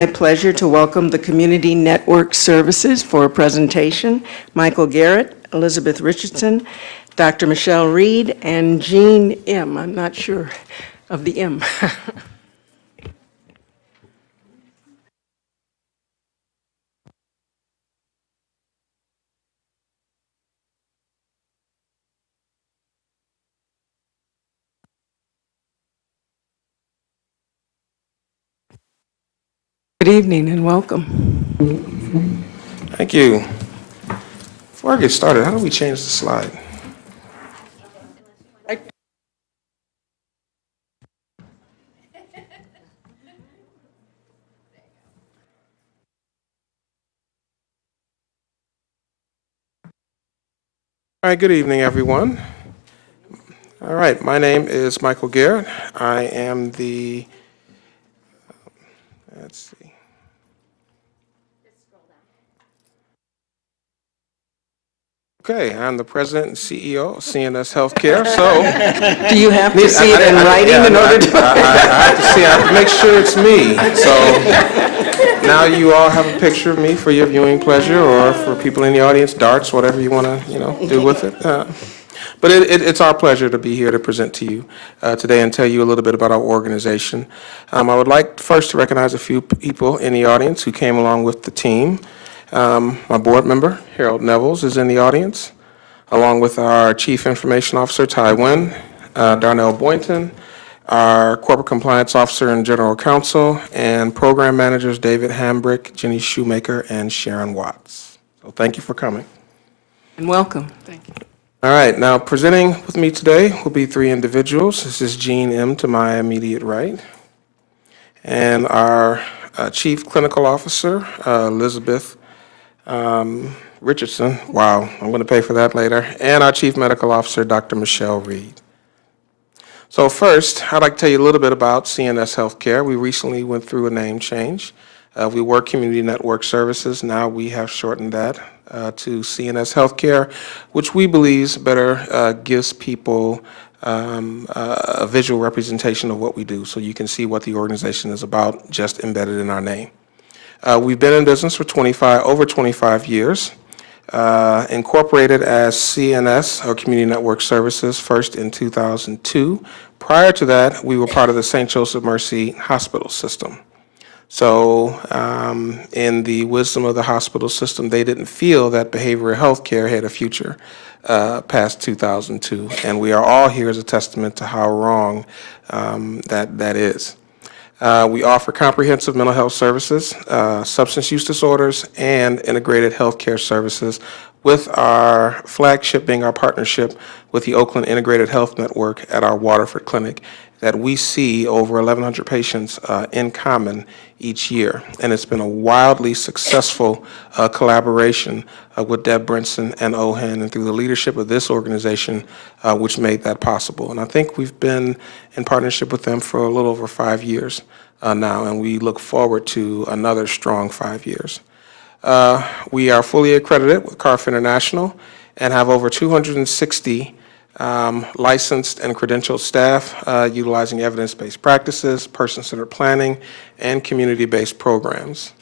My pleasure to welcome the Community Network Services for a presentation. Michael Garrett, Elizabeth Richardson, Dr. Michelle Reed, and Jean M. I'm not sure of the M. Good evening and welcome. Thank you. Before I get started, how do we change the slide? All right, good evening, everyone. All right, my name is Michael Garrett. I am the, let's see. Okay, I'm the president and CEO of CNS Healthcare, so. Do you have to see it in writing in order to? I have to make sure it's me. So now you all have a picture of me for your viewing pleasure, or for people in the audience, darts, whatever you want to, do with it. But it's our pleasure to be here to present to you today and tell you a little bit about our organization. I would like first to recognize a few people in the audience who came along with the team. My board member, Harold Nevels, is in the audience, along with our Chief Information Officer, Ty Nguyen, Darnell Boynton, our Corporate Compliance Officer and General Counsel, and Program Managers David Hambrick, Jenny Shoemaker, and Sharon Watts. So thank you for coming. And welcome. Thank you. All right, now presenting with me today will be three individuals. This is Jean M. to my immediate right, and our Chief Clinical Officer, Elizabeth Richardson. Wow, I'm going to pay for that later. And our Chief Medical Officer, Dr. Michelle Reed. So first, I'd like to tell you a little bit about CNS Healthcare. We recently went through a name change. We were Community Network Services. Now we have shortened that to CNS Healthcare, which we believe better gives people a visual representation of what we do, so you can see what the organization is about just embedded in our name. We've been in business for over 25 years, incorporated as CNS, or Community Network Services, first in 2002. Prior to that, we were part of the St. Joseph Mercy Hospital System. So in the wisdom of the hospital system, they didn't feel that behavioral health care had a future past 2002. And we are all here as a testament to how wrong that is. We offer comprehensive mental health services, substance use disorders, and integrated healthcare services, with our flagship being our partnership with the Oakland Integrated Health Network at our Waterford Clinic, that we see over 1,100 patients in common each year. And it's been a wildly successful collaboration with Deb Brinson and OCHN, and through the leadership of this organization, which made that possible. And I think we've been in partnership with them for a little over 5 years now, and we look forward to another strong 5 years. We are fully accredited with CARF International and have over 260 licensed and credentialed staff utilizing evidence-based practices, person-centered planning, and community-based programs.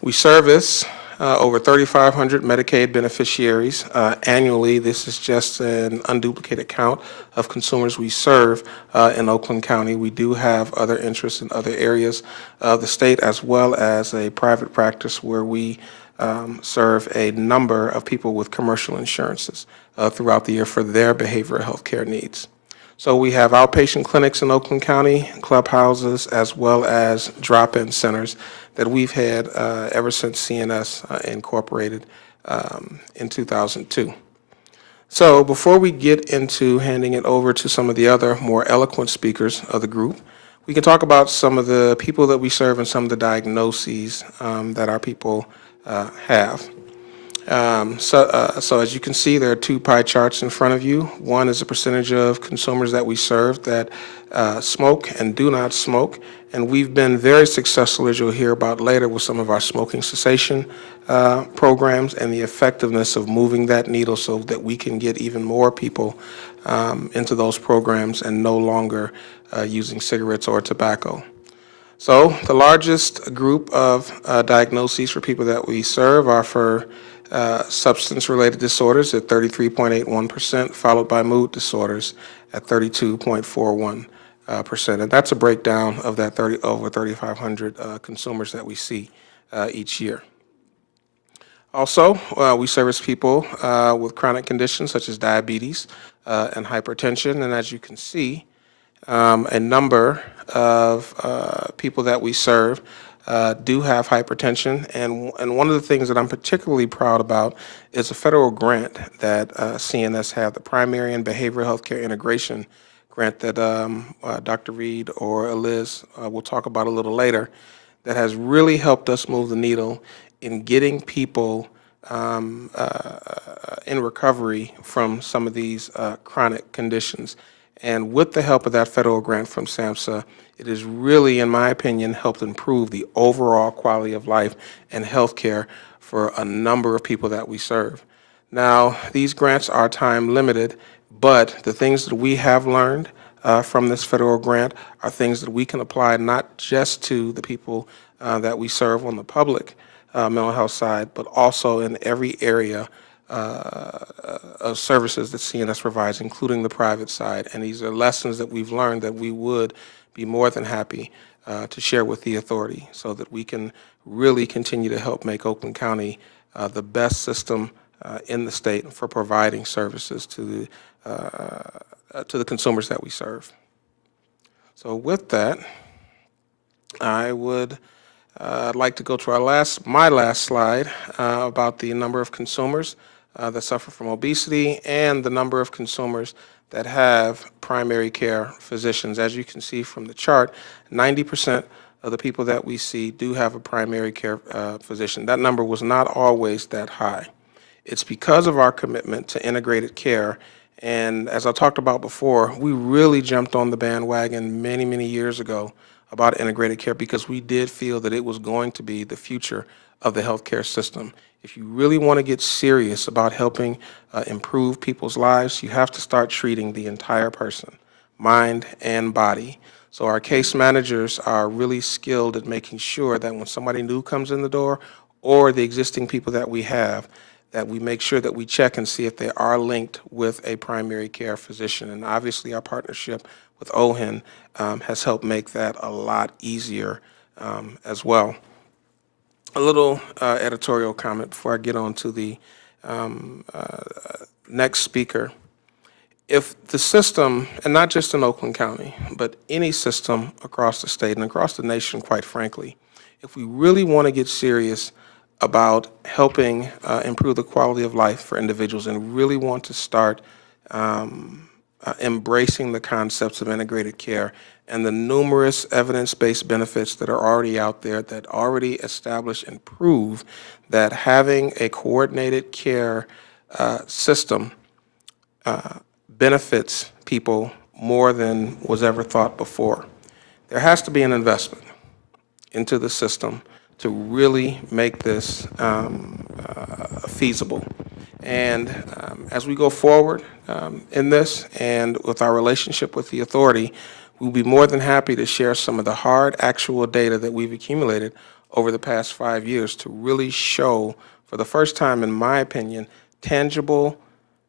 We service over 3,500 Medicaid beneficiaries annually. This is just an unduplicated count of consumers we serve in Oakland County. We do have other interests in other areas of the state, as well as a private practice where we serve a number of people with commercial insurances throughout the year for their behavioral health care needs. So we have outpatient clinics in Oakland County, clubhouses, as well as drop-in centers that we've had ever since CNS incorporated in 2002. So before we get into handing it over to some of the other more eloquent speakers of the group, we can talk about some of the people that we serve and some of the diagnoses that our people have. So as you can see, there are two pie charts in front of you. One is the percentage of consumers that we serve that smoke and do not smoke. And we've been very successful, as you'll hear about later, with some of our smoking cessation programs and the effectiveness of moving that needle so that we can get even more people into those programs and no longer using cigarettes or tobacco. So the largest group of diagnoses for people that we serve are for substance-related disorders at 33.81%, followed by mood disorders at 32.41%. And that's a breakdown of that over 3,500 consumers that we see each year. Also, we service people with chronic conditions such as diabetes and hypertension. And as you can see, a number of people that we serve do have hypertension. And one of the things that I'm particularly proud about is a federal grant that CNS had, the Primary and Behavioral Healthcare Integration Grant that Dr. Reed or Liz will talk about a little later, that has really helped us move the needle in getting people in recovery from some of these chronic conditions. And with the help of that federal grant from SAMHSA, it has really, in my opinion, helped improve the overall quality of life and health care for a number of people that we serve. Now, these grants are time limited, but the things that we have learned from this federal grant are things that we can apply not just to the people that we serve on the public mental health side, but also in every area of services that CNS provides, including the private side. And these are lessons that we've learned that we would be more than happy to share with the authority so that we can really continue to help make Oakland County the best system in the state for providing services to the consumers that we serve. So with that, I would like to go to my last slide about the number of consumers that suffer from obesity and the number of consumers that have primary care physicians. As you can see from the chart, 90% of the people that we see do have a primary care physician. That number was not always that high. It's because of our commitment to integrated care. And as I talked about before, we really jumped on the bandwagon many, many years ago about integrated care because we did feel that it was going to be the future of the healthcare system. If you really want to get serious about helping improve people's lives, you have to start treating the entire person, mind and body. So our case managers are really skilled at making sure that when somebody new comes in the door or the existing people that we have, that we make sure that we check and see if they are linked with a primary care physician. And obviously our partnership with OCHN has helped make that a lot easier as well. A little editorial comment before I get on to the next speaker. If the system, and not just in Oakland County, but any system across the state and across the nation, quite frankly, if we really want to get serious about helping improve the quality of life for individuals and really want to start embracing the concepts of integrated care and the numerous evidence-based benefits that are already out there that already establish and prove that having a coordinated care system benefits people more than was ever thought before. There has to be an investment into the system to really make this feasible. And as we go forward in this and with our relationship with the authority, we'll be more than happy to share some of the hard, actual data that we've accumulated over the past 5 years to really show, for the first time, in my opinion, tangible,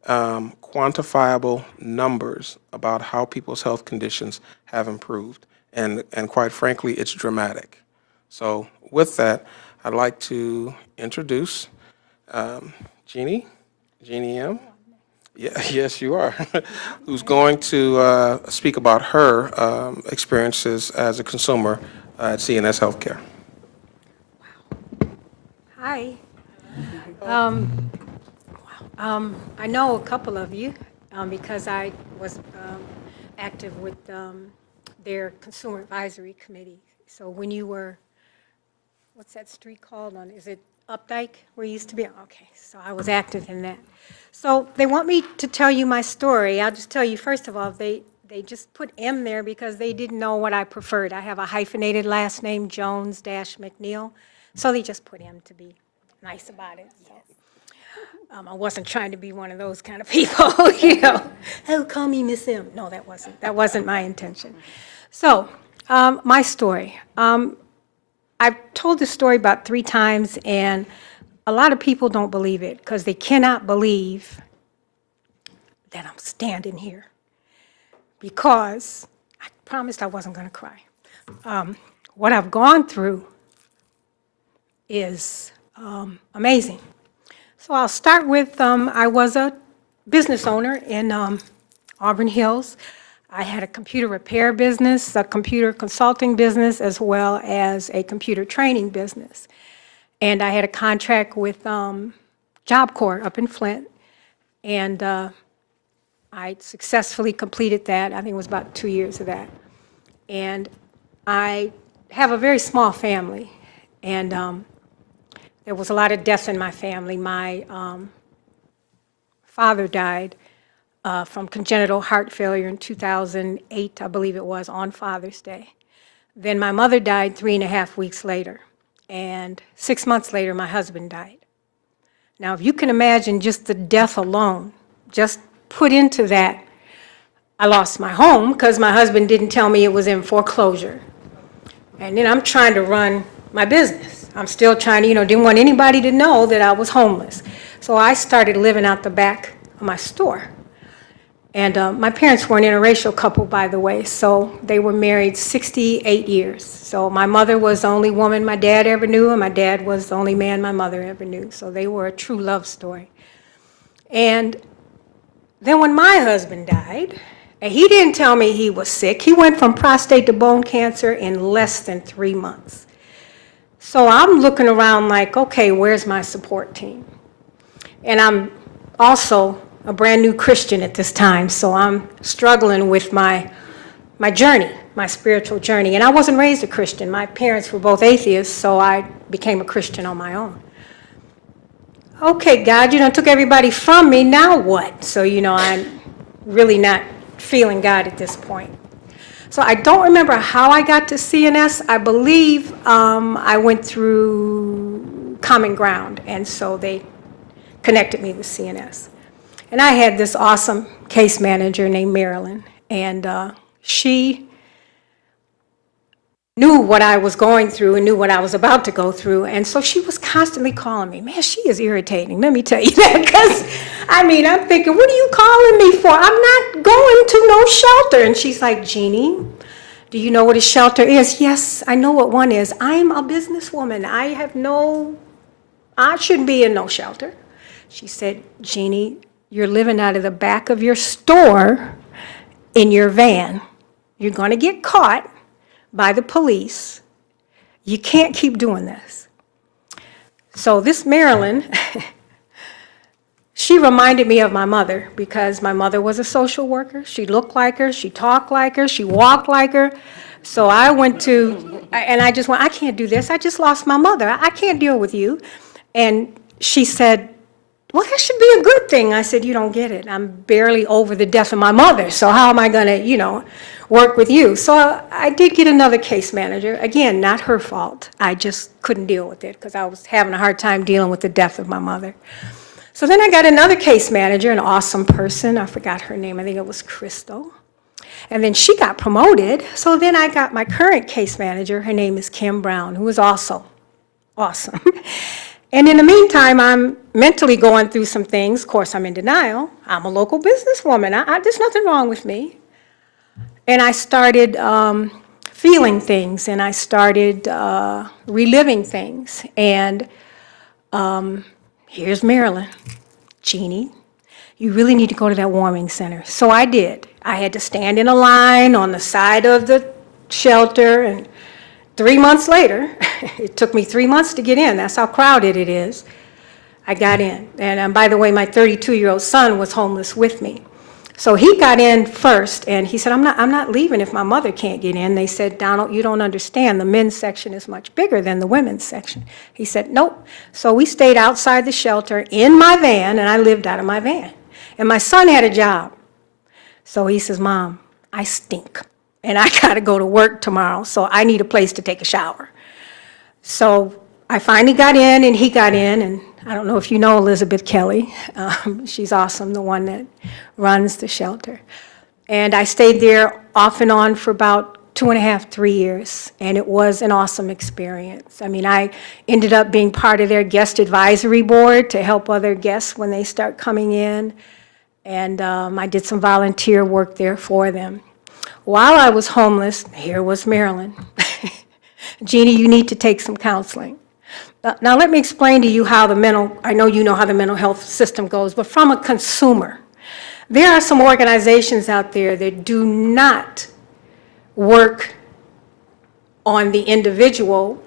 quantifiable numbers about how people's health conditions have improved. And quite frankly, it's dramatic. So with that, I'd like to introduce Jeannie M. Yeah, yes, you are, who's going to speak about her experiences as a consumer at CNS Healthcare. Hi. I know a couple of you because I was active with their Consumer Advisory Committee. So when you were, what's that street called? Is it Updike where you used to be? Okay, so I was active in that. So they want me to tell you my story. I'll just tell you, first of all, they just put M there because they didn't know what I preferred. I have a hyphenated last name, Jones-McNeil, so they just put M to be nice about it. So, I wasn't trying to be one of those kind of people, you know. Oh, call me Miss M. No, that wasn't my intention. So My story. I've told this story about 3 times, and a lot of people don't believe it because they cannot believe that I'm standing here, because I promised I wasn't going to cry. What I've gone through is amazing. So I'll start with, I was a business owner in Auburn Hills. I had a computer repair business, a computer consulting business, as well as a computer training business. And I had a contract with Job Corps up in Flint, and I successfully completed that. I think it was about 2 years of that. And I have a very small family, and there was a lot of death in my family. My father died from congenital heart failure in 2008, I believe it was, on Father's Day. Then my mother died 3.5 weeks later, and 6 months later, my husband died. Now, if you can imagine just the death alone, just put into that, I lost my home because my husband didn't tell me it was in foreclosure. And then I'm trying to run my business. I'm still trying to, didn't want anybody to know that I was homeless. So I started living out the back of my store. And my parents were an interracial couple, by the way, so they were married 68 years. So my mother was the only woman my dad ever knew, and my dad was the only man my mother ever knew. So they were a true love story. And then when my husband died, and he didn't tell me he was sick, he went from prostate to bone cancer in less than 3 months. So I'm looking around like, okay, where's my support team? And I'm also a brand new Christian at this time, so I'm struggling with my journey, my spiritual journey. And I wasn't raised a Christian. My parents were both atheists, so I became a Christian on my own. Okay, God, took everybody from me, now what? So, I'm really not feeling God at this point. So I don't remember how I got to CNS. I believe I went through Common Ground, and so they connected me with CNS. And I had this awesome case manager named Marilyn, and she knew what I was going through and knew what I was about to go through, and so she was constantly calling me. Man, she is irritating, let me tell you that, because, I'm thinking, what are you calling me for? I'm not going to no shelter. And she's like, Jeannie, do you know what a shelter is? Yes, I know what one is. I'm a businesswoman. I shouldn't be in no shelter. She said, Jeannie, you're living out of the back of your store in your van. You're going to get caught by the police. You can't keep doing this. So this Marilyn, she reminded me of my mother, because my mother was a social worker. She looked like her, she talked like her, she walked like her. So I just went, I can't do this. I just lost my mother. I can't deal with you. And she said, well, that should be a good thing. I said, you don't get it. I'm barely over the death of my mother, so how am I going to, work with you? So I did get another case manager. Again, not her fault. I just couldn't deal with it because I was having a hard time dealing with the death of my mother. So then I got another case manager, an awesome person. I forgot her name. I think it was Crystal. And then she got promoted. So then I got my current case manager. Her name is Kim Brown, who is also awesome. And in the meantime, I'm mentally going through some things. Of course, I'm in denial. I'm a local businesswoman. There's nothing wrong with me. And I started feeling things, and I started reliving things. And here's Marilyn. Jeannie, you really need to go to that warming center. So I did. I had to stand in a line on the side of the shelter, and 3 months later, it took me 3 months to get in. That's how crowded it is. I got in. And by the way, my 32-year-old son was homeless with me. So he got in first, and he said, I'm not leaving if my mother can't get in. They said, Donald, you don't understand. The men's section is much bigger than the women's section. He said, nope. So we stayed outside the shelter in my van, and I lived out of my van. And my son had a job. So he says, Mom, I stink, and I got to go to work tomorrow, so I need a place to take a shower. So I finally got in, and he got in, and I don't know if you know Elizabeth Kelly. She's awesome, the one that runs the shelter. And I stayed there off and on for about 2.5, 3 years, and it was an awesome experience. I mean, I ended up being part of their guest advisory board to help other guests when they start coming in, and I did some volunteer work there for them. While I was homeless, here was Marilyn. Jeannie, you need to take some counseling. Now, let me explain to you how I know you know how the mental health system goes, but from a consumer, there are some organizations out there that do not work on the individual,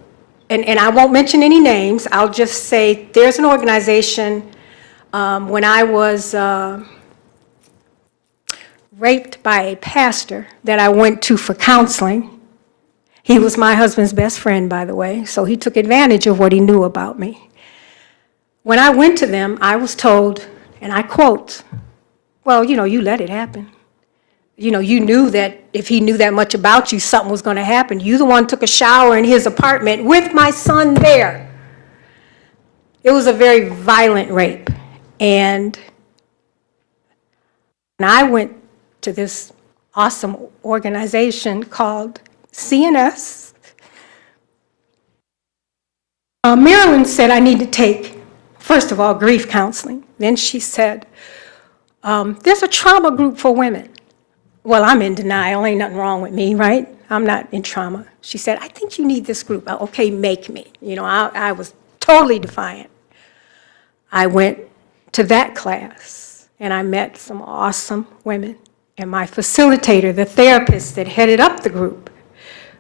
and I won't mention any names. I'll just say there's an organization, when I was raped by a pastor that I went to for counseling. He was my husband's best friend, by the way, so he took advantage of what he knew about me. When I went to them, I was told, and I quote, well, you let it happen. You knew that if he knew that much about you, something was going to happen. You the one took a shower in his apartment with my son there. It was a very violent rape. And I went to this awesome organization called CNS. Marilyn said I need to take, first of all, grief counseling. Then she said, there's a trauma group for women. Well, I'm in denial. Ain't nothing wrong with me, right? I'm not in trauma. She said, I think you need this group. Okay, make me. I was totally defiant. I went to that class, and I met some awesome women. And my facilitator, the therapist that headed up the group,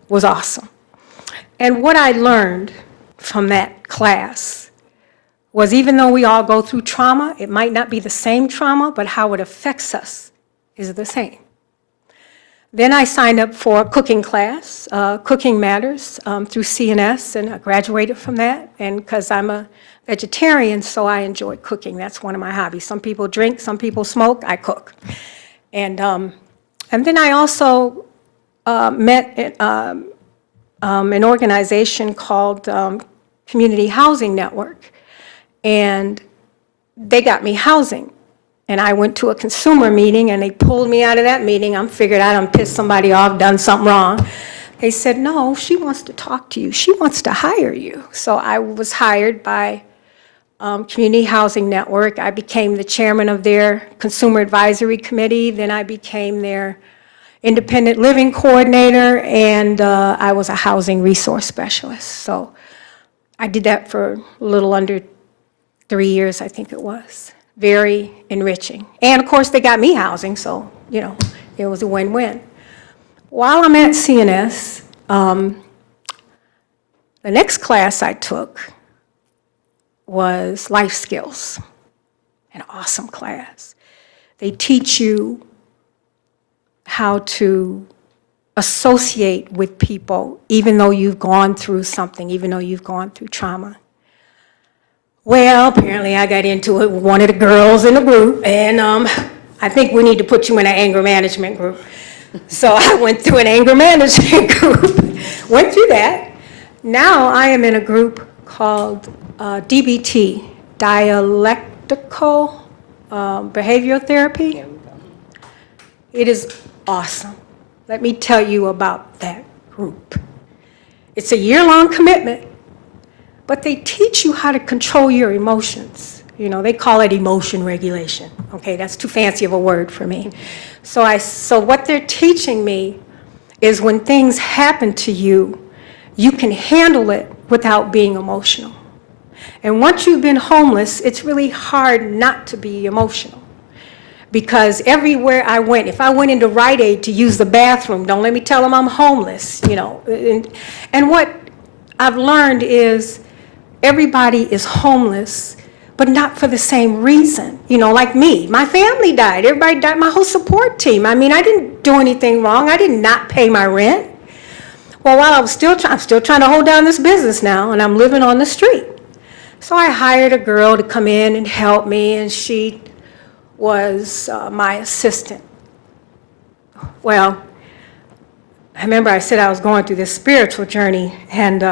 was awesome. And what I learned from that class was even though we all go through trauma, it might not be the same trauma, but how it affects us is the same. Then I signed up for a cooking class, Cooking Matters, through CNS, and I graduated from that. And because I'm a vegetarian, so I enjoy cooking. That's one of my hobbies. Some people drink, some people smoke, I cook. And then I also met an organization called Community Housing Network, and they got me housing. And I went to a consumer meeting, and they pulled me out of that meeting. I figured I done pissed somebody off, done something wrong. They said, no, she wants to talk to you. She wants to hire you. So I was hired by Community Housing Network. I became the chairman of their Consumer Advisory Committee. Then I became their independent living coordinator, and I was a housing resource specialist. So I did that for a little under 3 years, I think it was. Very enriching. And of course, they got me housing, so, it was a win-win. While I'm at CNS, the next class I took was life skills, an awesome class. They teach you how to associate with people, even though you've gone through something, even though you've gone through trauma. Well, apparently I got into it with one of the girls in the group, and I think we need to put you in an anger management group. So I went through an anger management group, went through that. Now I am in a group called DBT, Dialectical Behavioral Therapy. It is awesome. Let me tell you about that group. It's a year-long commitment, but they teach you how to control your emotions. They call it emotion regulation. Okay, that's too fancy of a word for me. So what they're teaching me is when things happen to you, you can handle it without being emotional. And once you've been homeless, it's really hard not to be emotional. Because everywhere I went, if I went into Rite Aid to use the bathroom, don't let me tell them I'm homeless, And what I've learned is everybody is homeless, but not for the same reason. Like me, my family died, everybody died, my whole support team. I didn't do anything wrong. I did not pay my rent. Well, while I'm still trying to hold down this business now, and I'm living on the street. So I hired a girl to come in and help me, and she was my assistant. Well, I remember I said I was going through this spiritual journey, and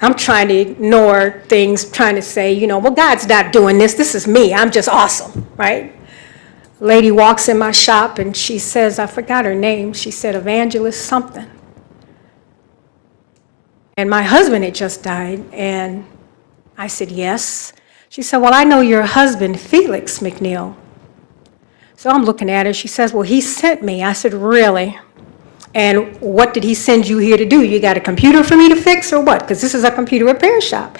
I'm trying to ignore things, trying to say, well, God's not doing this. This is me. I'm just awesome, right? lady walks in my shop and she says, I forgot her name, she said Evangelist something. And my husband had just died, and I said, yes. She said, well, I know your husband, Felix McNeil. So I'm looking at her, she says, well, he sent me. I said, really? And what did he send you here to do? You got a computer for me to fix or what? Because this is a computer repair shop.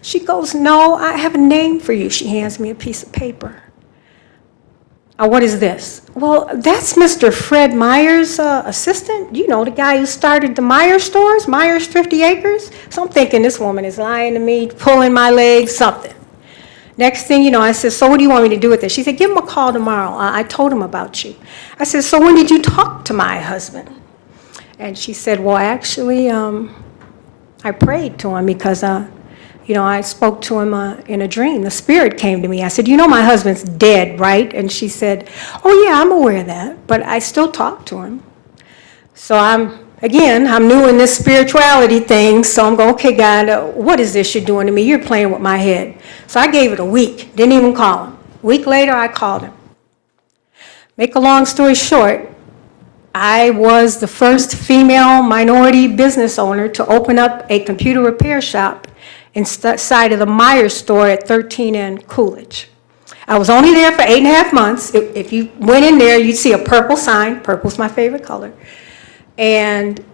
She goes, no, I have a name for you. She hands me a piece of paper. What is this? Well, that's Mr. Fred Meyer's assistant. You know, the guy who started the Meyer stores, Meyer's 50 Acres. So I'm thinking this woman is lying to me, pulling my leg, something. Next thing you know, I said, so what do you want me to do with this? She said, give him a call tomorrow. I told him about you. I said, so when did you talk to my husband? And she said, well, actually, I prayed to him because, I spoke to him in a dream. The Spirit came to me. I said, you know my husband's dead, right? And she said, oh, yeah, I'm aware of that, but I still talk to him. So I'm new in this spirituality thing, so I'm going, okay, God, what is this you're doing to me? You're playing with my head. So I gave it a week, didn't even call him. A week later, I called him. Make a long story short, I was the first female minority business owner to open up a computer repair shop inside of the Meyer store at 13 and Coolidge. I was only there for 8.5 months. If you went in there, you'd see a purple sign. Purple's my favorite color. And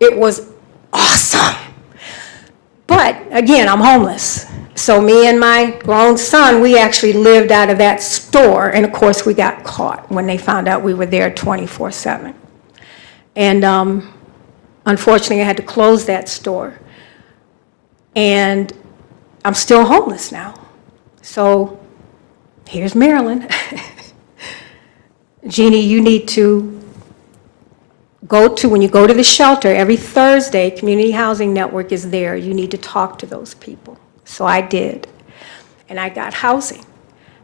it was awesome. But again, I'm homeless. So me and my grown son, we actually lived out of that store. And of course, we got caught when they found out we were there 24/7. And unfortunately, I had to close that store. And I'm still homeless now. So here's Marilyn. Jeannie, you need to when you go to the shelter, every Thursday, Community Housing Network is there. You need to talk to those people. So I did. And I got housing.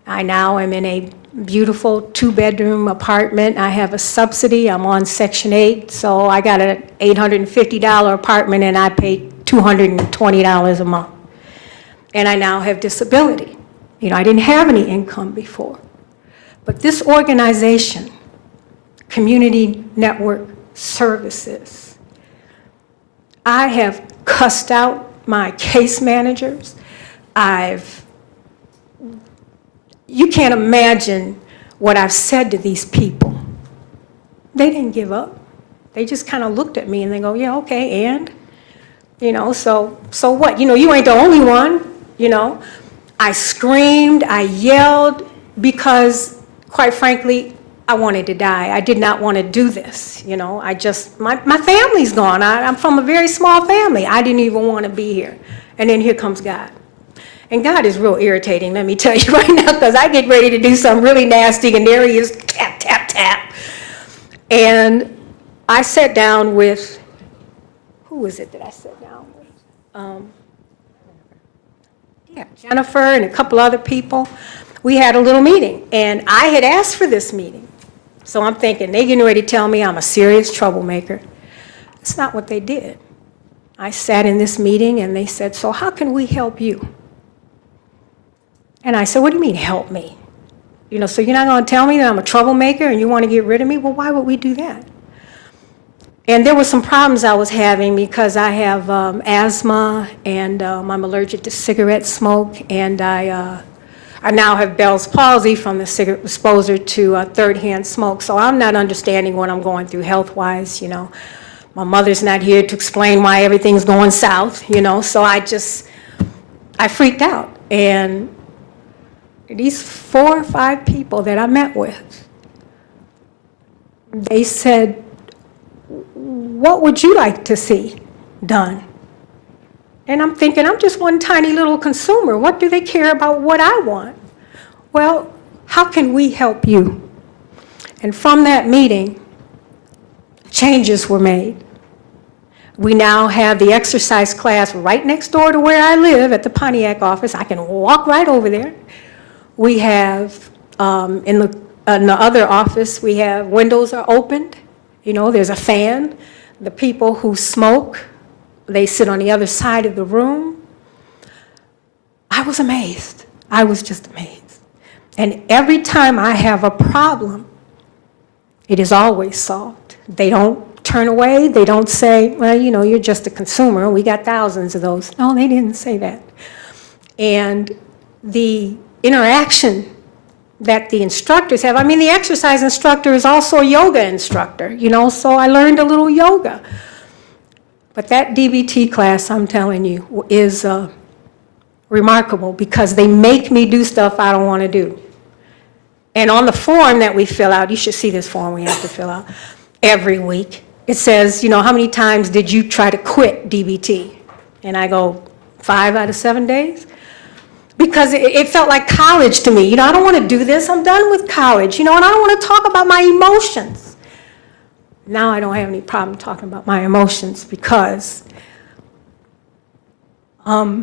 I now am in a beautiful 2-bedroom apartment. I have a subsidy. I'm on Section 8. So I got an $850 apartment and I pay $220 a month. And I now have disability. I didn't have any income before. But this organization, Community Network Services, I have cussed out my case managers. You can't imagine what I've said to these people. They didn't give up. They just kind of looked at me and they go, yeah, okay, and? So what? You ain't the only one, I screamed, I yelled, because, quite frankly, I wanted to die. I did not want to do this, my family's gone. I'm from a very small family. I didn't even want to be here. And then here comes God. And God is real irritating, let me tell you right now, because I get ready to do something really nasty, and there he is, tap, tap, tap. And I sat down with, who was it that I sat down with? Jennifer and a couple other people. We had a little meeting, and I had asked for this meeting. So I'm thinking, they're getting ready to tell me I'm a serious troublemaker. That's not what they did. I sat in this meeting, and they said, so how can we help you? And I said, what do you mean, help me? So you're not going to tell me that I'm a troublemaker and you want to get rid of me? Well, why would we do that? And there were some problems I was having because I have asthma, and I'm allergic to cigarette smoke, and I now have Bell's palsy from the cigarette exposure to third-hand smoke. So I'm not understanding what I'm going through health-wise, My mother's not here to explain why everything's going south, So I freaked out. And these 4 or 5 people that I met with, they said, what would you like to see done? And I'm thinking, I'm just one tiny little consumer. What do they care about what I want? Well, how can we help you? And from that meeting, changes were made. We now have the exercise class right next door to where I live at the Pontiac office. I can walk right over there. We have, in the other office, we have windows are opened. There's a fan. The people who smoke, they sit on the other side of the room. I was amazed. I was just amazed. And every time I have a problem, it is always solved. They don't turn away. They don't say, well, you know, you're just a consumer. We got thousands of those. No, they didn't say that. And the interaction that the instructors have, I mean, the exercise instructor is also a yoga instructor, you know, so I learned a little yoga. But that DBT class, I'm telling you, is remarkable because they make me do stuff I don't want to do. And on the form that we fill out, you should see this form we have to fill out every week. It says, you know, how many times did you try to quit DBT? And I go, 5 out of 7 days. Because it felt like college to me. You know, I don't want to do this. I'm done with college. You know, and I don't want to talk about my emotions. Now I don't have any problem talking about my emotions because I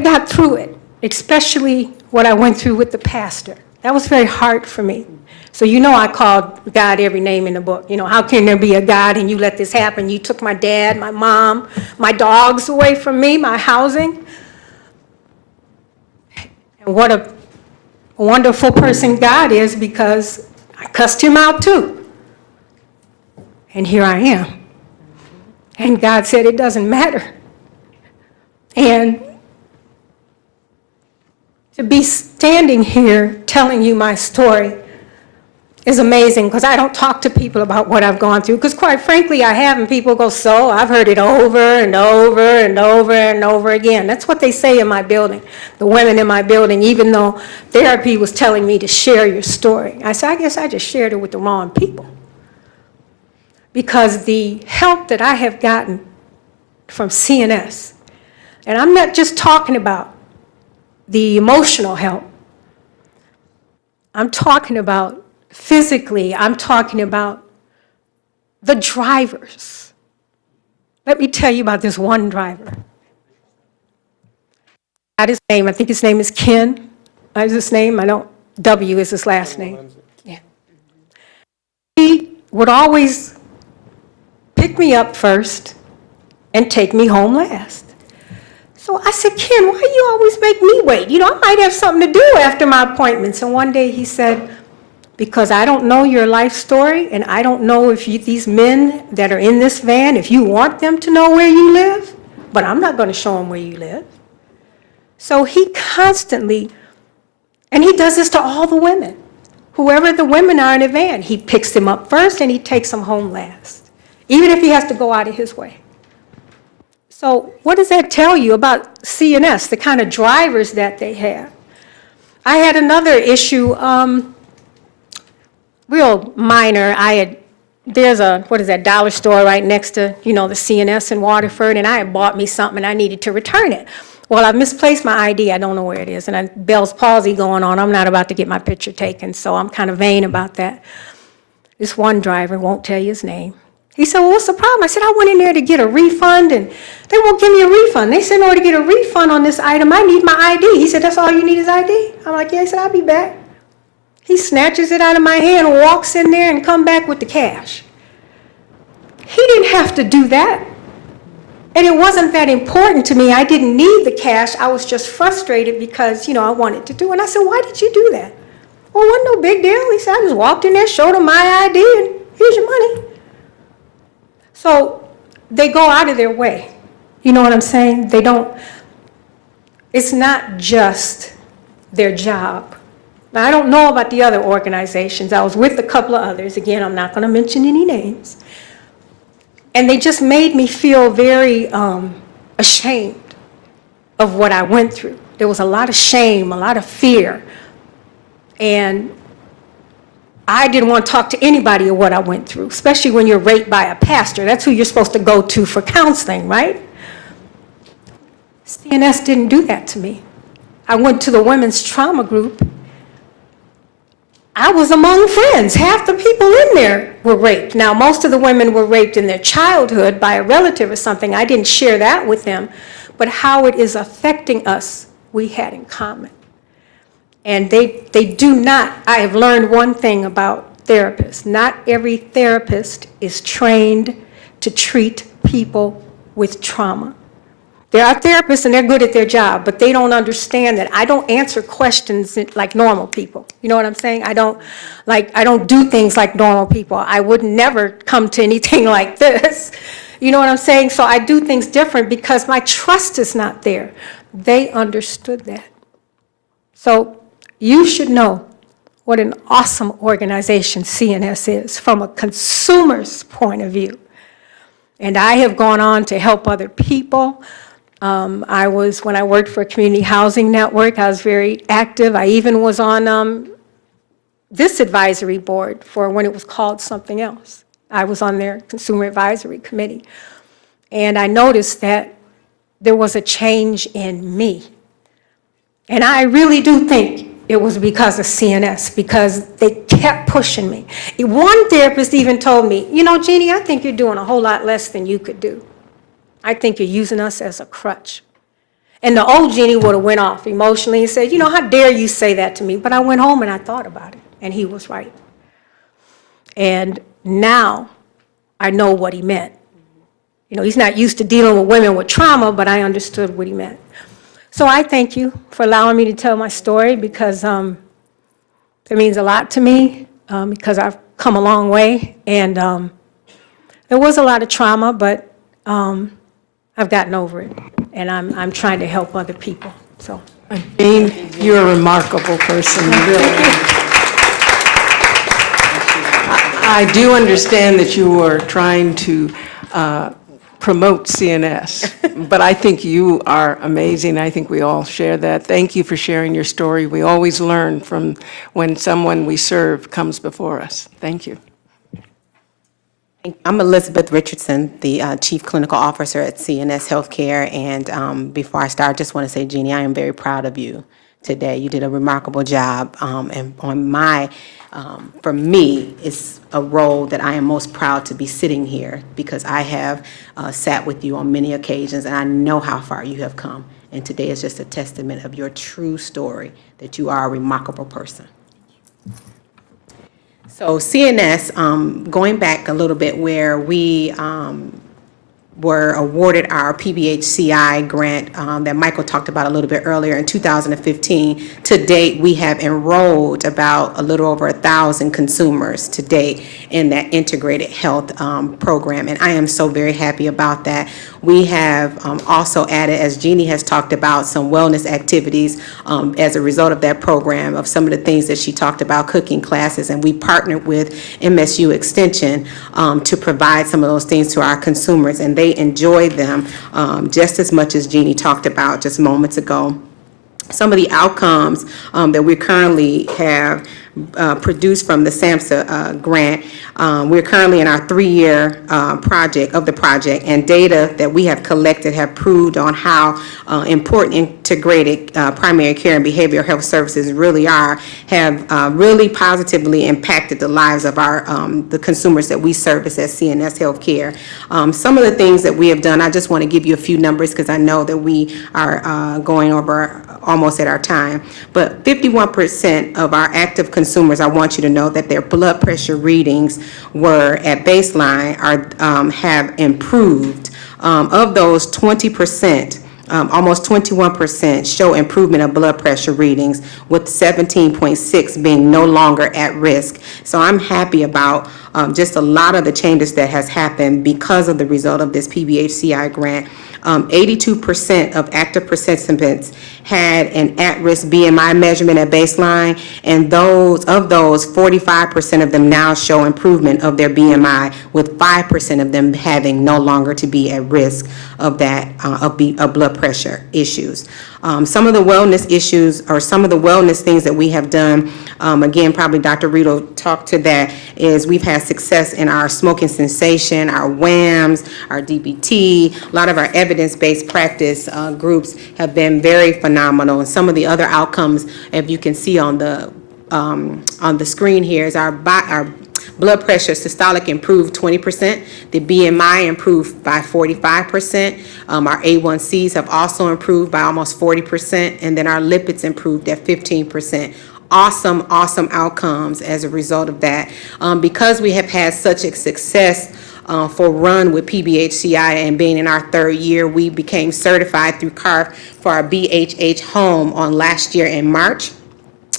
got through it, especially what I went through with the pastor. That was very hard for me. So you know I called God every name in the book. You know, how can there be a God and you let this happen? You took my dad, my mom, my dogs away from me, my housing. And what a wonderful person God is because I cussed him out too. And here I am. And God said it doesn't matter. And to be standing here telling you my story is amazing because I don't talk to people about what I've gone through because quite frankly I have, and people go, so I've heard it over and over and over and over again. That's what they say in my building, the women in my building, even though therapy was telling me to share your story. I said, I guess I just shared it with the wrong people because the help that I have gotten from CNS, and I'm not just talking about the emotional help, I'm talking about physically, I'm talking about the drivers. Let me tell you about this one driver. Not his name, I think his name is Ken. Is his name? I don't, W is his last name. Yeah. He would always pick me up first and take me home last. So I said, Ken, why do you always make me wait? You know, I might have something to do after my appointments. And one day he said, because I don't know your life story, and I don't know if these men that are in this van, if you want them to know where you live, but I'm not going to show them where you live. So he constantly, and he does this to all the women. Whoever the women are in a van, he picks them up first and he takes them home last, even if he has to go out of his way. So what does that tell you about CNS, the kind of drivers that they have? I had another issue, real minor. There's a, what is that, dollar store right next to, you know, the CNS in Waterford, and I had bought me something and I needed to return it. Well, I misplaced my ID. I don't know where it is, and Bell's palsy going on. I'm not about to get my picture taken, so I'm kind of vain about that. This one driver, won't tell you his name. He said, well, what's the problem? I said, I went in there to get a refund, and they won't give me a refund. They said, in order to get a refund on this item, I need my ID. He said, that's all you need is ID? I'm like, yeah. He said, I'll be back. He snatches it out of my hand, walks in there, and come back with the cash. He didn't have to do that. And it wasn't that important to me. I didn't need the cash. I was just frustrated because, you know, I wanted to do it. And I said, why did you do that? Well, it wasn't no big deal. He said, I just walked in there, showed him my ID, and here's your money. So they go out of their way. You know what I'm saying? They don't, it's not just their job. Now, I don't know about the other organizations. I was with a couple of others. Again, I'm not going to mention any names. And they just made me feel very ashamed of what I went through. There was a lot of shame, a lot of fear. And I didn't want to talk to anybody of what I went through, especially when you're raped by a pastor. That's who you're supposed to go to for counseling, right? CNS didn't do that to me. I went to the women's trauma group. I was among friends. Half the people in there were raped. Now, most of the women were raped in their childhood by a relative or something. I didn't share that with them. But how it is affecting us, we had in common. And they do not, I have learned one thing about therapists. Not every therapist is trained to treat people with trauma. There are therapists and they're good at their job, but they don't understand that I don't answer questions like normal people. You know what I'm saying? I don't do things like normal people. I would never come to anything like this. You know what I'm saying? So I do things different because my trust is not there. They understood that. So you should know what an awesome organization CNS is from a consumer's point of view. And I have gone on to help other people. When I worked for a community housing network, I was very active. I even was on this advisory board for when it was called something else. I was on their consumer advisory committee. And I noticed that there was a change in me. And I really do think it was because of CNS, because they kept pushing me. One therapist even told me, you know, Jeannie, I think you're doing a whole lot less than you could do. I think you're using us as a crutch. And the old Jeannie would have went off emotionally and said, you know, how dare you say that to me? But I went home and I thought about it, and he was right. And now I know what he meant. You know, he's not used to dealing with women with trauma, but I understood what he meant. So I thank you for allowing me to tell my story, because it means a lot to me, because I've come a long way. And there was a lot of trauma, but I've gotten over it, and I'm trying to help other people. So, Jean, you're a remarkable person, really. I do understand that you are trying to promote CNS, but I think you are amazing. I think we all share that. Thank you for sharing your story. We always learn from when someone we serve comes before us. Thank you. I'm Elizabeth Richardson, the Chief Clinical Officer at CNS Healthcare. And before I start, I just want to say, Jeannie, I am very proud of you today. You did a remarkable job. And for me, it's a role that I am most proud to be sitting here, because I have sat with you on many occasions, and I know how far you have come. And today is just a testament of your true story, that you are a remarkable person. So CNS, going back a little bit, where we were awarded our PBHCI grant that Michael talked about a little bit earlier in 2015. To date, we have enrolled about a little over 1,000 consumers to date in that integrated health program, and I am so very happy about that. We have also added, as Jeannie has talked about, some wellness activities as a result of that program, of some of the things that she talked about, cooking classes, and we partnered with MSU Extension to provide some of those things to our consumers, and they enjoy them just as much as Jeannie talked about just moments ago. Some of the outcomes that we currently have produced from the SAMHSA grant. We're currently in our 3-year project, and data that we have collected have proved on how important integrated primary care and behavioral health services really are, have really positively impacted the lives of our the consumers that we service at CNS Healthcare. Some of the things that we have done, I just want to give you a few numbers, because I know that we are going over almost at our time, but 51% of our active consumers, I want you to know that their blood pressure readings were at baseline have improved. Of those, 20%, almost 21% show improvement of blood pressure readings, with 17.6 being no longer at risk. So I'm happy about just a lot of the changes that has happened because of the result of this PBHCI grant. 82% of active participants had an at-risk BMI measurement at baseline, and of those, 45% of them now show improvement of their BMI, with 5% of them having no longer to be at risk of that of blood pressure issues. Some of the wellness issues, or some of the wellness things that we have done, again, probably Dr. Reed will talk to that, is we've had success in our smoking cessation, our WAMs, our DBT. A lot of our evidence-based practice groups have been very phenomenal. And some of the other outcomes, if you can see on the screen here, is our blood pressure systolic improved 20%. The BMI improved by 45%. Our A1Cs have also improved by almost 40%. And then our lipids improved at 15%. Awesome outcomes as a result of that. Because we have had such a success for Run with PBHCI, and being in our 3rd year, we became certified through CARF for our BHH home on last year in March.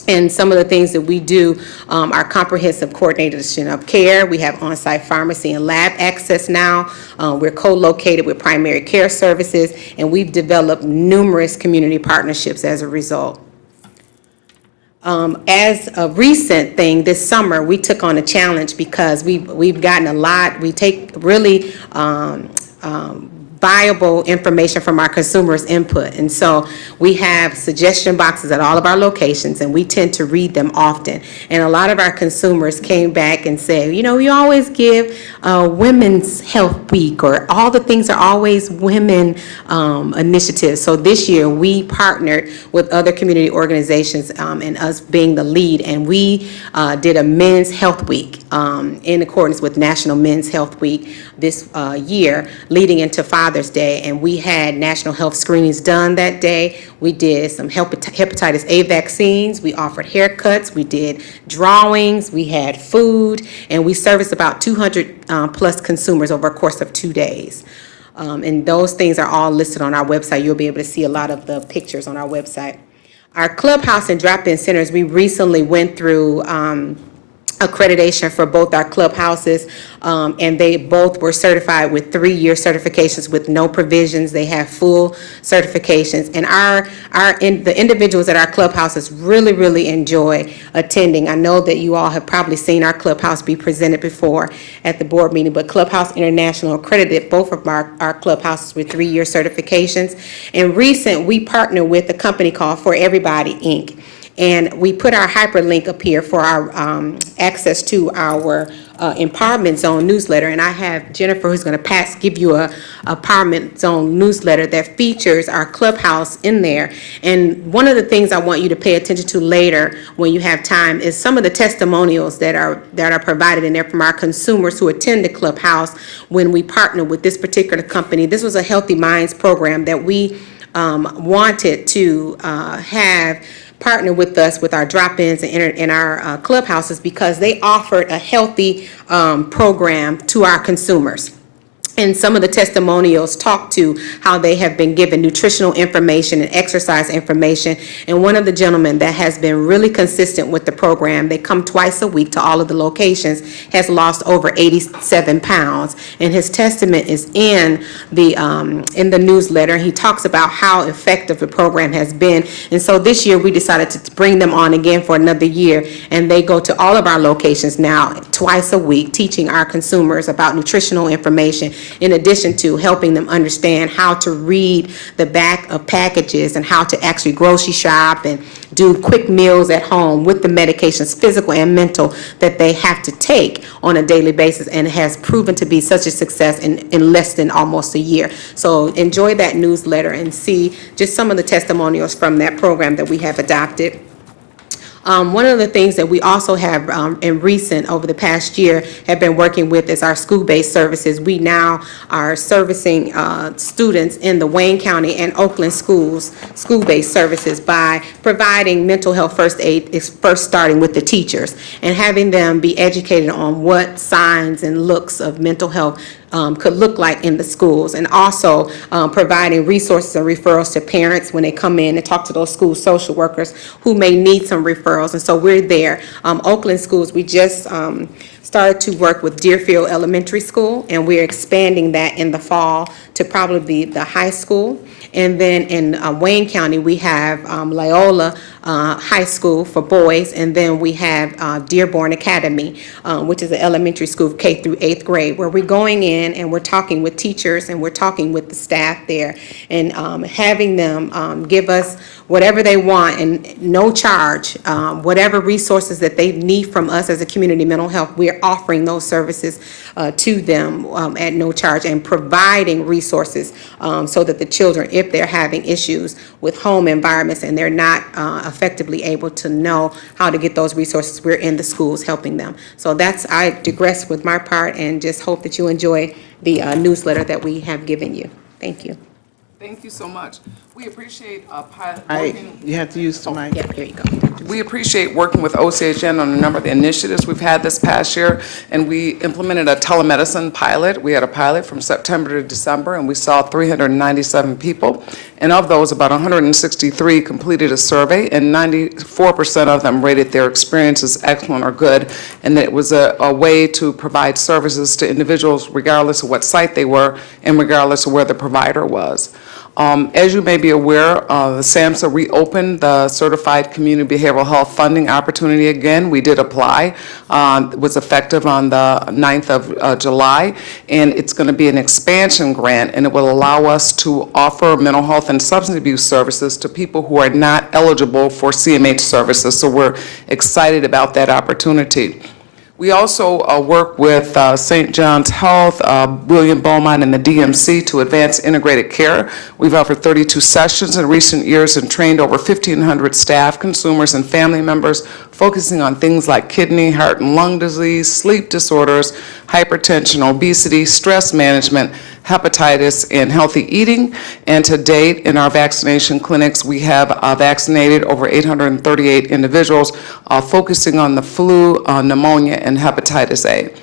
And some of the things that we do are comprehensive coordination of care. We have on-site pharmacy and lab access now. We're co-located with primary care services, and we've developed numerous community partnerships as a result. As a recent thing, this summer, we took on a challenge because we've gotten a lot. We take really viable information from our consumers' input. And so we have suggestion boxes at all of our locations, and we tend to read them often. And a lot of our consumers came back and said, you know, you always give Women's Health Week, or all the things are always women initiatives. So this year we partnered with other community organizations, and us being the lead, and we did a Men's Health Week in accordance with National Men's Health Week this year, leading into Father's Day. And we had national health screenings done that day. We did some hepatitis A vaccines. We offered haircuts. We did drawings. We had food, and we serviced about 200 plus consumers over a course of 2 days. And those things are all listed on our website. You'll be able to see a lot of the pictures on our website. Our clubhouse and drop-in centers, we recently went through accreditation for both our clubhouses, and they both were certified with 3-year certifications with no provisions. They have full certifications, and the individuals at our clubhouses really enjoy attending. I know that you all have probably seen our clubhouse be presented before at the board meeting, but Clubhouse International accredited both of our clubhouses with 3-year certifications. And recent, we partnered with a company called For Everybody, Inc., and we put our hyperlink up here for our access to our Empowerment Zone newsletter. And I have Jennifer, who's going to give you a Empowerment Zone newsletter that features our clubhouse in there. And one of the things I want you to pay attention to later when you have time is some of the testimonials that are provided in there from our consumers who attend the clubhouse when we partner with this particular company. This was a Healthy Minds program that we wanted to have partner with us with our drop-ins and our clubhouses, because they offered a healthy program to our consumers. And some of the testimonials talk to how they have been given nutritional information and exercise information. And one of the gentlemen that has been really consistent with the program, they come twice a week to all of the locations, has lost over 87 pounds. And his testament is in the newsletter. He talks about how effective the program has been. And so this year we decided to bring them on again for another year. And they go to all of our locations now twice a week, teaching our consumers about nutritional information, in addition to helping them understand how to read the back of packages and how to actually grocery shop and do quick meals at home with the medications, physical and mental, that they have to take on a daily basis, and it has proven to be such a success in less than almost a year. So enjoy that newsletter and see just some of the testimonials from that program that we have adopted. One of the things that we also have in recent, over the past year, have been working with is our school-based services. We now are servicing students in the Wayne County and Oakland schools, school-based services, by providing mental health first aid, first starting with the teachers, and having them be educated on what signs and looks of mental health could look like in the schools, and also providing resources and referrals to parents when they come in and talk to those school social workers who may need some referrals. And so we're there. Oakland schools, we just started to work with Deerfield Elementary School, and we're expanding that in the fall to probably the high school. And then in Wayne County, we have Loyola High School for boys, and then we have Dearborn Academy, which is an elementary school, K through 8th grade, where we're going in and we're talking with teachers and we're talking with the staff there, and having them give us whatever they want and no charge, whatever resources that they need from us as a community mental health. We're offering those services to them at no charge, and providing resources so that the children, if they're having issues with home environments and they're not effectively able to know how to get those resources, we're in the schools helping them. So I digress with my part, and just hope that you enjoy the newsletter that we have given you. Thank you. Thank you so much. We appreciate You have to use the mic. Yeah, here you go. we appreciate working with OCHN on a number of the initiatives we've had this past year, and we implemented a telemedicine pilot. We had a pilot from September to December, and we saw 397 people. And of those, about 163 completed a survey, and 94% of them rated their experience as excellent or good, and that it was a way to provide services to individuals regardless of what site they were and regardless of where the provider was. As you may be aware, the SAMHSA reopened the Certified Community Behavioral Health Funding Opportunity again. We did apply. It was effective on the 9th of July, and it's going to be an expansion grant, and it will allow us to offer mental health and substance abuse services to people who are not eligible for CMH services. So we're excited about that opportunity. We also work with St. John's Health, William Beaumont, and the DMC to advance integrated care. We've offered 32 sessions in recent years and trained over 1,500 staff, consumers, and family members, focusing on things like kidney, heart, and lung disease, sleep disorders, hypertension, obesity, stress management, hepatitis, and healthy eating. And to date, in our vaccination clinics, we have vaccinated over 838 individuals, focusing on the flu, pneumonia, and hepatitis A.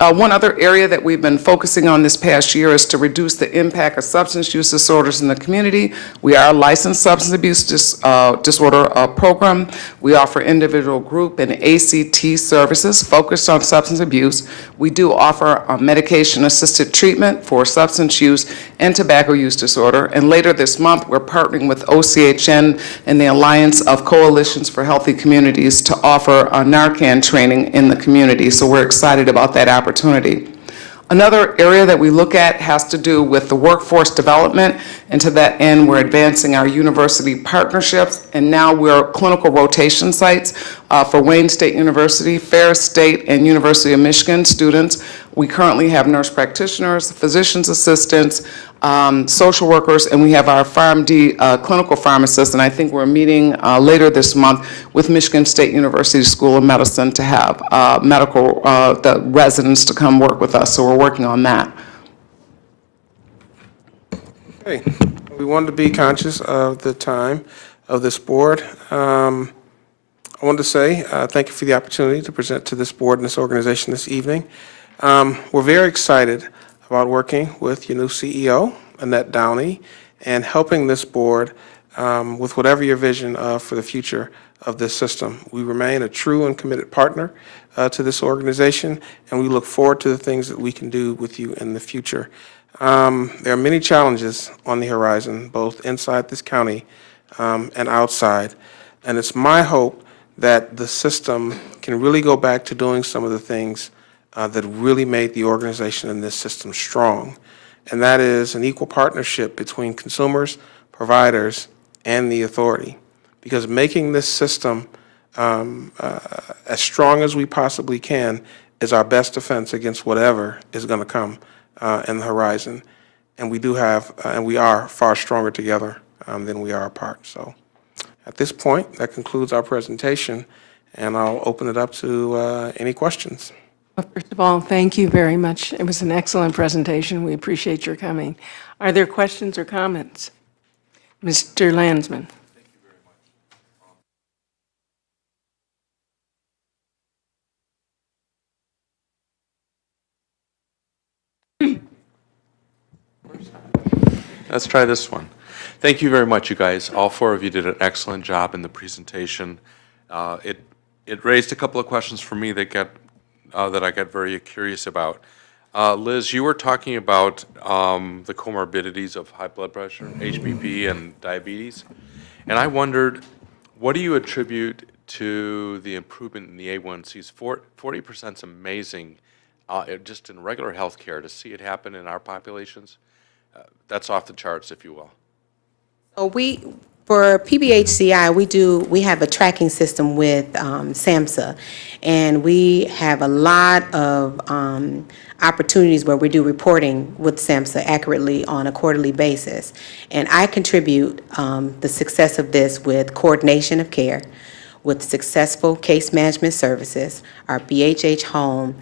One other area that we've been focusing on this past year is to reduce the impact of substance use disorders in the community. We are a licensed substance abuse disorder program. We offer individual, group, and ACT services focused on substance abuse. We do offer medication-assisted treatment for substance use and tobacco use disorder. And later this month, we're partnering with OCHN and the Alliance of Coalitions for Healthy Communities to offer Narcan training in the community. So we're excited about that opportunity. Another area that we look at has to do with the workforce development, and to that end, we're advancing our university partnerships, and now we're clinical rotation sites for Wayne State University, Ferris State, and University of Michigan students. We currently have nurse practitioners, physician's assistants, social workers, and we have our PharmD clinical pharmacists, and I think we're meeting later this month with Michigan State University School of Medicine to have the residents to come work with us, so we're working on that. Okay, we wanted to be conscious of the time of this board. I wanted to say thank you for the opportunity to present to this board and this organization this evening. We're very excited about working with your new CEO, Annette Downey, and helping this board with whatever your vision for the future of this system. We remain a true and committed partner to this organization, and we look forward to the things that we can do with you in the future. There are many challenges on the horizon, both inside this county and outside, and it's my hope that the system can really go back to doing some of the things that really made the organization and this system strong, and that is an equal partnership between consumers, providers, and the authority. Because making this system as strong as we possibly can is our best defense against whatever is going to come in the horizon. And we do have, and we are far stronger together than we are apart. So at this point, that concludes our presentation, and I'll open it up to any questions. Well, first of all, thank you very much. It was an excellent presentation. We appreciate your coming. Are there questions or comments? Mr. Landsman. Let's try this one. Thank you very much, you guys. All four of you did an excellent job in the presentation. It raised a couple of questions for me that I got very curious about. Liz, you were talking about the comorbidities of high blood pressure, HBP, and diabetes, and I wondered, what do you attribute to the improvement in the A1Cs? 40% is amazing, just in regular health care. To see it happen in our populations, that's off the charts, if you will. So for PBHCI, we have a tracking system with SAMHSA, and we have a lot of opportunities where we do reporting with SAMHSA accurately on a quarterly basis. And I contribute the success of this with coordination of care, with successful case management services, our BHH home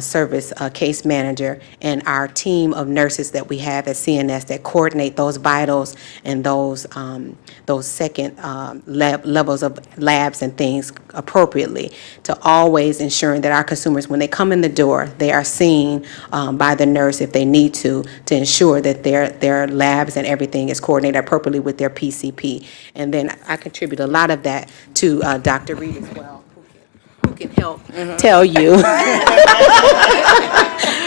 service case manager, and our team of nurses that we have at CNS that coordinate those vitals and those second levels of labs and things appropriately, to always ensuring that our consumers, when they come in the door, they are seen by the nurse if they need to ensure that their labs and everything is coordinated appropriately with their PCP. And then I contribute a lot of that to Dr. Reed as well, who can help tell you.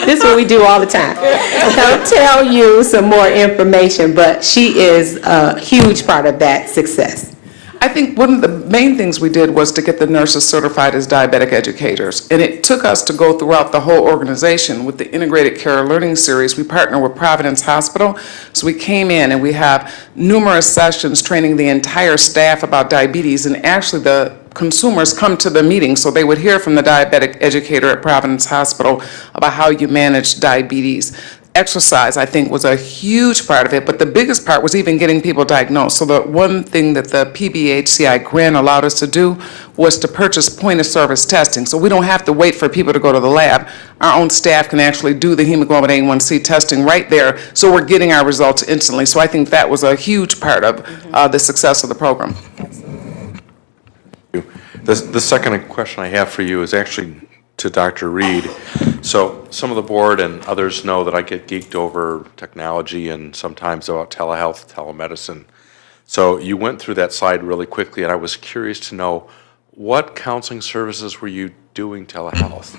This is what we do all the time. Help tell you some more information, but she is a huge part of that success. I think one of the main things we did was to get the nurses certified as diabetic educators. And it took us to go throughout the whole organization with the Integrated Care Learning Series. We partner with Providence Hospital. So we came in and we have numerous sessions training the entire staff about diabetes. And actually the consumers come to the meeting, so they would hear from the diabetic educator at Providence Hospital about how you manage diabetes. Exercise, I think, was a huge part of it, but the biggest part was even getting people diagnosed. So the one thing that the PBHCI grant allowed us to do was to purchase point-of-service testing. So we don't have to wait for people to go to the lab. Our own staff can actually do the hemoglobin A1C testing right there, so we're getting our results instantly. So I think that was a huge part of the success of the program. The second question I have for you is actually to Dr. Reed. So some of the board and others know that I get geeked over technology and sometimes about telehealth, telemedicine. So you went through that slide really quickly, and I was curious to know, what counseling services were you doing telehealth?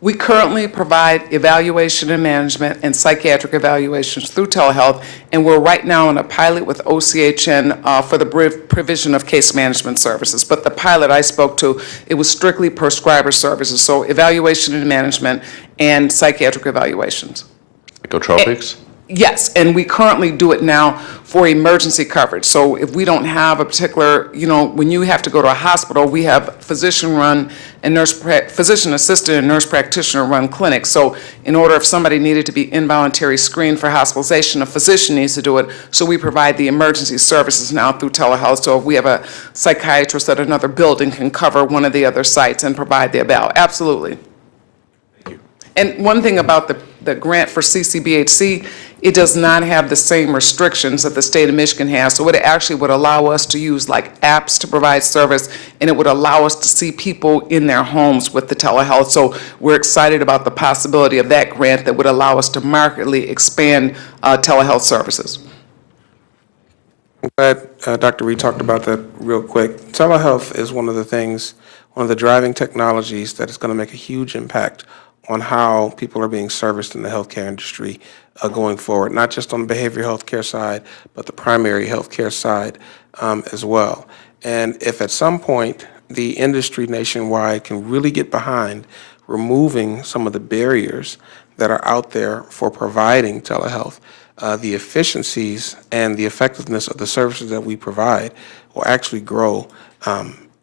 We currently provide evaluation and management and psychiatric evaluations through telehealth, and we're right now in a pilot with OCHN for the provision of case management services. But the pilot I spoke to, it was strictly prescriber services, so evaluation and management and psychiatric evaluations. Psychotropics? Yes, and we currently do it now for emergency coverage. So if we don't have a particular, when you have to go to a hospital, we have physician-run and physician-assisted and nurse practitioner-run clinics. So in order if somebody needed to be involuntary screened for hospitalization, a physician needs to do it. So we provide the emergency services now through telehealth. So if we have a psychiatrist at another building can cover one of the other sites and provide the eval. Absolutely. Thank you. And one thing about the grant for CCBHC, it does not have the same restrictions that the state of Michigan has. So it actually would allow us to use like apps to provide service, and it would allow us to see people in their homes with the telehealth. So we're excited about the possibility of that grant that would allow us to markedly expand telehealth services. I'm glad Dr. Reed talked about that real quick. Telehealth is one of the driving technologies that is going to make a huge impact on how people are being serviced in the healthcare industry going forward, not just on the behavioral health care side, but the primary health care side as well. And if at some point the industry nationwide can really get behind removing some of the barriers that are out there for providing telehealth, the efficiencies and the effectiveness of the services that we provide will actually grow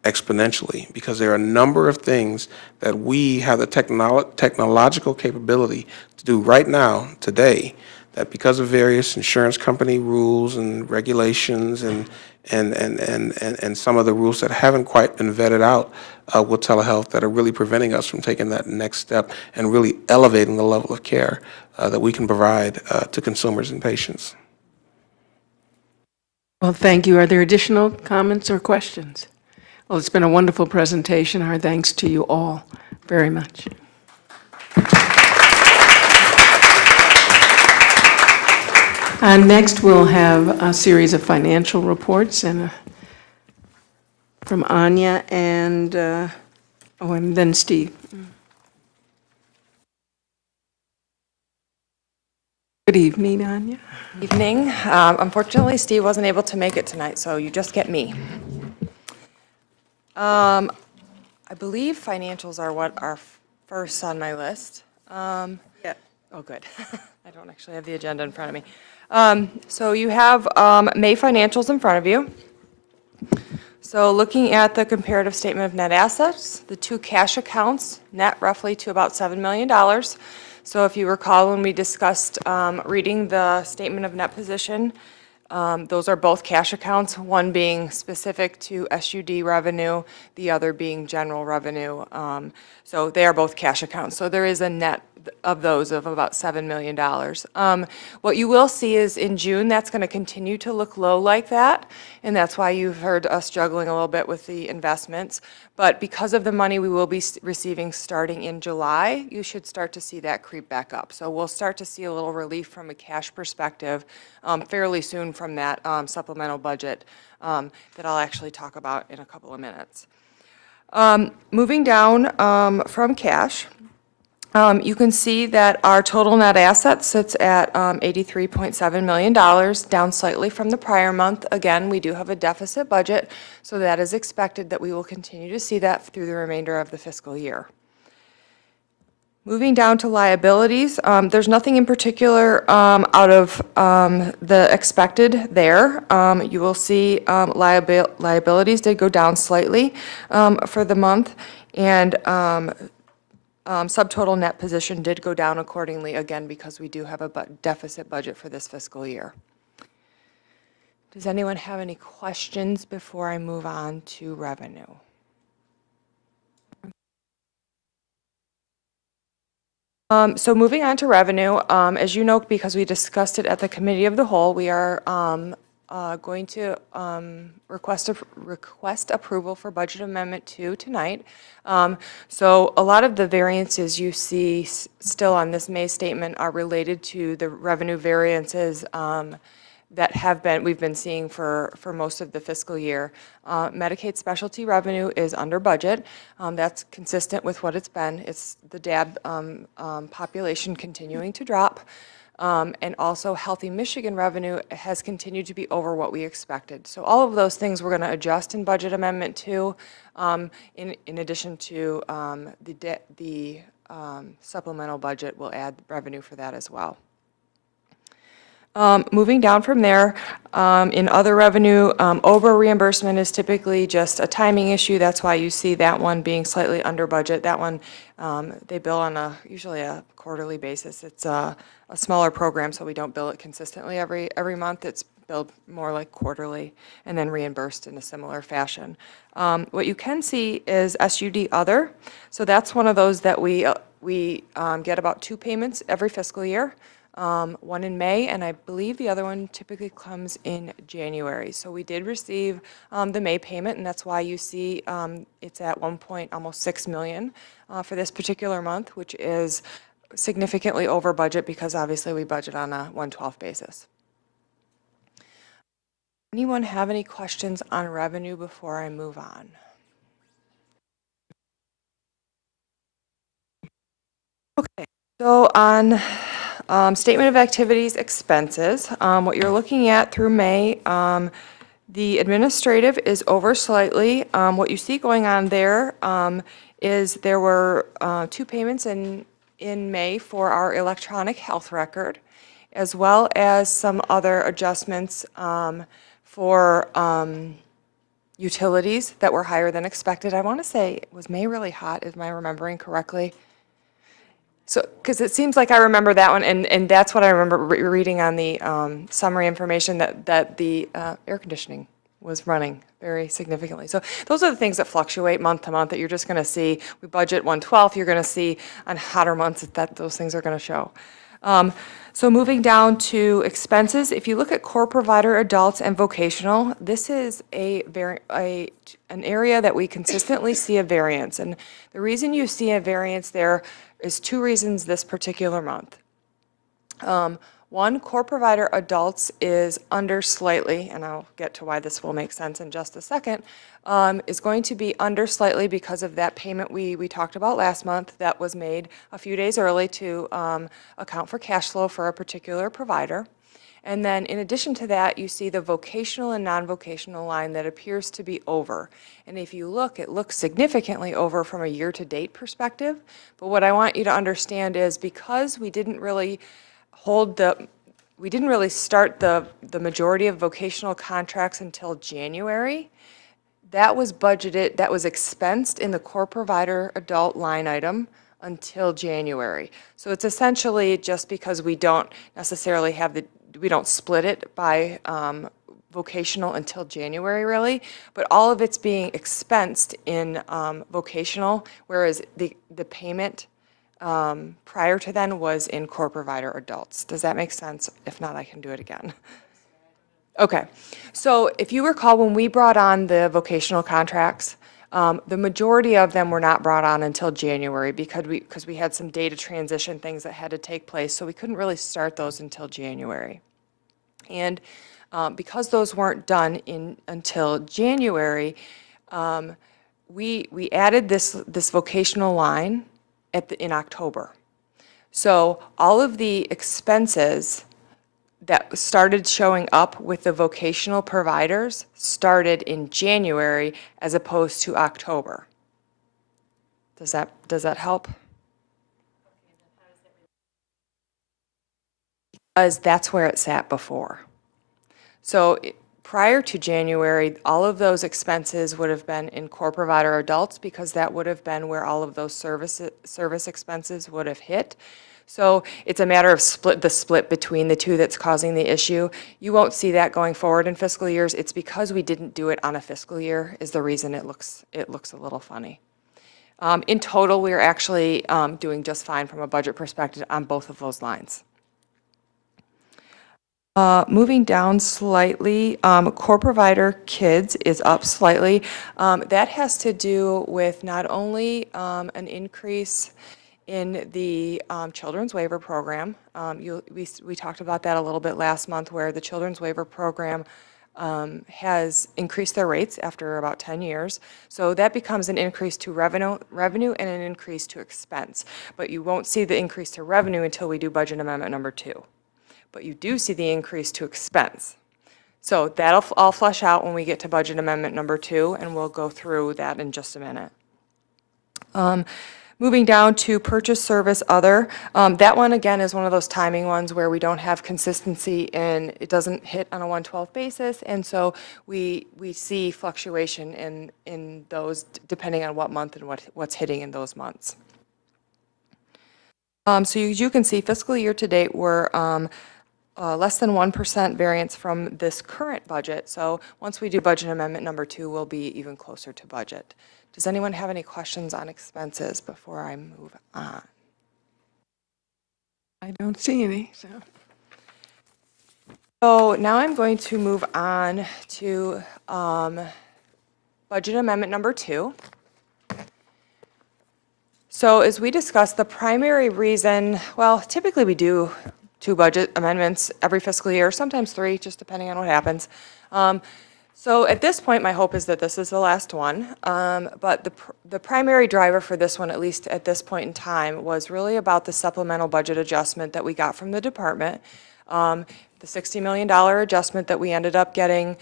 exponentially, because there are a number of things that we have the technological capability to do right now, today, that because of various insurance company rules and regulations and some of the rules that haven't quite been vetted out with telehealth, that are really preventing us from taking that next step and really elevating the level of care that we can provide to consumers and patients. Well, thank you. Are there additional comments or questions? Well, it's been a wonderful presentation. Our thanks to you all very much. Next, we'll have a series of financial reports from Anya and then Steve. Good evening, Anya. Evening. Unfortunately, Steve wasn't able to make it tonight, so you just get me. I believe financials are what are first on my list. Yeah. Oh, good. I don't actually have the agenda in front of me. So you have May financials in front of you. So looking at the comparative statement of net assets, the two cash accounts net roughly to about $7 million. So if you recall when we discussed reading the statement of net position, Those are both cash accounts, one being specific to SUD revenue, the other being general revenue. So they are both cash accounts. So there is a net of those of about $7 million. What you will see is in June, that's going to continue to look low like that, and that's why you've heard us struggling a little bit with the investments. But because of the money we will be receiving starting in July, you should start to see that creep back up. So we'll start to see a little relief from a cash perspective fairly soon from that supplemental budget that I'll actually talk about in a couple of minutes. Moving down from cash, you can see that our total net assets sits at $83.7 million, down slightly from the prior month. Again, we do have a deficit budget, so that is expected that we will continue to see that through the remainder of the fiscal year. Moving down to liabilities, there's nothing in particular out of the expected there. You will see liabilities did go down slightly for the month, and subtotal net position did go down accordingly, again, because we do have a deficit budget for this fiscal year. Does anyone have any questions before I move on to revenue? So moving on to revenue, as you know, because we discussed it at the Committee of the Whole, we are going to request approval for Budget Amendment 2 tonight. So a lot of the variances you see still on this May statement are related to the revenue variances that we've been seeing for most of the fiscal year. Medicaid specialty revenue is under budget. That's consistent with what it's been. It's the DAB population continuing to drop. And also Healthy Michigan revenue has continued to be over what we expected. So all of those things we're going to adjust in Budget Amendment 2, in addition to the supplemental budget, we'll add revenue for that as well. Moving down from there, in other revenue, OBRA reimbursement is typically just a timing issue. That's why you see that one being slightly under budget. That one, they bill on usually a quarterly basis. It's a smaller program, so we don't bill it consistently every month. It's billed more like quarterly and then reimbursed in a similar fashion. What you can see is SUD other. So that's one of those that we get about 2 payments every fiscal year. One in May, and I believe the other one typically comes in January. So we did receive the May payment, and that's why you see it's at almost $6 million for this particular month, which is significantly over budget because obviously we budget on a 1/12 basis. Anyone have any questions on revenue before I move on? Okay, so on statement of activities expenses, what you're looking at through May, the administrative is over slightly. What you see going on there is there were 2 payments in May for our electronic health record, as well as some other adjustments for utilities that were higher than expected. I want to say, was May really hot? Am I remembering correctly? So, because it seems like I remember that one, and that's what I remember reading on the summary information, that the air conditioning was running very significantly. So those are the things that fluctuate month to month that you're just going to see. We budget 1/12, you're going to see on hotter months that those things are going to show. So moving down to expenses, if you look at core provider, adults, and vocational, this is an area that we consistently see a variance. And the reason you see a variance there is 2 reasons this particular month. One, core provider adults is under slightly, and I'll get to why this will make sense in just a second, is going to be under slightly because of that payment we talked about last month that was made a few days early to account for cash flow for a particular provider. And then in addition to that, you see the vocational and non-vocational line that appears to be over. And if you look, it looks significantly over from a year-to-date perspective. But what I want you to understand is because we didn't really start the majority of vocational contracts until January, that was budgeted, that was expensed in the core provider adult line item until January. So it's essentially just because we don't necessarily have we don't split it by vocational until January, really, but all of it's being expensed in vocational, whereas the payment prior to then was in core provider adults. Does that make sense? If not, I can do it again. Okay, so if you recall, when we brought on the vocational contracts, the majority of them were not brought on until January because we had some data transition things that had to take place, so we couldn't really start those until January. And because those weren't done until January, we added this vocational line in October. So all of the expenses that started showing up with the vocational providers started in January as opposed to October. Does that help? Because that's where it sat before. So prior to January, all of those expenses would have been in core provider adults because that would have been where all of those service expenses would have hit. So it's a matter of the split between the two that's causing the issue. You won't see that going forward in fiscal years. It's because we didn't do it on a fiscal year is the reason it looks a little funny. In total, we're actually doing just fine from a budget perspective on both of those lines. Moving down slightly, core provider kids is up slightly. That has to do with not only an increase in the children's waiver program. We talked about that a little bit last month, where the children's waiver program has increased their rates after about 10 years. So that becomes an increase to revenue and an increase to expense. But you won't see the increase to revenue until we do budget amendment number 2. But you do see the increase to expense. So that'll all flush out when we get to budget amendment number 2, and we'll go through that in just a minute. Moving down to purchase service other, that one again is one of those timing ones where we don't have consistency and it doesn't hit on a 1/12 basis, and so we see fluctuation in those depending on what month and what's hitting in those months. So you can see fiscal year to date we're less than 1% variance from this current budget. So once we do budget amendment number 2, we'll be even closer to budget. Does anyone have any questions on expenses before I move on? I don't see any, so. So now I'm going to move on to budget amendment number 2. So as we discussed, the primary reason, well, typically we do 2 budget amendments every fiscal year, sometimes 3, just depending on what happens. So at this point, my hope is that this is the last one. But the primary driver for this one, at least at this point in time, was really about the supplemental budget adjustment that we got from the department. The $60 million adjustment that we ended up getting,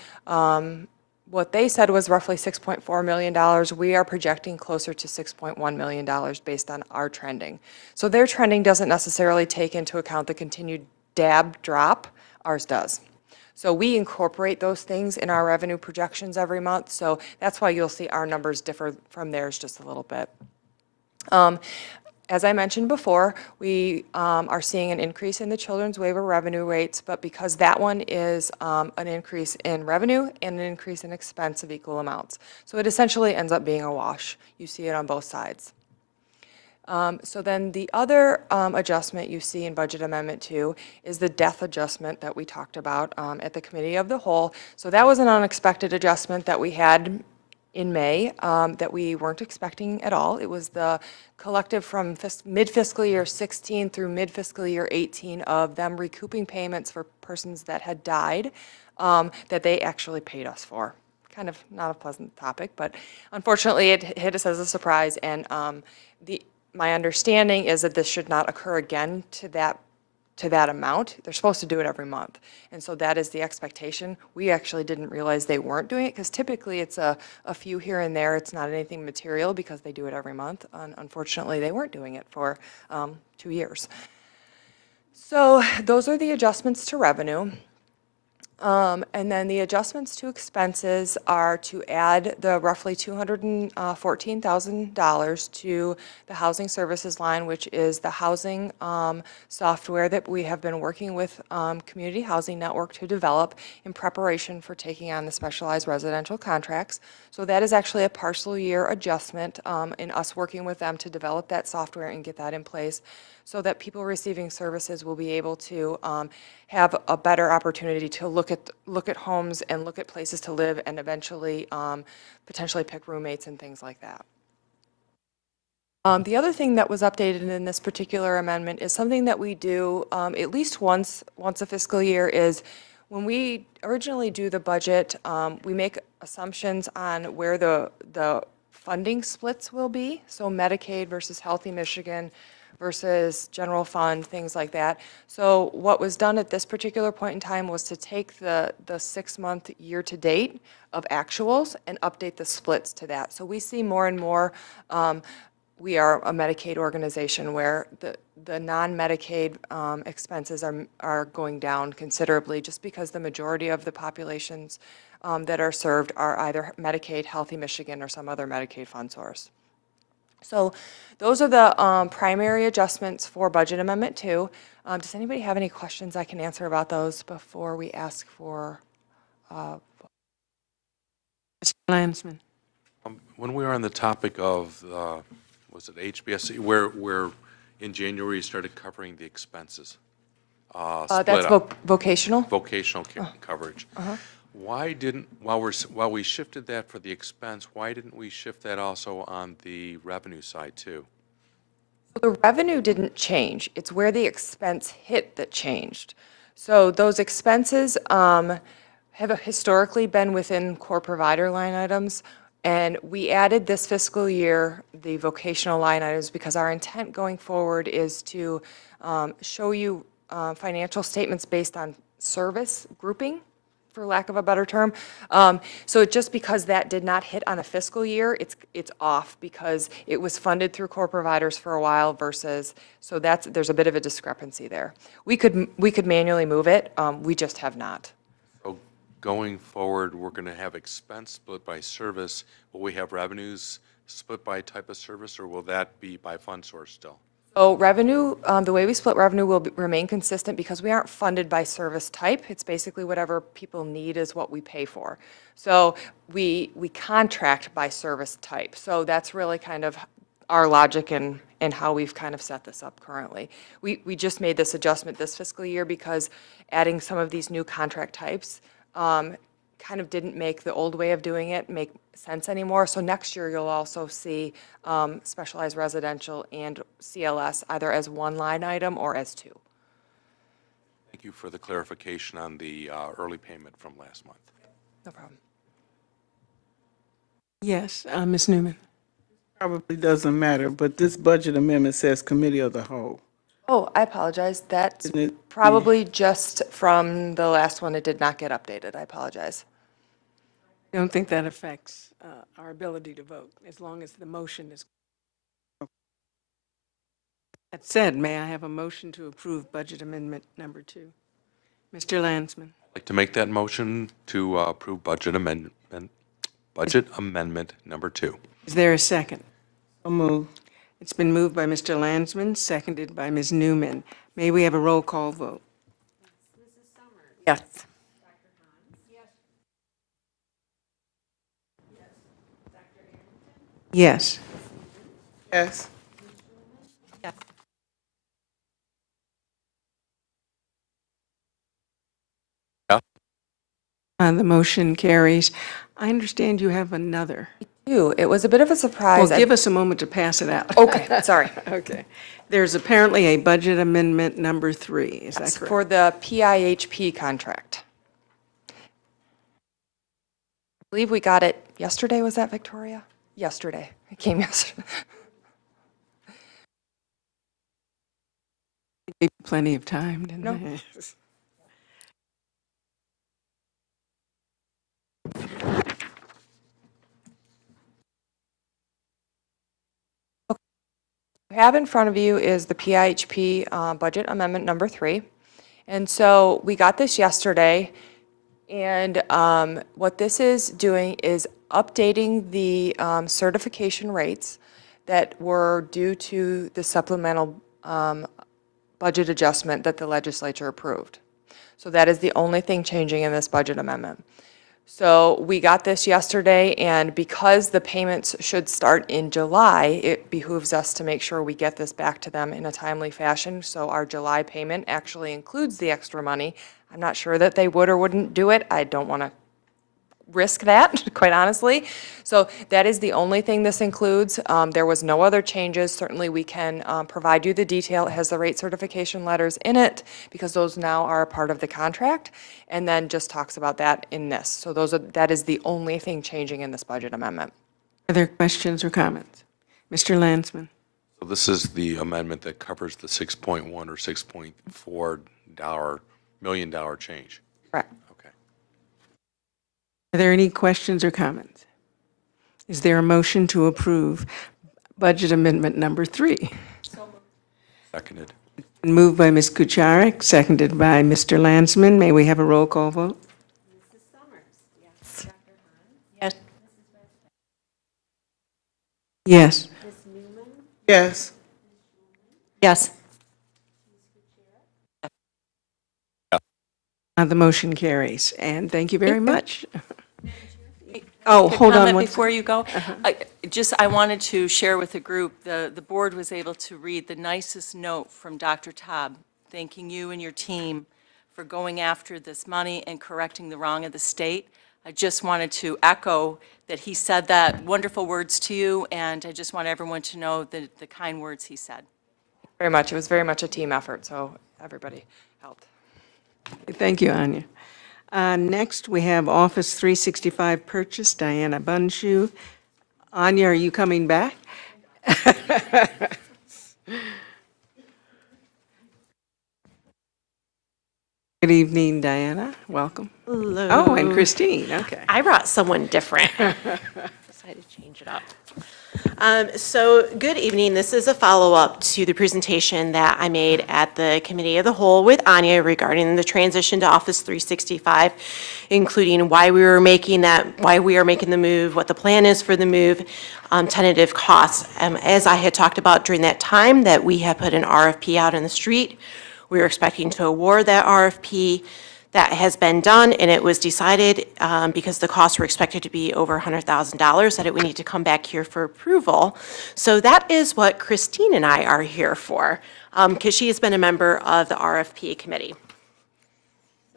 what they said was roughly $6.4 million. We are projecting closer to $6.1 million based on our trending. So their trending doesn't necessarily take into account the continued DAB drop. Ours does. So we incorporate those things in our revenue projections every month. So that's why you'll see our numbers differ from theirs just a little bit. As I mentioned before, we are seeing an increase in the children's waiver revenue rates, but because that one is an increase in revenue and an increase in expense of equal amounts. So it essentially ends up being a wash. You see it on both sides. So then the other adjustment you see in Budget Amendment 2 is the death adjustment that we talked about at the Committee of the Whole. So that was an unexpected adjustment that we had in May that we weren't expecting at all. It was the collective from mid-fiscal year 16 through mid-fiscal year 18 of them recouping payments for persons that had died that they actually paid us for. Kind of not a pleasant topic, but unfortunately it hit us as a surprise, and my understanding is that this should not occur again to that amount. They're supposed to do it every month. And so that is the expectation. We actually didn't realize they weren't doing it because typically it's a few here and there. It's not anything material because they do it every month. Unfortunately, they weren't doing it for 2 years. So those are the adjustments to revenue. And then the adjustments to expenses are to add the roughly $214,000 to the housing services line, which is the housing software that we have been working with Community Housing Network to develop in preparation for taking on the specialized residential contracts. So that is actually a partial year adjustment in us working with them to develop that software and get that in place so that people receiving services will be able to have a better opportunity to look at homes and look at places to live and eventually potentially pick roommates and things like that. The other thing that was updated in this particular amendment is something that we do at least once a fiscal year is when we originally do the budget, we make assumptions on where the funding splits will be. So Medicaid versus Healthy Michigan versus general fund, things like that. So what was done at this particular point in time was to take the 6-month year-to-date of actuals and update the splits to that. So we see more and more, we are a Medicaid organization where the non-Medicaid expenses are going down considerably just because the majority of the populations that are served are either Medicaid, Healthy Michigan, or some other Medicaid fund source. So those are the primary adjustments for Budget Amendment 2. Does anybody have any questions I can answer about those before we ask for? Mr. Landsman. When we were on the topic of, was it HBSC, where in January you started covering the expenses? Split That's up. vocational? Vocational coverage. Why didn't, while we shifted that for the expense, why didn't we shift that also on the revenue side too? The revenue didn't change. It's where the expense hit that changed. So those expenses have historically been within core provider line items, and we added this fiscal year the vocational line items because our intent going forward is to show you financial statements based on service grouping, for lack of a better term. So just because that did not hit on a fiscal year, it's off because it was funded through core providers for a while versus, so there's a bit of a discrepancy there. We could manually move it, we just have not. So going forward, we're going to have expense split by service. Will we have revenues split by type of service, or will that be by fund source still? So revenue, the way we split revenue will remain consistent because we aren't funded by service type. It's basically whatever people need is what we pay for. So we contract by service type. So that's really kind of our logic and how we've kind of set this up currently. We just made this adjustment this fiscal year because adding some of these new contract types kind of didn't make the old way of doing it make sense anymore. So next year, you'll also see specialized residential and CLS either as one line item or as two. Thank you for the clarification on the early payment from last month. No problem. Yes, Ms. Newman. Probably doesn't matter, but this budget amendment says committee of the whole. Oh, I apologize. That's Isn't it- probably just from the last one. It did not get updated. I apologize. I don't think that affects our ability to vote, as long as the motion is. That said, may I have a motion to approve Budget Amendment Number 2? Mr. Landsman. I'd like to make that motion to approve budget amendment number 2. Is there a second? So moved. It's been moved by Mr. Landsman, seconded by Ms. Newman. May we have a roll call vote? Yes. Yes. Yes. The motion carries. I understand you have another. It was a bit of a surprise. Well, give us a moment to pass it out. Okay, sorry. Okay. There's apparently a Budget Amendment Number 3, is that It's correct? for the PIHP contract. I believe we got it yesterday, was that, Victoria? Yesterday. It came yesterday. Gave you plenty of time, didn't No. they? You have in front of you is the PIHP budget amendment number 3. And so we got this yesterday. And what this is doing is updating the certification rates that were due to the supplemental budget adjustment that the legislature approved. So that is the only thing changing in this budget amendment. So we got this yesterday, and because the payments should start in July, it behooves us to make sure we get this back to them in a timely fashion. So our July payment actually includes the extra money. I'm not sure that they would or wouldn't do it. I don't want to risk that, quite honestly. So that is the only thing this includes. There was no other changes. Certainly, we can provide you the detail. It has the rate certification letters in it because those now are a part of the contract, and then just talks about that in this. So that is the only thing changing in this budget amendment. Other questions or comments? Mr. Landsman. So this is the amendment that covers the 6.1 or $6.4 million change. Correct. Okay. Are there any questions or comments? Is there a motion to approve Budget Amendment Number 3? Seconded. Moved by Ms. Kucharek, seconded by Mr. Landsman. May we have a roll call vote? Yes. Yes. Yes. Yes. The motion carries, and thank you very much. Oh, hold on Comment one before second. you go. I wanted to share with the group, the board was able to read the nicest note from Dr. Taub, thanking you and your team for going after this money and correcting the wrong of the state. I just wanted to echo that he said that wonderful words to you, and I just want everyone to know the kind words he said. Very much. It was very much a team effort, so everybody helped. Thank you, Anya. Next, we have Office 365 purchase, Diana Bunshu. Anya, are you coming back? Good evening, Diana. Welcome. Hello. Oh, and Christine, okay. I brought someone different. Decided to change it up. So, good evening. This is a follow-up to the presentation that I made at the Committee of the Whole with Anya regarding the transition to Office 365, including why we are making the move, what the plan is for the move, tentative costs. As I had talked about during that time, that we have put an RFP out in the street. We were expecting to award that RFP. That has been done, and it was decided, because the costs were expected to be over $100,000, that it would need to come back here for approval. So that is what Christine and I are here for, because she has been a member of the RFP committee.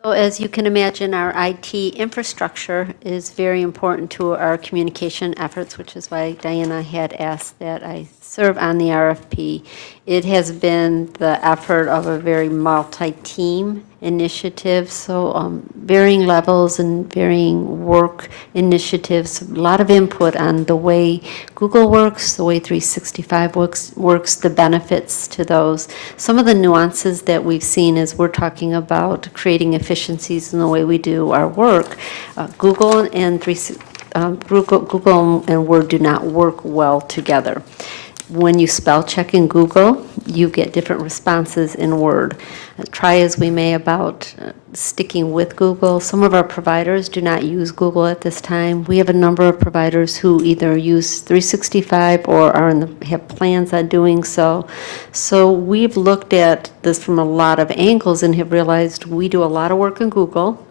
So as you can imagine, our IT infrastructure is very important to our communication efforts, which is why Diana had asked that I serve on the RFP. It has been the effort of a very multi-team initiative, so varying levels and varying work initiatives, a lot of input on the way Google works, the way 365 works, the benefits to those. Some of the nuances that we've seen as we're talking about creating efficiencies in the way we do our work, Google and Word do not work well together. When you spell check in Google, you get different responses in Word. Try as we may about sticking with Google. Some of our providers do not use Google at this time. We have a number of providers who either use 365 or have plans on doing so. So we've looked at this from a lot of angles and have realized we do a lot of work in Google.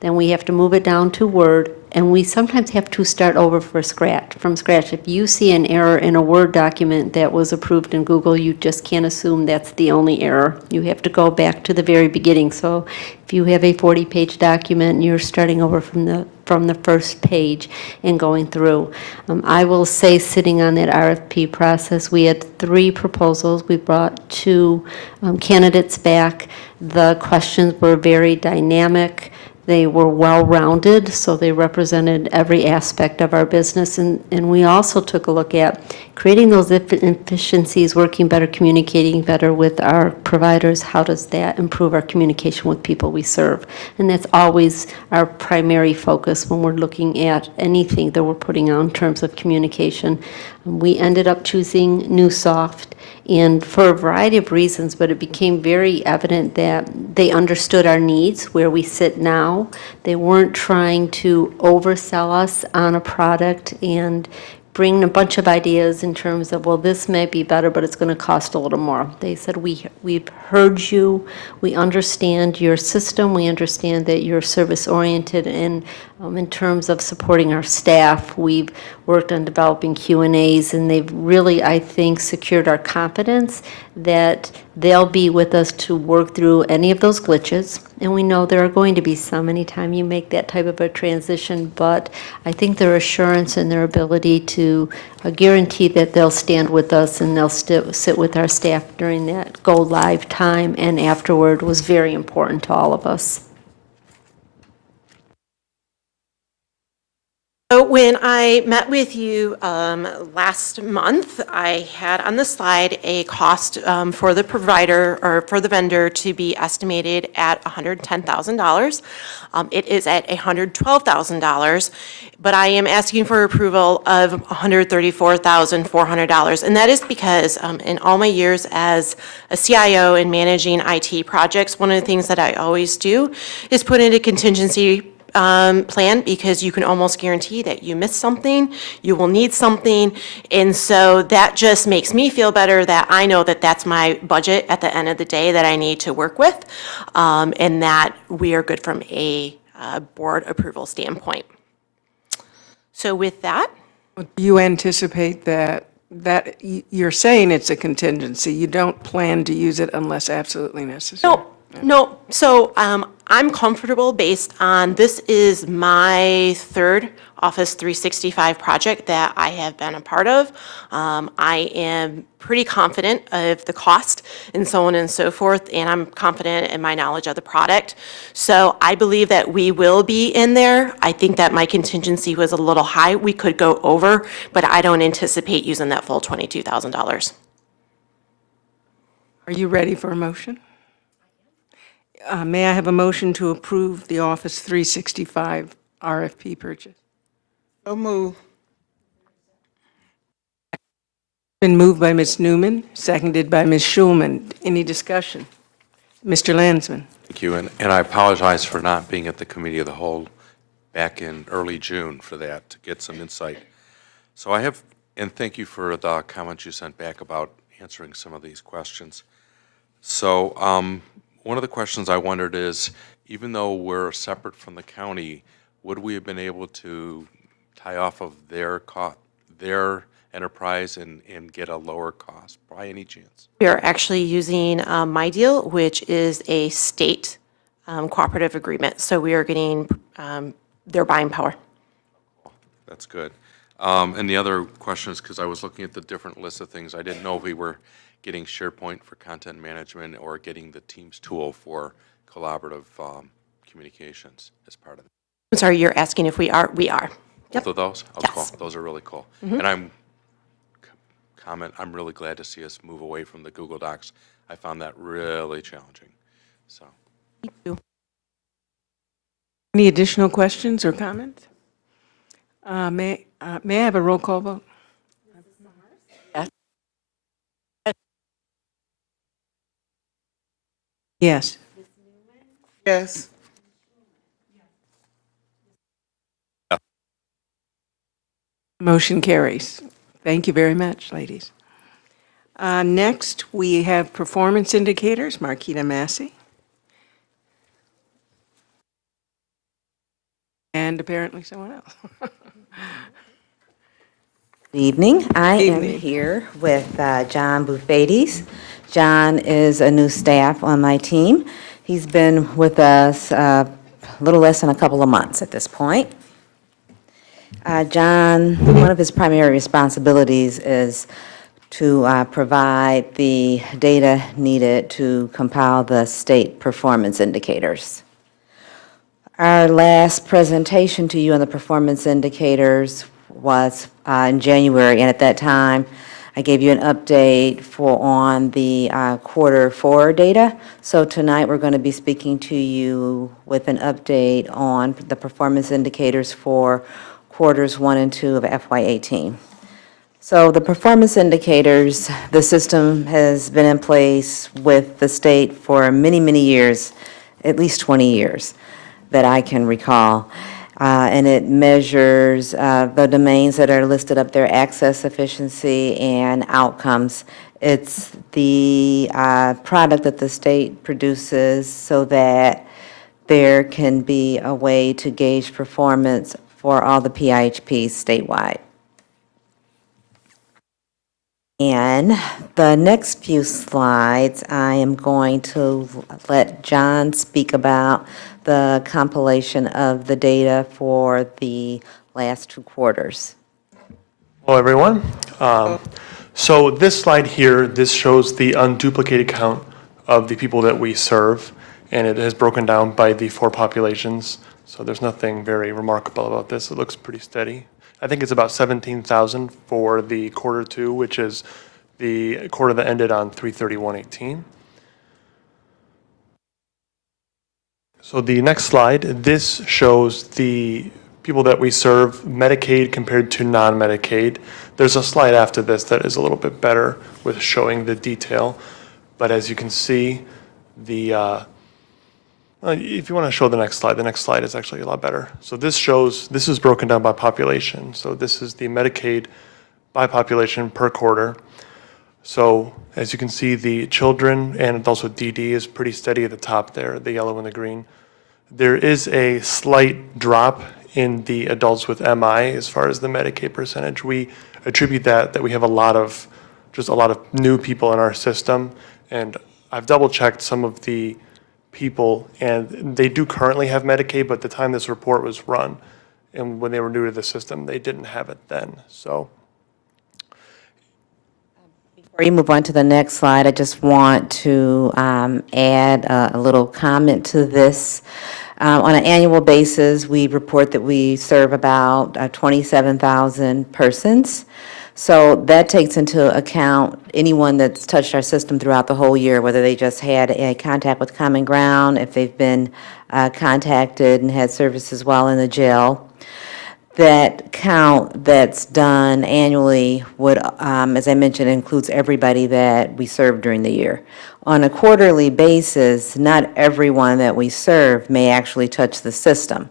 Then we have to move it down to Word, and we sometimes have to start over from scratch. If you see an error in a Word document that was approved in Google, you just can't assume that's the only error. You have to go back to the very beginning. So if you have a 40-page document, you're starting over from the first page and going through. I will say, sitting on that RFP process, we had 3 proposals. We brought 2 candidates back. The questions were very dynamic. They were well-rounded, so they represented every aspect of our business. And we also took a look at creating those efficiencies, working better, communicating better with our providers. How does that improve our communication with people we serve? And that's always our primary focus when we're looking at anything that we're putting out in terms of communication. We ended up choosing Newsoft, and for a variety of reasons, but it became very evident that they understood our needs, where we sit now, now. They weren't trying to oversell us on a product and bring a bunch of ideas in terms of, well, this may be better, but it's going to cost a little more. They said, we've heard you, we understand your system, we understand that you're service-oriented, and in terms of supporting our staff, we've worked on developing Q&As, and they've really, I think, secured our confidence that they'll be with us to work through any of those glitches. And we know there are going to be some anytime you make that type of a transition, but I think their assurance and their ability to guarantee that they'll stand with us and they'll sit with our staff during that go-live time and afterward was very important to all of us. So when I met with you last month, I had on the slide a cost for the provider or for the vendor to be estimated at $110,000. It is at $112,000, but I am asking for approval of $134,400. And that is because in all my years as a CIO and managing IT projects, one of the things that I always do is put in a contingency plan, because you can almost guarantee that you miss something, you will need something, and so that just makes me feel better that I know that that's my budget at the end of the day that I need to work with, and that we are good from a board approval standpoint. So with that, Do you anticipate that you're saying it's a contingency, you don't plan to use it unless absolutely necessary? No, so I'm comfortable based on, this is my third Office 365 project that I have been a part of. I am pretty confident of the cost and so on and so forth, and I'm confident in my knowledge of the product. So I believe that we will be in there. I think that my contingency was a little high. We could go over, but I don't anticipate using that full $22,000. Are you ready for a motion? May I have a motion to approve the Office 365 RFP purchase? So move. Been moved by Ms. Newman, seconded by Ms. Schulman. Any discussion? Mr. Landsman. Thank you, and I apologize for not being at the Committee of the Whole back in early June for that, to get some insight. So I have, and thank you for the comments you sent back about answering some of these questions. So one of the questions I wondered is, even though we're separate from the county, would we have been able to tie off of their enterprise and get a lower cost by any chance? We are actually using My Deal, which is a state cooperative agreement. So we are getting their buying power. That's good. And the other question is, because I was looking at the different list of things, I didn't know if we were getting SharePoint for content management or getting the Teams tool for collaborative communications as part of it. I'm sorry, you're asking if we are? We are. Yep. Both of those? Oh, Yes. cool. Those are really cool. Mm-hmm. And I'm really glad to see us move away from the Google Docs. I found that really challenging, so. Any additional questions or comments? May I have a roll call vote? Yes. Yes. Motion carries. Thank you very much, ladies. Next, we have performance indicators. Marquita Massey. And apparently someone else. Good evening. I am Evening. here with John Buffedes. John is a new staff on my team. He's been with us a little less than a couple of months at this point. John, one of his primary responsibilities is to provide the data needed to compile the state performance indicators. Our last presentation to you on the performance indicators was in January, and at that time, I gave you an update on the quarter 4 data. So tonight, we're going to be speaking to you with an update on the performance indicators for quarters 1 and 2 of FY18. So the performance indicators, the system has been in place with the state for many, many years, at least 20 years. that I can recall. And it measures the domains that are listed up there, access, efficiency, and outcomes. It's the product that the state produces so that there can be a way to gauge performance for all the PIHPs statewide. And the next few slides, I am going to let John speak about the compilation of the data for the last 2 quarters. Hello, everyone. So this slide here, this shows the unduplicated count of the people that we serve, and it is broken down by the 4 populations. So there's nothing very remarkable about this. It looks pretty steady. I think it's about 17,000 for the quarter 2, which is the quarter that ended on 3/31/18. So the next slide, this shows the people that we serve, Medicaid compared to non-Medicaid. There's a slide after this that is a little bit better with showing the detail. But as you can see, if you want to show the next slide is actually a lot better. So this is broken down by population. So this is the Medicaid by population per quarter. So as you can see, the children and adults with DD is pretty steady at the top there, the yellow and the green. There is a slight drop in the adults with MI as far as the Medicaid percentage. We attribute that we have a lot of new people in our system. And I've double checked some of the people, and they do currently have Medicaid, but at the time this report was run, and when they were new to the system, they didn't have it then. So Before you move on to the next slide, I just want to add a little comment to this. On an annual basis, we report that we serve about 27,000 persons. So that takes into account anyone that's touched our system throughout the whole year, whether they just had a contact with Common Ground, if they've been contacted and had services while in the jail. That count that's done annually would, as I mentioned, includes everybody that we serve during the year. On a quarterly basis, not everyone that we serve may actually touch the system.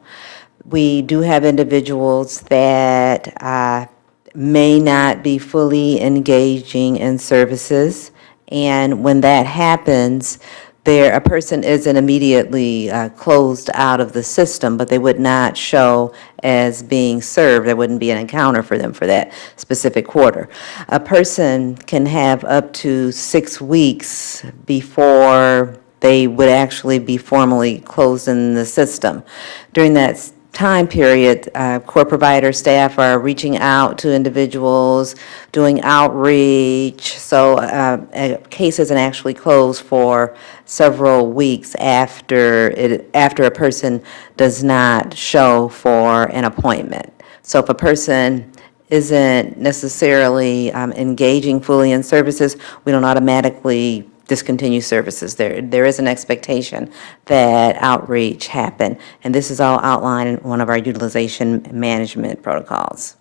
We do have individuals that may not be fully engaging in services, and when that happens, a person isn't immediately closed out of the system, but they would not show as being served. There wouldn't be an encounter for them for that specific quarter. A person can have up to 6 weeks before they would actually be formally closed in the system. During that time period, core provider staff are reaching out to individuals, doing outreach. So a case isn't actually closed for several weeks after a person does not show for an appointment. So if a person isn't necessarily engaging fully in services, we don't automatically discontinue services. There is an expectation that outreach happen, and this is all outlined in one of our utilization management protocols.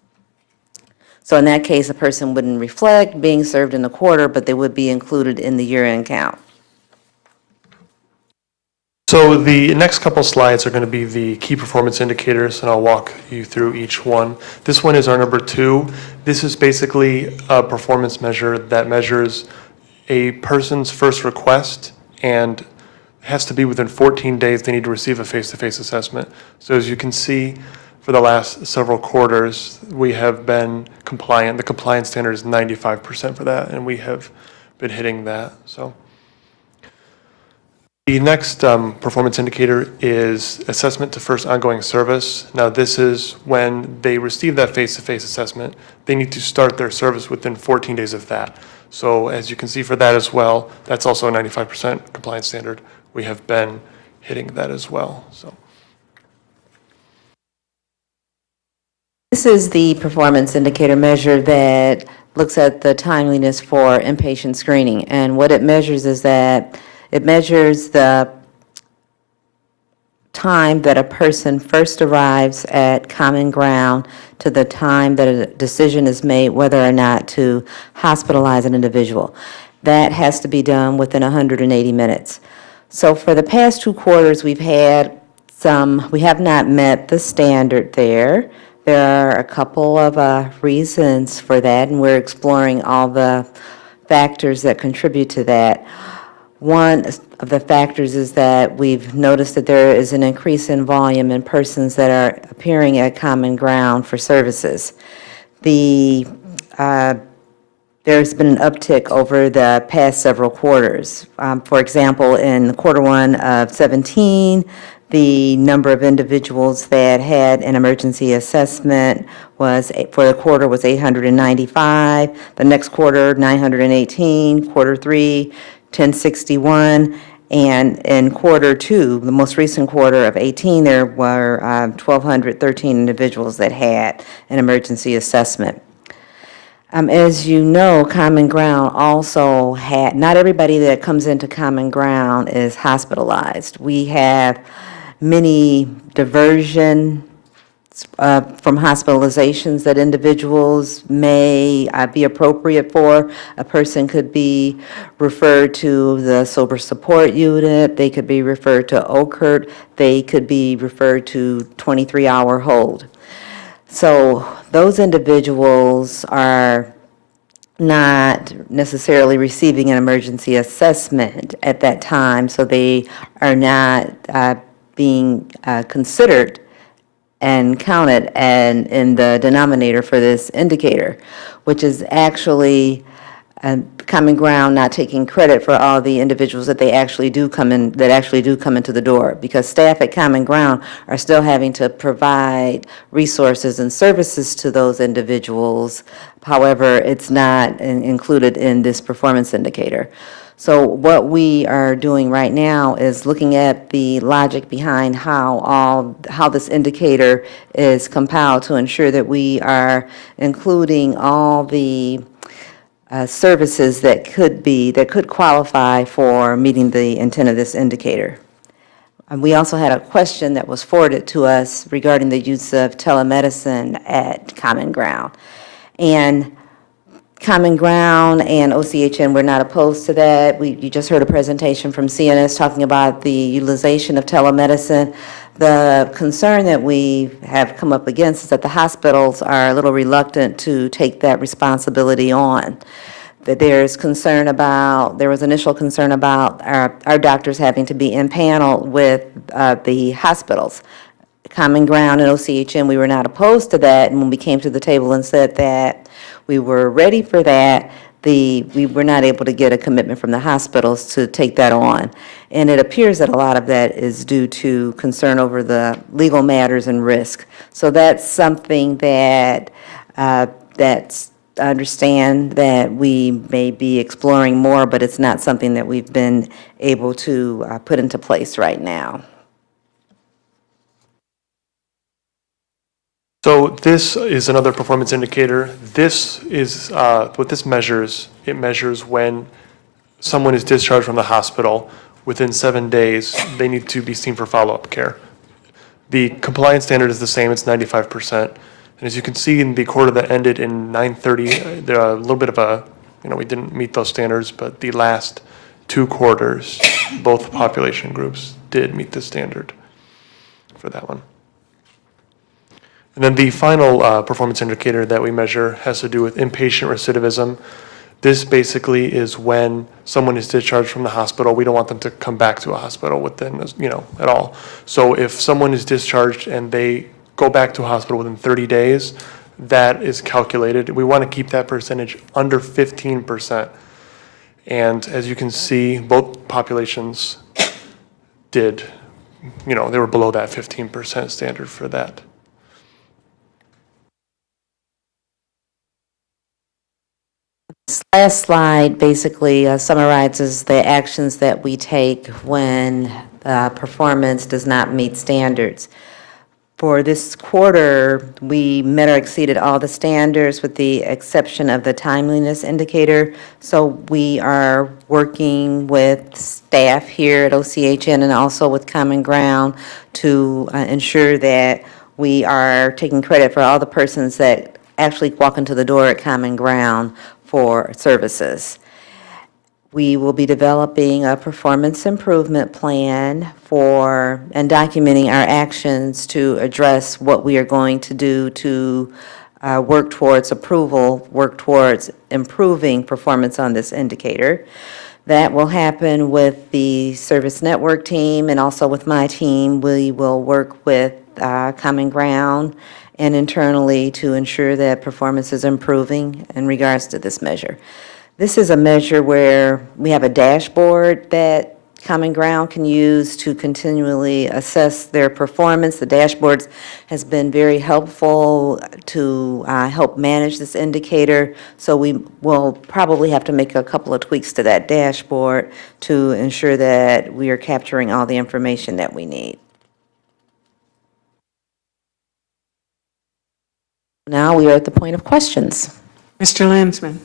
So in that case, a person wouldn't reflect being served in the quarter, but they would be included in the year-end count. So the next couple slides are going to be the key performance indicators, and I'll walk you through each one. This one is our number 2. This is basically a performance measure that measures a person's first request, and has to be within 14 days they need to receive a face-to-face assessment. So as you can see, for the last several quarters, we have been compliant. The compliance standard is 95% for that, and we have been hitting that. So the next performance indicator is assessment to first ongoing service. Now, this is when they receive that face-to-face assessment, they need to start their service within 14 days of that. So as you can see for that as well, that's also a 95% compliance standard. We have been hitting that as well. So This is the performance indicator measure that looks at the timeliness for inpatient screening. And what it measures is that it measures the time that a person first arrives at Common Ground to the time that a decision is made whether or not to hospitalize an individual. That has to be done within 180 minutes. So for the past 2 quarters, we've had we have not met the standard there. There are a couple of reasons for that, and we're exploring all the factors that contribute to that. One of the factors is that we've noticed that there is an increase in volume in persons that are appearing at Common Ground for services. There's been an uptick over the past several quarters. For example, in quarter one of 17, the number of individuals that had an emergency assessment for the quarter was 895. The next quarter, 918. Quarter three, 1061. And in quarter two, the most recent quarter of 18, there were 1,213 individuals that had an emergency assessment. As you know, Common Ground also had, not everybody that comes into Common Ground is hospitalized. We have many diversion from hospitalizations that individuals may be appropriate for. A person could be referred to the sober support unit, they could be referred to OCHN, they could be referred to 23-hour hold. So those individuals are not necessarily receiving an emergency assessment at that time, so they are not being considered and counted in the denominator for this indicator, which is actually Common Ground not taking credit for all the individuals that they actually do come in, that actually do come into the door, because staff at Common Ground are still having to provide resources and services to those individuals. However, it's not included in this performance indicator. So what we are doing right now is looking at the logic behind how this indicator is compiled to ensure that we are including all the services that could qualify for meeting the intent of this indicator. We also had a question that was forwarded to us regarding the use of telemedicine at Common Ground. And Common Ground and OCHN, we're not opposed to that. You just heard a presentation from CNS talking about the utilization of telemedicine. The concern that we have come up against is that the hospitals are a little reluctant to take that responsibility on. That there was initial concern about our doctors having to be in panel with the hospitals. Common Ground and OCHN, we were not opposed to that, and when we came to the table and said that we were ready for that, we were not able to get a commitment from the hospitals to take that on. And it appears that a lot of that is due to concern over the legal matters and risk. So that's something that I understand that we may be exploring more, but it's not something that we've been able to put into place right now. So this is another performance indicator. This is what this measures. It measures when someone is discharged from the hospital. Within 7 days, they need to be seen for follow-up care. The compliance standard is the same, it's 95%. And as you can see in the quarter that ended in 9/30, there are a little bit of we didn't meet those standards, but the last 2 quarters, both population groups did meet the standard for that one. And then the final performance indicator that we measure has to do with inpatient recidivism. This basically is when someone is discharged from the hospital. We don't want them to come back to a hospital within, at all. So if someone is discharged and they go back to a hospital within 30 days, that is calculated. We want to keep that percentage under 15%. And as you can see, both populations did, they were below that 15% standard for that. This last slide basically summarizes the actions that we take when performance does not meet standards. For this quarter, we met or exceeded all the standards with the exception of the timeliness indicator. So we are working with staff here at OCHN and also with Common Ground to ensure that we are taking credit for all the persons that actually walk into the door at Common Ground for services. We will be developing a performance improvement plan and documenting our actions to address what we are going to do to work towards approval, work towards improving performance on this indicator. That will happen with the service network team and also with my team. We will work with Common Ground and internally to ensure that performance is improving in regards to this measure. This is a measure where we have a dashboard that Common Ground can use to continually assess their performance. The dashboard has been very helpful to help manage this indicator, so we will probably have to make a couple of tweaks to that dashboard to ensure that we are capturing all the information that we need. Now we are at the point of questions. Mr. Landsman.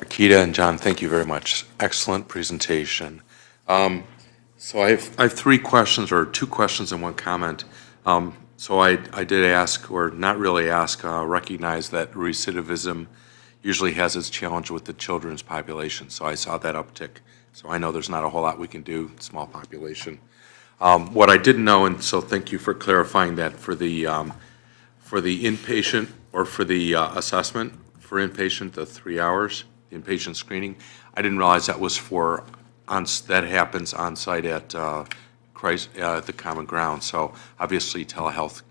Akita and John, thank you very much. Excellent presentation. So I have three questions, or two questions and one comment. So I did ask, or not really ask, recognize that recidivism usually has its challenge with the children's population. So I saw that uptick. So I know there's not a whole lot we can do, small population. What I didn't know, and so thank you for clarifying that, for the inpatient or for the assessment for inpatient, the 3 hours, the inpatient screening, I didn't realize that was that happens on site at the Common Ground. So obviously telehealth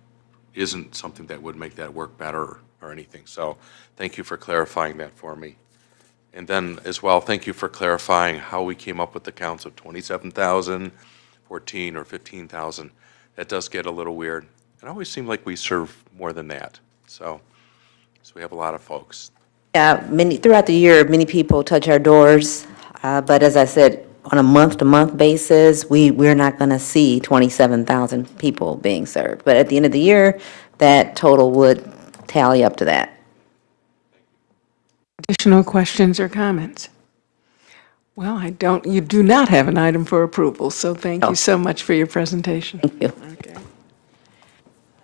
isn't something that would make that work better or anything. So thank you for clarifying that for me. And then as well, thank you for clarifying how we came up with the counts of 27,000, 14 or 15,000. That does get a little weird. It always seemed like we serve more than that. So we have a lot of folks. Yeah, throughout the year, many people touch our doors, but as I said, on a month-to-month basis, we're not going to see 27,000 people being served. But at the end of the year, that total would tally up to that. Additional questions or comments? Well, you do not have an item for approval, so thank you so much for your presentation. Thank you. Okay.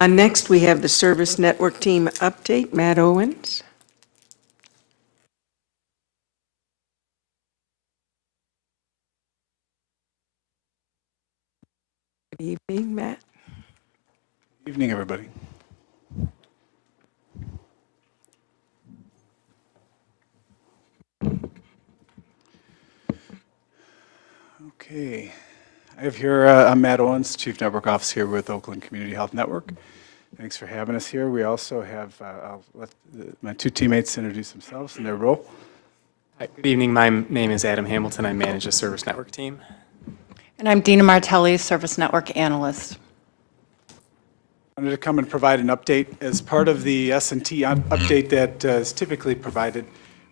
Next, we have the Service Network Team update. Matt Owens. Good evening, Matt. Good evening, everybody. Okay, I have here, I'm Matt Owens, Chief Network Officer here with Oakland Community Health Network. Thanks for having us here. We also have, I'll let my two teammates introduce themselves and their role. Hi, good evening. My name is Adam Hamilton. I manage the Service Network team. And I'm Dina Martelli, Service Network Analyst. I wanted to come and provide an update. As part of the S&T update that is typically provided,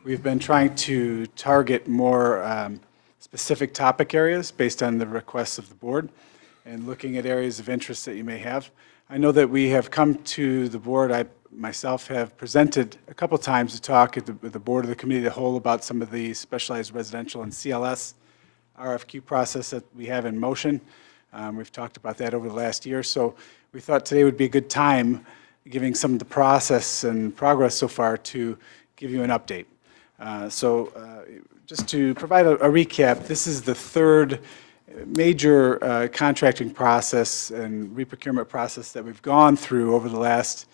we've been trying to target more specific topic areas based on the requests of the board and looking at areas of interest that you may have. I know that we have come to the board, I myself have presented a couple times to talk with the board of the committee of the whole about some of the specialized residential and CLS RFQ process that we have in motion. We've talked about that over the last year, so we thought today would be a good time, giving some of the process and progress so far, to give you an update. Just to provide a recap, this is the third major contracting process and reprocurement process that we've gone through over the last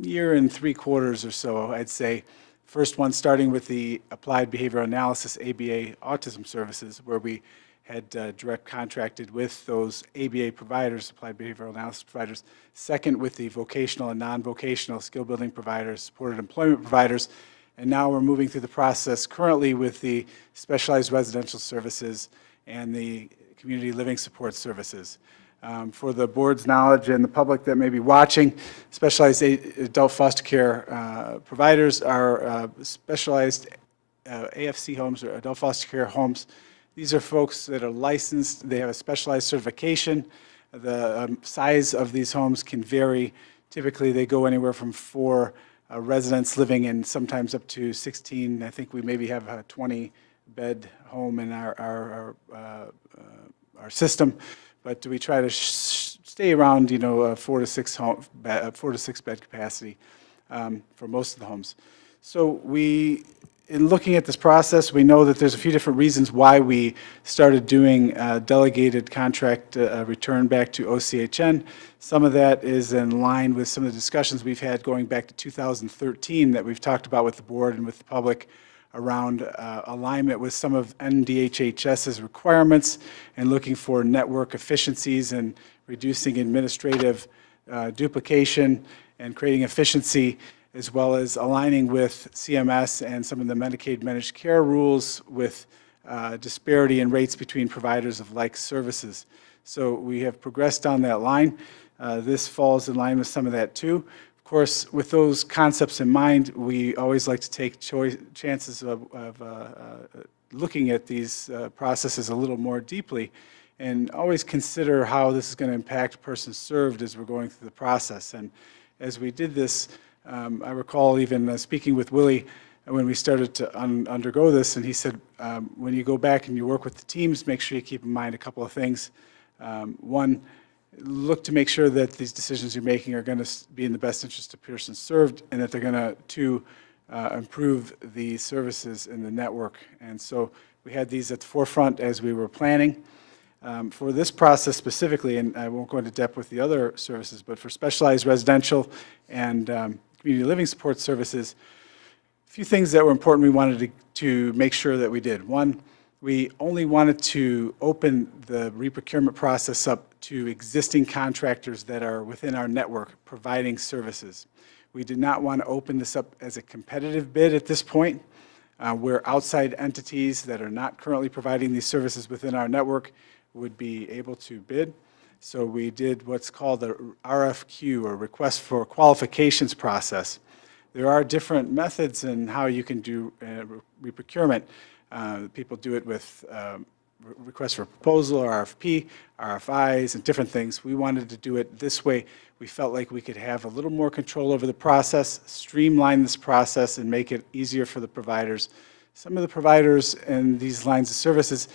year and 3/4 or so, I'd say. First one starting with the Applied Behavioral Analysis, ABA Autism Services, where we had direct contracted with those ABA providers, Applied Behavioral Analysis providers. Second, with the vocational and non-vocational skill building providers, supported employment providers. And now we're moving through the process currently with the specialized residential services and the community living support services. For the board's knowledge and the public that may be watching, specialized adult foster care providers are specialized AFC homes, or adult foster care homes. These are folks that are licensed. They have a specialized certification. The size of these homes can vary. Typically, they go anywhere from 4 residents living in, sometimes up to 16. I think we maybe have a 20-bed home in our system, but we try to stay around, 4 to 6 bed capacity for most of the homes. So we in looking at this process, we know that there's a few different reasons why we started doing delegated contract return back to OCHN. Some of that is in line with some of the discussions we've had going back to 2013 that we've talked about with the board and with the public around alignment with some of NDHHS's requirements and looking for network efficiencies and reducing administrative duplication and creating efficiency, as well as aligning with CMS and some of the Medicaid managed care rules with disparity in rates between providers of like services. So we have progressed down that line. This falls in line with some of that too. Of course, with those concepts in mind, we always like to take chances of looking at these processes a little more deeply and always consider how this is going to impact a person served as we're going through the process. And as we did this, I recall even speaking with Willie when we started to undergo this, and he said, when you go back and you work with the teams, make sure you keep in mind a couple of things. One, look to make sure that these decisions you're making are going to be in the best interest of persons served, and that they're going to, two, improve the services in the network. And so we had these at the forefront as we were planning. For this process specifically, and I won't go into depth with the other services, but for specialized residential and community living support services, a few things that were important we wanted to make sure that we did. One, we only wanted to open the reprocurement process up to existing contractors that are within our network providing services. We did not want to open this up as a competitive bid at this point, where outside entities that are not currently providing these services within our network would be able to bid. So we did what's called the RFQ, or Request for Qualifications process. There are different methods in how you can do reprocurement. People do it with request for proposal, RFP, RFIs, and different things. We wanted to do it this way. We felt like we could have a little more control over the process, streamline this process, and make it easier for the providers. Some of the providers in these lines of services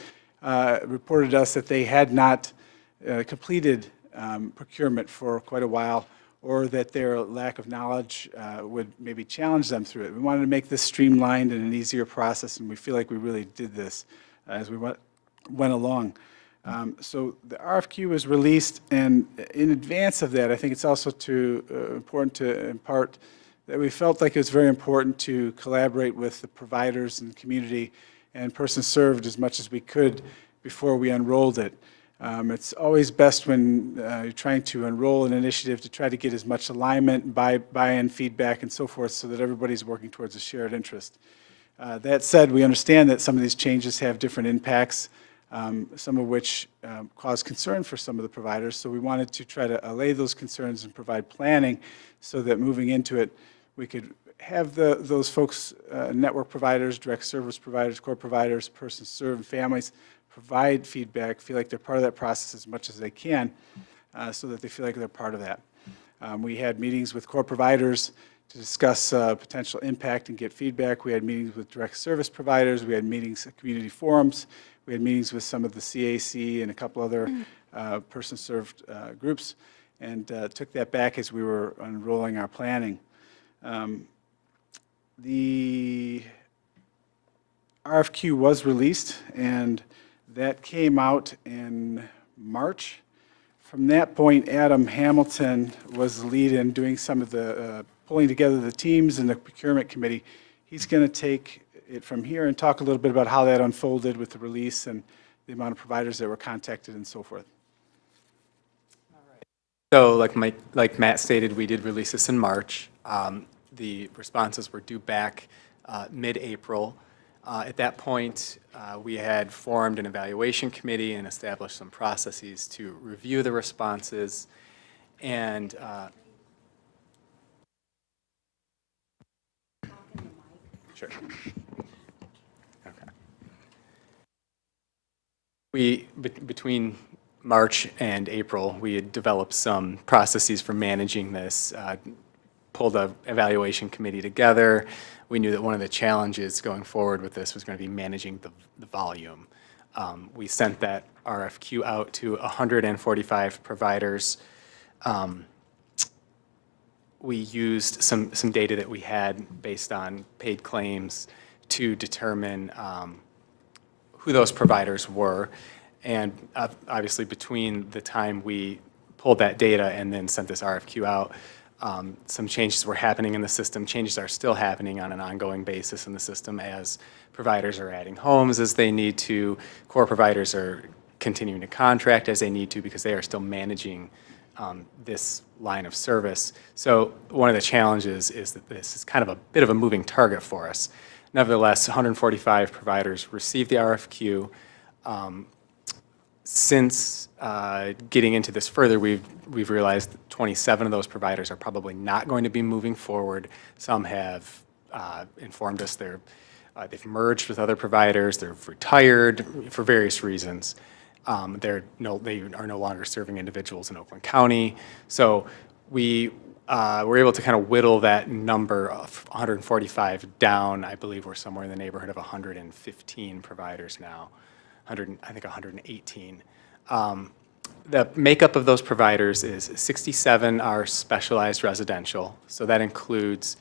reported to us that they had not completed procurement for quite a while, or that their lack of knowledge would maybe challenge them through it. We wanted to make this streamlined and an easier process, and we feel like we really did this as we went along. So the RFQ was released, and in advance of that, I think it's also important to impart that we felt like it was very important to collaborate with the providers and the community and persons served as much as we could before we enrolled it. It's always best when you're trying to enroll an initiative to try to get as much alignment, buy-in, feedback, and so forth, so that everybody's working towards a shared interest. That said, we understand that some of these changes have different impacts, some of which cause concern for some of the providers, so we wanted to try to allay those concerns and provide planning so that moving into it, we could have those folks, network providers, direct service providers, core providers, persons served, and families, provide feedback, feel like they're part of that process as much as they can, so that they feel like they're part of that. We had meetings with core providers to discuss potential impact and get feedback. We had meetings with direct service providers. We had meetings at community forums. We had meetings with some of the CAC and a couple other person-served groups, and took that back as we were unrolling our planning. The RFQ was released, and that came out in March. From that point, Adam Hamilton was the lead in doing some of the pulling together the teams and the procurement committee. He's going to take it from here and talk a little bit about how that unfolded with the release and the amount of providers that were contacted and so forth. So like Matt stated, we did release this in March. The responses were due back mid-April. At that point, we had formed an evaluation committee and established some processes to review the responses. And sure. Okay. Between March and April, we had developed some processes for managing this, pulled an evaluation committee together. We knew that one of the challenges going forward with this was going to be managing the volume. We sent that RFQ out to 145 providers. We used some data that we had based on paid claims to determine who those providers were. And obviously, between the time we pulled that data and then sent this RFQ out, some changes were happening in the system. Changes are still happening on an ongoing basis in the system as providers are adding homes as they need to. Core providers are continuing to contract as they need to because they are still managing this line of service. So one of the challenges is that this is kind of a bit of a moving target for us. Nevertheless, 145 providers received the RFQ. Since getting into this further, we've realized that 27 of those providers are probably not going to be moving forward. Some have informed us they've merged with other providers, they've retired for various reasons. They are no longer serving individuals in Oakland County. So we were able to kind of whittle that number of 145 down. I believe we're somewhere in the neighborhood of 115 providers now. I think 118. The makeup of those providers is 67 are specialized residential. So that includes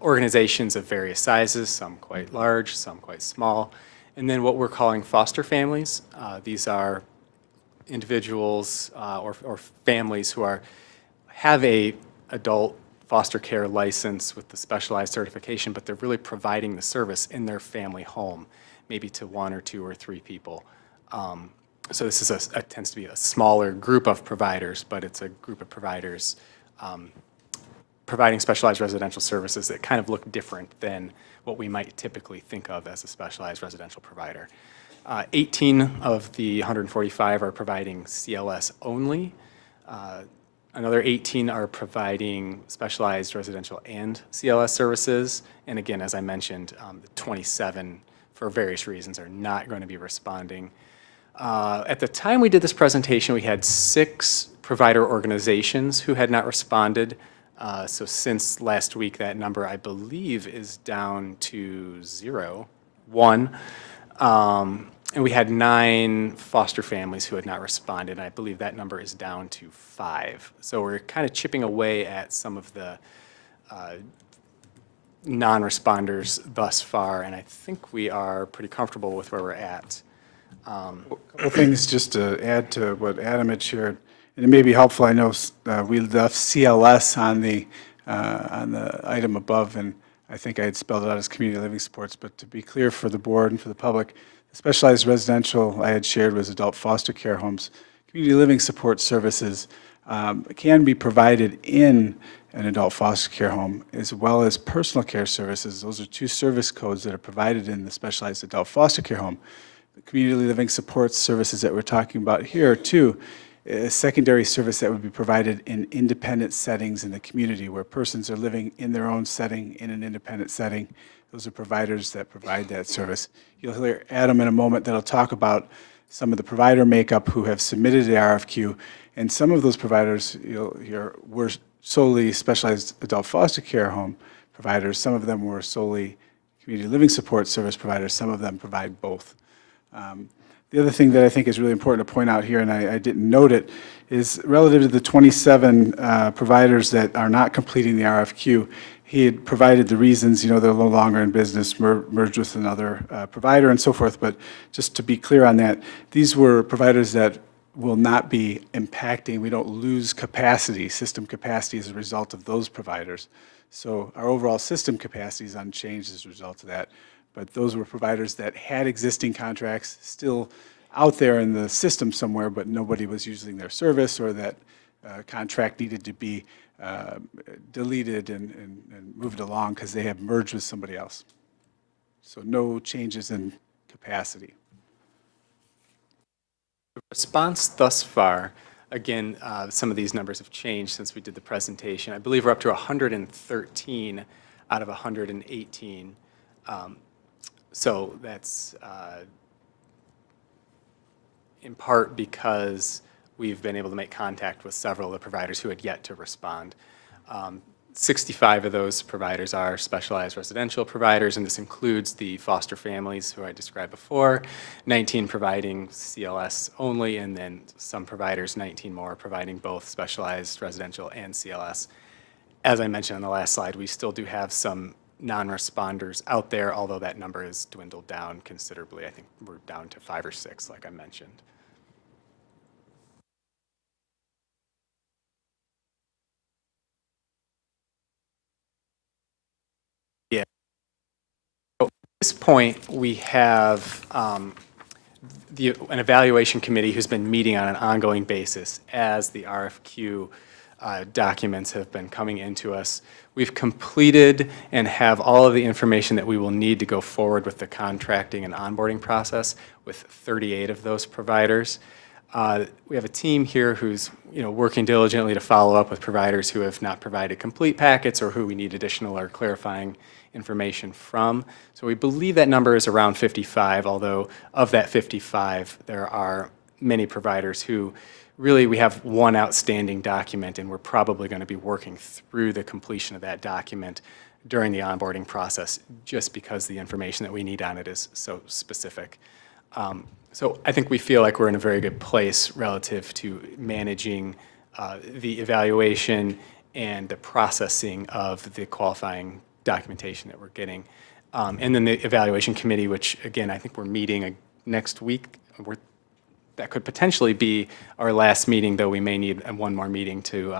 organizations of various sizes, some quite large, some quite small. And then what we're calling foster families. These are individuals or families who have a adult foster care license with the specialized certification, but they're really providing the service in their family home, maybe to 1 or 2 or 3 people. So this is tends to be a smaller group of providers, but it's a group of providers providing specialized residential services that kind of look different than what we might typically think of as a specialized residential provider. 18 of the 145 are providing CLS only. Another 18 are providing specialized residential and CLS services. And again, as I mentioned, the 27, for various reasons, are not going to be responding. At the time we did this presentation, we had 6 provider organizations who had not responded. So since last week, that number, I believe, is down to 1. And we had 9 foster families who had not responded. I believe that number is down to 5. So we're kind of chipping away at some of the non-responders thus far, and I think we are pretty comfortable with where we're at. A couple things just to add to what Adam had shared, and it may be helpful. I know we left CLS on the item above, and I think I had spelled it out as community living supports, but to be clear for the board and for the public, specialized residential I had shared was adult foster care homes. Community living support services can be provided in an adult foster care home, as well as personal care services. Those are 2 service codes that are provided in the specialized adult foster care home. The community living support services that we're talking about here, too, a secondary service that would be provided in independent settings in the community where persons are living in their own setting, in an independent setting. Those are providers that provide that service. You'll hear Adam in a moment that'll talk about some of the provider makeup who have submitted the RFQ, and some of those providers you'll hear were solely specialized adult foster care home providers. Some of them were solely community living support service providers. Some of them provide both. The other thing that I think is really important to point out here, and I didn't note it, is relative to the 27 providers that are not completing the RFQ, he had provided the reasons, they're no longer in business, merged with another provider and so forth. But just to be clear on that, these were providers that will not be impacting. We don't lose capacity, system capacity, as a result of those providers. So our overall system capacity is unchanged as a result of that. But those were providers that had existing contracts still out there in the system somewhere, but nobody was using their service, or that contract needed to be deleted and moved along because they have merged with somebody else. So no changes in capacity. The response thus far, again, some of these numbers have changed since we did the presentation. I believe we're up to 113 out of 118. So that's in part because we've been able to make contact with several of the providers who had yet to respond. 65 of those providers are specialized residential providers, and this includes the foster families who I described before, 19 providing CLS only, and then some providers, 19 more, providing both specialized residential and CLS. As I mentioned on the last slide, we still do have some non-responders out there, although that number has dwindled down considerably. I think we're down to 5 or 6, like I mentioned. Yeah. So at this point, we have an evaluation committee who's been meeting on an ongoing basis as the RFQ documents have been coming into us. We've completed and have all of the information that we will need to go forward with the contracting and onboarding process with 38 of those providers. We have a team here who's working diligently to follow up with providers who have not provided complete packets or who we need additional or clarifying information from. So we believe that number is around 55, although of that 55, there are many providers who really we have one outstanding document, and we're probably going to be working through the completion of that document during the onboarding process, just because the information that we need on it is so specific. So I think we feel like we're in a very good place relative to managing the evaluation and the processing of the qualifying documentation that we're getting. And then the evaluation committee, which again, I think we're meeting next week. That could potentially be our last meeting, though we may need one more meeting to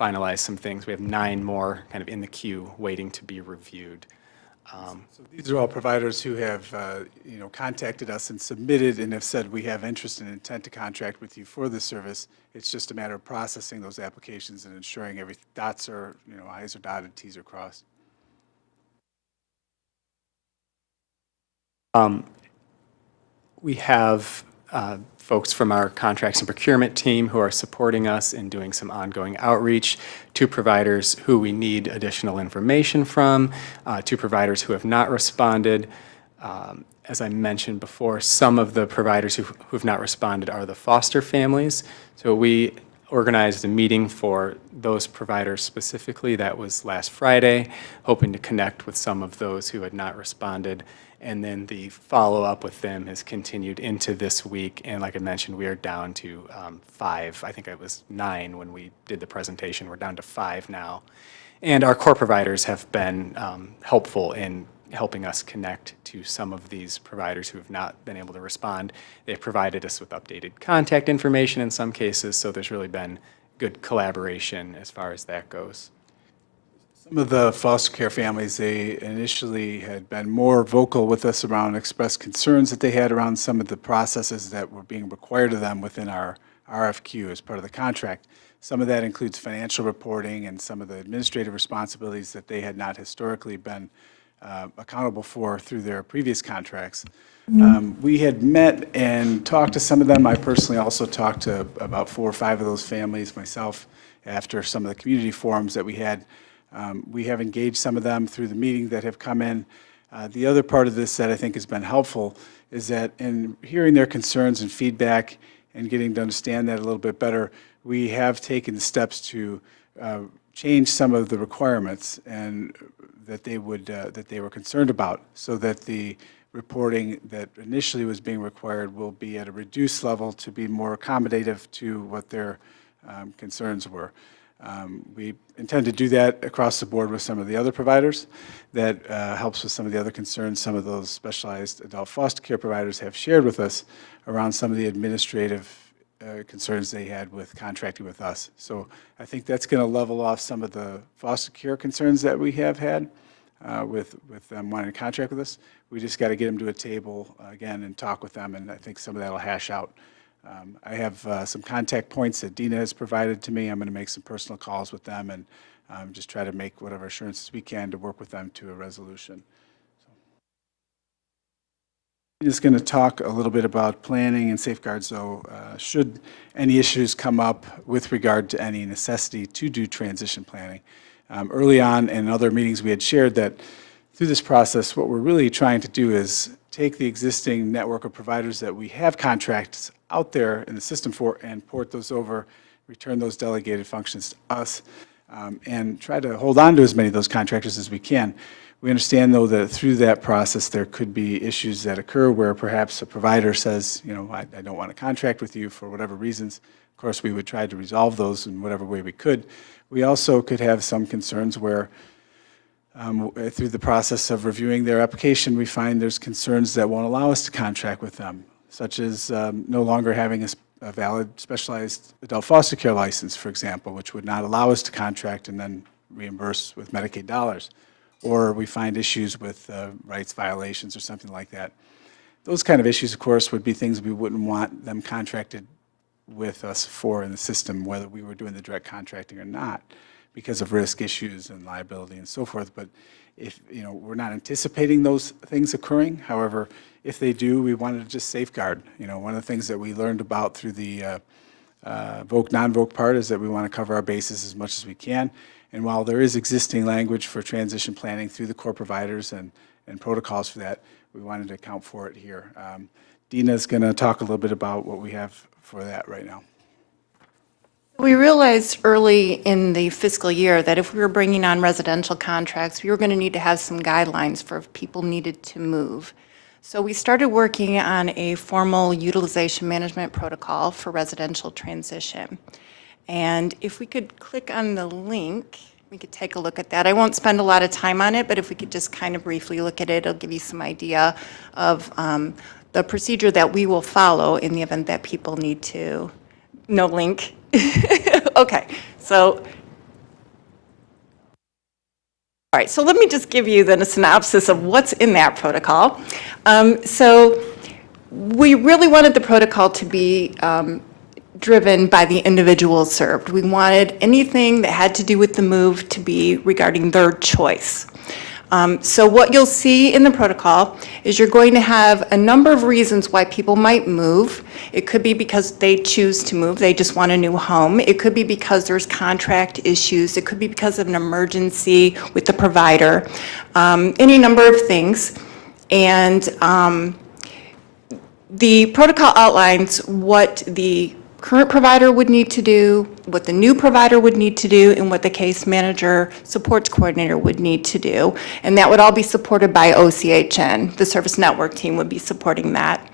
finalize some things. We have 9 more kind of in the queue waiting to be reviewed. So these are all providers who have, contacted us and submitted and have said, we have interest and intent to contract with you for this service. It's just a matter of processing those applications and ensuring every dots are, I's are dotted, T's are crossed. We have folks from our contracts and procurement team who are supporting us in doing some ongoing outreach to providers who we need additional information from, to providers who have not responded. As I mentioned before, some of the providers who've not responded are the foster families. So we organized a meeting for those providers specifically. That was last Friday, hoping to connect with some of those who had not responded. And then the follow-up with them has continued into this week. And like I mentioned, we are down to 5. I think it was 9 when we did the presentation. We're down to 5 now. And our core providers have been helpful in helping us connect to some of these providers who have not been able to respond. They've provided us with updated contact information in some cases, so there's really been good collaboration as far as that goes. Some of the foster care families, they initially had been more vocal with us around expressed concerns that they had around some of the processes that were being required of them within our RFQ as part of the contract. Some of that includes financial reporting and some of the administrative responsibilities that they had not historically been accountable for through their previous contracts. We had met and talked to some of them. I personally also talked to about 4 or 5 of those families myself after some of the community forums that we had. We have engaged some of them through the meeting that have come in. The other part of this that I think has been helpful is that in hearing their concerns and feedback and getting to understand that a little bit better, we have taken steps to change some of the requirements and that they were concerned about, so that the reporting that initially was being required will be at a reduced level to be more accommodative to what their concerns were. We intend to do that across the board with some of the other providers. That helps with some of the other concerns some of those specialized adult foster care providers have shared with us around some of the administrative concerns they had with contracting with us. So I think that's going to level off some of the foster care concerns that we have had with them wanting to contract with us. We just got to get them to a table again and talk with them, and I think some of that will hash out. I have some contact points that Dina has provided to me. I'm going to make some personal calls with them and just try to make whatever assurances we can to work with them to a resolution. I'm just going to talk a little bit about planning and safeguards, though, should any issues come up with regard to any necessity to do transition planning. Early on in other meetings, we had shared that through this process, what we're really trying to do is take the existing network of providers that we have contracts out there in the system for and port those over, return those delegated functions to us, and try to hold on to as many of those contractors as we can. We understand, though, that through that process, there could be issues that occur where perhaps a provider says, I don't want to contract with you for whatever reasons. Of course, we would try to resolve those in whatever way we could. We also could have some concerns where Through the process of reviewing their application, we find there's concerns that won't allow us to contract with them, such as no longer having a valid specialized adult foster care license, for example, which would not allow us to contract and then reimburse with Medicaid dollars. Or we find issues with rights violations or something like that. Those kind of issues, of course, would be things we wouldn't want them contracted with us for in the system, whether we were doing the direct contracting or not, because of risk issues and liability and so forth. But if, we're not anticipating those things occurring. However, if they do, we wanted to just safeguard. One of the things that we learned about through the voc, non-voc part is that we want to cover our bases as much as we can. And while there is existing language for transition planning through the core providers and protocols for that, we wanted to account for it here. Dina's going to talk a little bit about what we have for that right now. We realized early in the fiscal year that if we were bringing on residential contracts, we were going to need to have some guidelines for if people needed to move. So we started working on a formal utilization management protocol for residential transition. And if we could click on the link, we could take a look at that. I won't spend a lot of time on it, but if we could just kind of briefly look at it, it'll give you some idea of the procedure that we will follow in the event that people need to. No link. Okay, so, all right, so let me just give you then a synopsis of what's in that protocol. So we really wanted the protocol to be driven by the individuals served. We wanted anything that had to do with the move to be regarding their choice. So what you'll see in the protocol is you're going to have a number of reasons why people might move. It could be because they choose to move, they just want a new home. It could be because there's contract issues. It could be because of an emergency with the provider, any number of things. And the protocol outlines what the current provider would need to do, what the new provider would need to do, and what the case manager supports coordinator would need to do. And that would all be supported by OCHN. The service network team would be supporting that.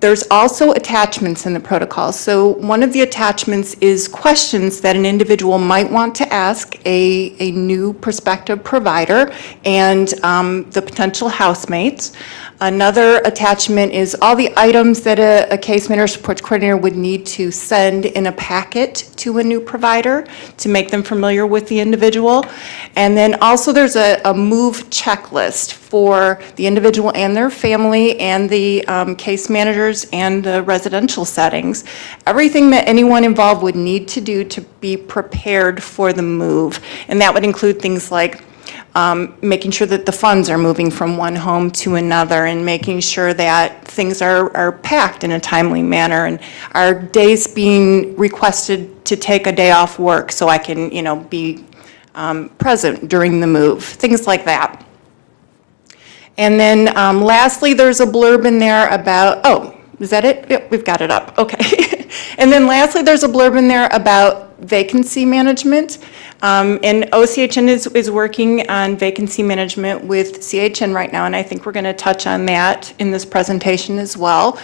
There's also attachments in the protocol. So one of the attachments is questions that an individual might want to ask a new prospective provider and the potential housemates. Another attachment is all the items that a case manager supports coordinator would need to send in a packet to a new provider to make them familiar with the individual. And then also there's a move checklist for the individual and their family and the case managers and the residential settings. Everything that anyone involved would need to do to be prepared for the move. And that would include things like making sure that the funds are moving from one home to another and making sure that things are packed in a timely manner and our days being requested to take a day off work so I can, be present during the move, things like that. And then lastly, there's a blurb in there about, oh, is that it? Yep, we've got it up, okay. And then lastly, there's a blurb in there about vacancy management. And OCHN is working on vacancy management with CHN right now, and I think we're going to touch on that in this presentation as well.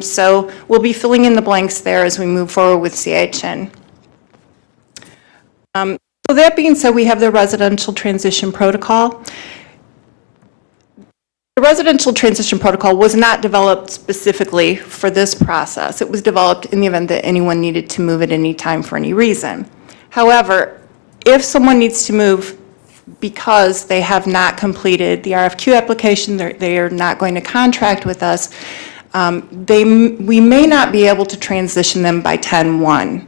So we'll be filling in the blanks there as we move forward with CHN. So that being said, we have the residential transition protocol. The residential transition protocol was not developed specifically for this process. It was developed in the event that anyone needed to move at any time for any reason. However, if someone needs to move because they have not completed the RFQ application, they are not going to contract with us, we may not be able to transition them by 10/1.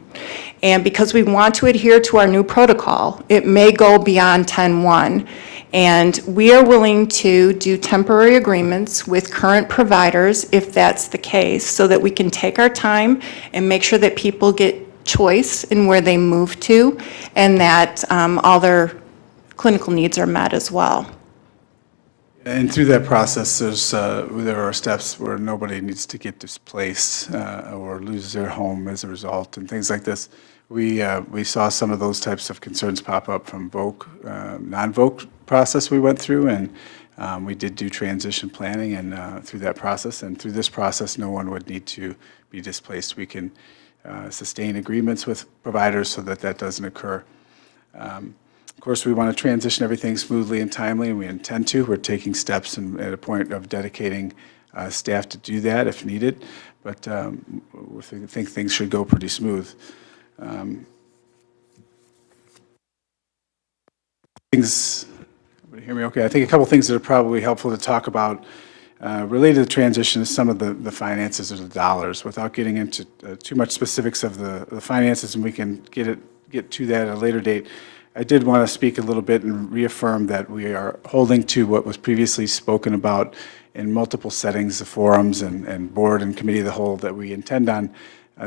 And because we want to adhere to our new protocol, it may go beyond 10/1. And we are willing to do temporary agreements with current providers if that's the case, so that we can take our time and make sure that people get choice in where they move to, and that all their clinical needs are met as well. And through that process, there are steps where nobody needs to get displaced or lose their home as a result, and things like this. We saw some of those types of concerns pop up from VOC, non-VOC process we went through, and we did do transition planning and through that process. And through this process, no one would need to be displaced. We can sustain agreements with providers so that that doesn't occur. Of course, we want to transition everything smoothly and timely, and we intend to. We're taking steps and at a point of dedicating staff to do that if needed, but we think things should go pretty smooth. Everybody hear me okay? I think a couple things that are probably helpful to talk about related to the transition is some of the finances or the dollars, without getting into too much specifics of the finances, and we can get to that at a later date. I did want to speak a little bit and reaffirm that we are holding to what was previously spoken about in multiple settings, the forums and board and committee of the whole, that we intend on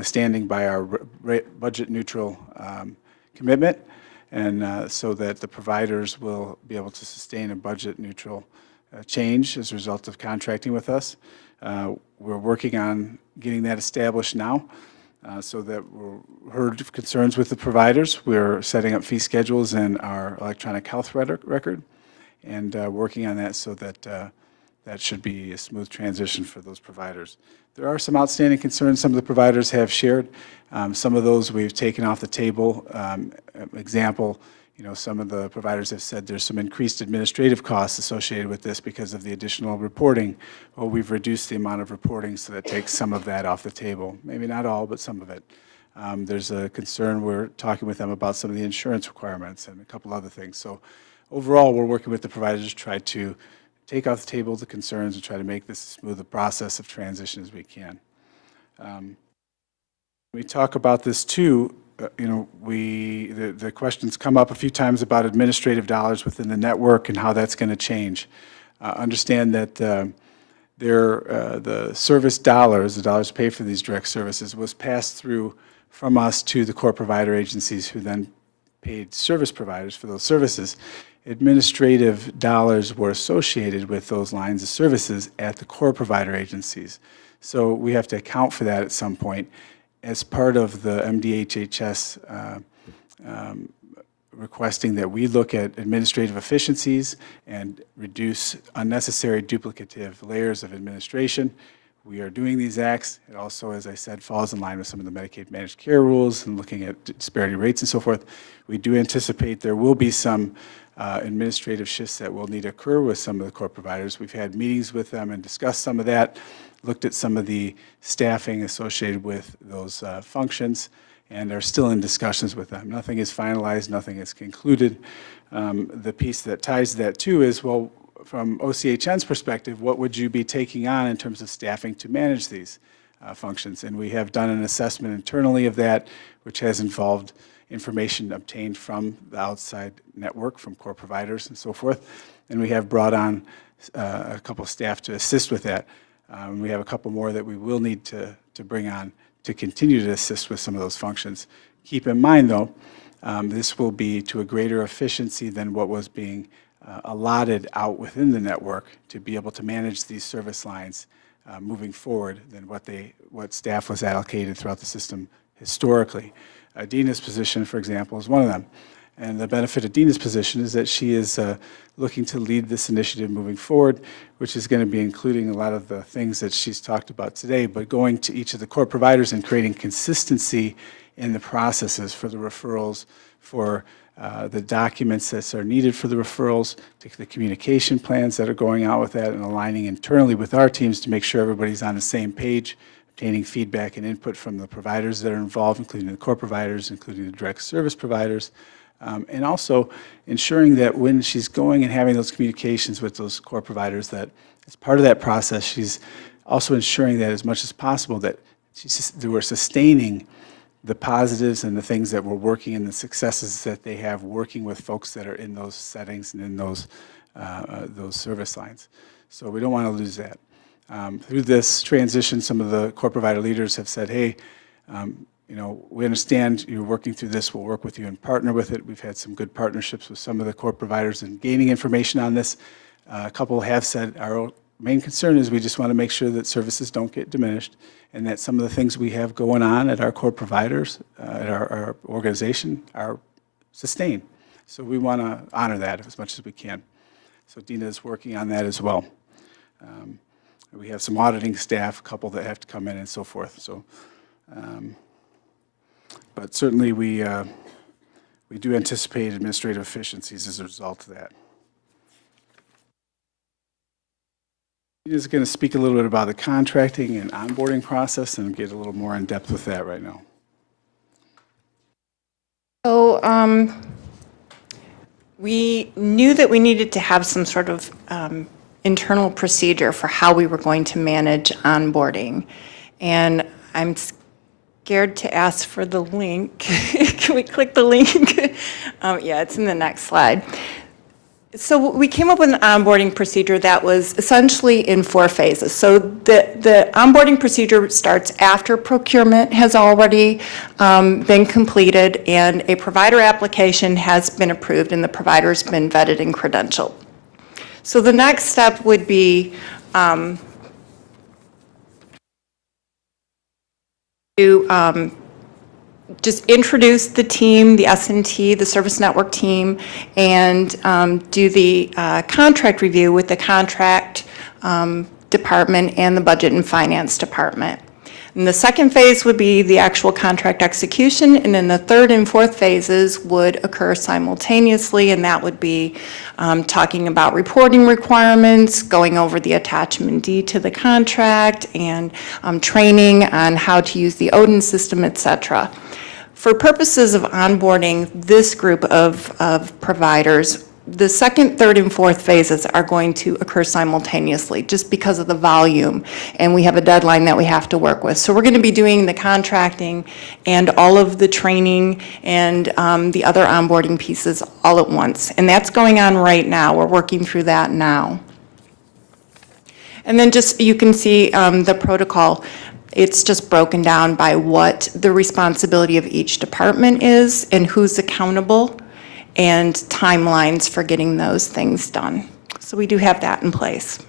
standing by our budget neutral commitment, and so that the providers will be able to sustain a budget neutral change as a result of contracting with us. We're working on getting that established now, so that we're heard of concerns with the providers. We're setting up fee schedules in our electronic health record, and working on that so that that should be a smooth transition for those providers. There are some outstanding concerns some of the providers have shared. Some of those we've taken off the table. Example, some of the providers have said there's some increased administrative costs associated with this because of the additional reporting. Well, we've reduced the amount of reporting, so that takes some of that off the table. Maybe not all, but some of it. There's a concern, we're talking with them about some of the insurance requirements and a couple other things. So overall, we're working with the providers to try to take off the table the concerns and try to make this as smooth a process of transition as we can. We talk about this too. The questions come up a few times about administrative dollars within the network and how that's going to change. Understand that the service dollars, the dollars paid for these direct services, was passed through from us to the core provider agencies, who then paid service providers for those services. Administrative dollars were associated with those lines of services at the core provider agencies. So we have to account for that at some point. As part of the MDHHS requesting that we look at administrative efficiencies and reduce unnecessary duplicative layers of administration, we are doing these acts. It also, as I said, falls in line with some of the Medicaid managed care rules and looking at disparity rates and so forth. We do anticipate there will be some administrative shifts that will need to occur with some of the core providers. We've had meetings with them and discussed some of that, looked at some of the staffing associated with those functions, and are still in discussions with them. Nothing is finalized, nothing is concluded. The piece that ties to that too is, well, from OCHN's perspective, what would you be taking on in terms of staffing to manage these functions? And we have done an assessment internally of that, which has involved information obtained from the outside network, from core providers and so forth. And we have brought on a couple of staff to assist with that. We have a couple more that we will need to bring on to continue to assist with some of those functions. Keep in mind, though, this will be to a greater efficiency than what was being allotted out within the network to be able to manage these service lines moving forward than what staff was allocated throughout the system historically. Dina's position, for example, is one of them. And the benefit of Dina's position is that she is looking to lead this initiative moving forward, which is going to be including a lot of the things that she's talked about today, but going to each of the core providers and creating consistency in the processes for the referrals, for the documents that are needed for the referrals, to the communication plans that are going out with that, and aligning internally with our teams to make sure everybody's on the same page, obtaining feedback and input from the providers that are involved, including the core providers, including the direct service providers, and also ensuring that when she's going and having those communications with those core providers, that as part of that process, she's also ensuring that as much as possible that we're sustaining the positives and the things that we're working and the successes that they have working with folks that are in those settings and in those service lines. So we don't want to lose that. Through this transition, some of the core provider leaders have said, hey, we understand you're working through this. We'll work with you and partner with it. We've had some good partnerships with some of the core providers in gaining information on this. A couple have said our main concern is we just want to make sure that services don't get diminished, and that some of the things we have going on at our core providers, at our organization, are sustained. So we want to honor that as much as we can. So Dina is working on that as well. We have some auditing staff, a couple that have to come in and so forth. So, but certainly we're we do anticipate administrative efficiencies as a result of that. I'm just going to speak a little bit about the contracting and onboarding process and get a little more in depth with that right now. So we knew that we needed to have some sort of internal procedure for how we were going to manage onboarding. And I'm scared to ask for the link. Can we click the link? Yeah, it's in the next slide. So we came up with an onboarding procedure that was essentially in 4 phases. So the onboarding procedure starts after procurement has already been completed and a provider application has been approved and the provider's been vetted and credentialed. So the next step would be to just introduce the team, the S&T, the Service Network team, and do the contract review with the contract department and the Budget and Finance department. And the second phase would be the actual contract execution, and then the third and fourth phases would occur simultaneously, and that would be talking about reporting requirements, going over the attachment D to the contract, and training on how to use the OCHN system, et cetera. For purposes of onboarding this group of providers, the second, third, and fourth phases are going to occur simultaneously just because of the volume, and we have a deadline that we have to work with. So we're going to be doing the contracting and all of the training and the other onboarding pieces all at once, and that's going on right now. We're working through that now. And then just, you can see the protocol. It's just broken down by what the responsibility of each department is and who's accountable and timelines for getting those things done. So we do have that in place.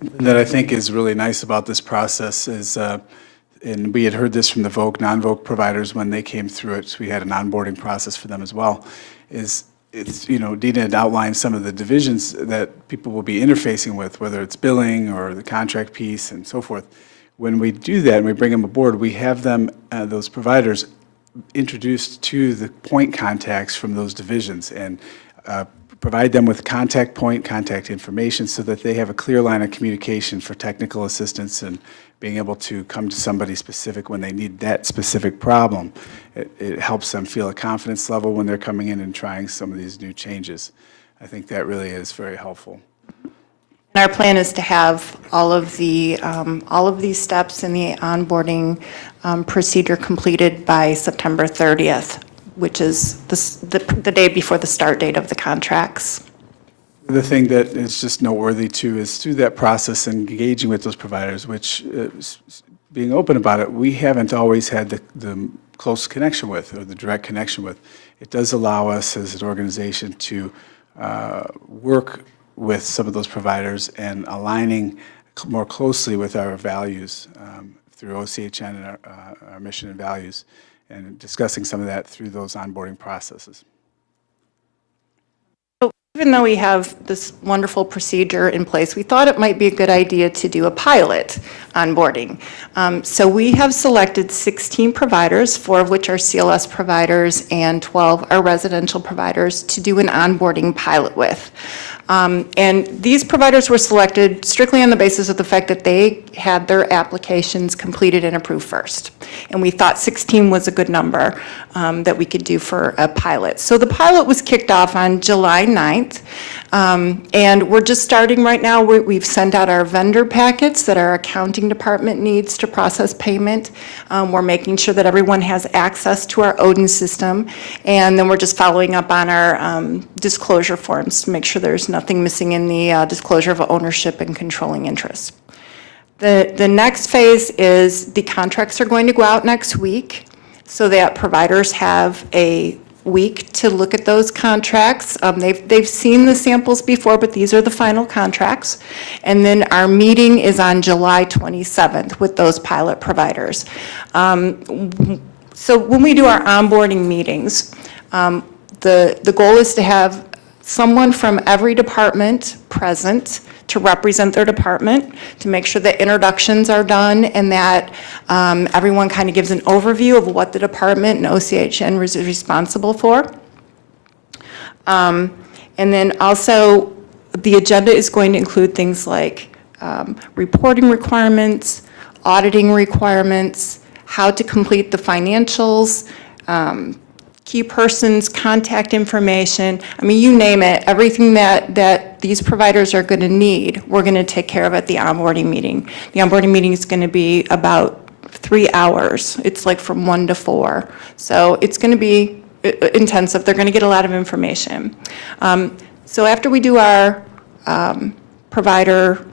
That I think is really nice about this process is, and we had heard this from the VOC, non-VOC providers when they came through it, so we had an onboarding process for them as well, is it's, you know, Dina had outlined some of the divisions that people will be interfacing with, whether it's billing or the contract piece and so forth. When we do that and we bring them aboard, we have them, those providers, introduced to the point contacts from those divisions and provide them with contact point, contact information so that they have a clear line of communication for technical assistance and being able to come to somebody specific when they need that specific problem. It helps them feel a confidence level when they're coming in and trying some of these new changes. I think that really is very helpful. And our plan is to have all of these steps in the onboarding procedure completed by September 30th, which is the day before the start date of the contracts. The thing that is just noteworthy too is through that process and engaging with those providers, which being open about it, we haven't always had the close connection with or the direct connection with. It does allow us as an organization to work with some of those providers and aligning more closely with our values through OCHN and our mission and values, and discussing some of that through those onboarding processes. So even though we have this wonderful procedure in place, we thought it might be a good idea to do a pilot onboarding. So we have selected 16 providers, 4 of which are CLS providers and 12 are residential providers, to do an onboarding pilot with. And these providers were selected strictly on the basis of the fact that they had their applications completed and approved first. And we thought 16 was a good number that we could do for a pilot. So the pilot was kicked off on July 9th. And we're just starting right now. We've sent out our vendor packets that our accounting department needs to process payment. We're making sure that everyone has access to our OCHN system. And then we're just following up on our disclosure forms to make sure there's nothing missing in the disclosure of ownership and controlling interest. The next phase is the contracts are going to go out next week so that providers have a week to look at those contracts. They've seen the samples before, but these are the final contracts. And then our meeting is on July 27th with those pilot providers. So when we do our onboarding meetings, the goal is to have someone from every department present to represent their department, to make sure that introductions are done and that everyone kind of gives an overview of what the department and OCHN is responsible for. And then also, the agenda is going to include things like reporting requirements, auditing requirements, how to complete the financials, key persons, contact information. I mean, you name it, everything that these providers are going to need, we're going to take care of at the onboarding meeting. The onboarding meeting is going to be about 3 hours. It's like from 1 to 4. So it's going to be intensive. They're going to get a lot of information. So after we do our provider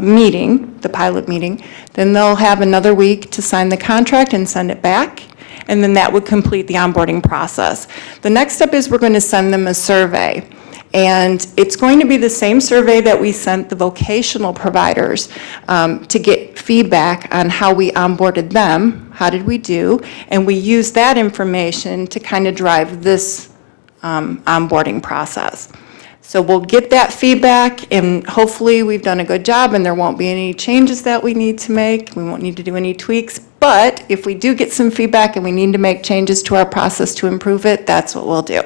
meeting, the pilot meeting, then they'll have another week to sign the contract and send it back, and then that would complete the onboarding process. The next step is we're going to send them a survey, and it's going to be the same survey that we sent the vocational providers to get feedback on how we onboarded them, how did we do, and we use that information to kind of drive this onboarding process. So we'll get that feedback, and hopefully we've done a good job and there won't be any changes that we need to make. We won't need to do any tweaks. But if we do get some feedback and we need to make changes to our process to improve it, that's what we'll do.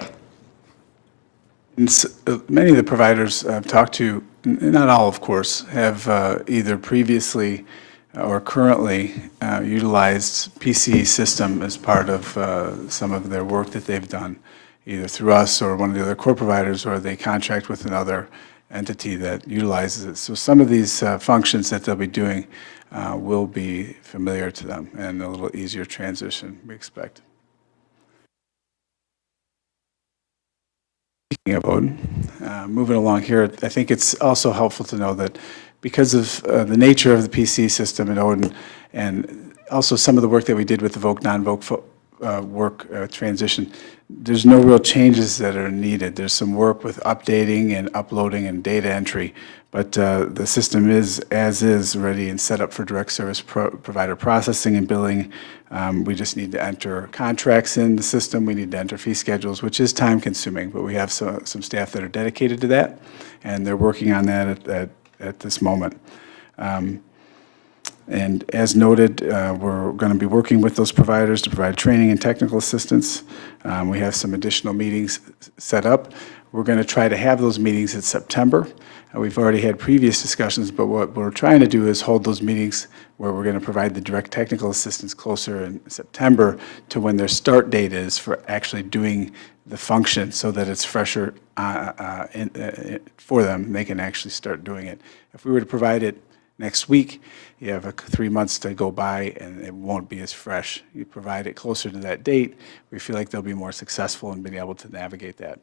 And many of the providers I've talked to, not all, of course, have either previously or currently utilized PC system as part of some of their work that they've done, either through us or one of the other core providers, or they contract with another entity that utilizes it. So some of these functions that they'll be doing will be familiar to them and a little easier transition, we expect. Speaking of OCHN, moving along here, I think it's also helpful to know that because of the nature of the PC system at OCHN, and also some of the work that we did with the VOC, non-VOC work transition, there's no real changes that are needed. There's some work with updating and uploading and data entry, but the system is, as is, ready and set up for direct service provider processing and billing. We just need to enter contracts in the system. We need to enter fee schedules, which is time consuming, but we have some staff that are dedicated to that, and they're working on that at this moment. And as noted, we're going to be working with those providers to provide training and technical assistance. We have some additional meetings set up. We're going to try to have those meetings in September. We've already had previous discussions, but what we're trying to do is hold those meetings where we're going to provide the direct technical assistance closer in September to when their start date is for actually doing the function, so that it's fresher for them. They can actually start doing it. If we were to provide it next week, you have 3 months to go by and it won't be as fresh. You provide it closer to that date, we feel like they'll be more successful in being able to navigate that.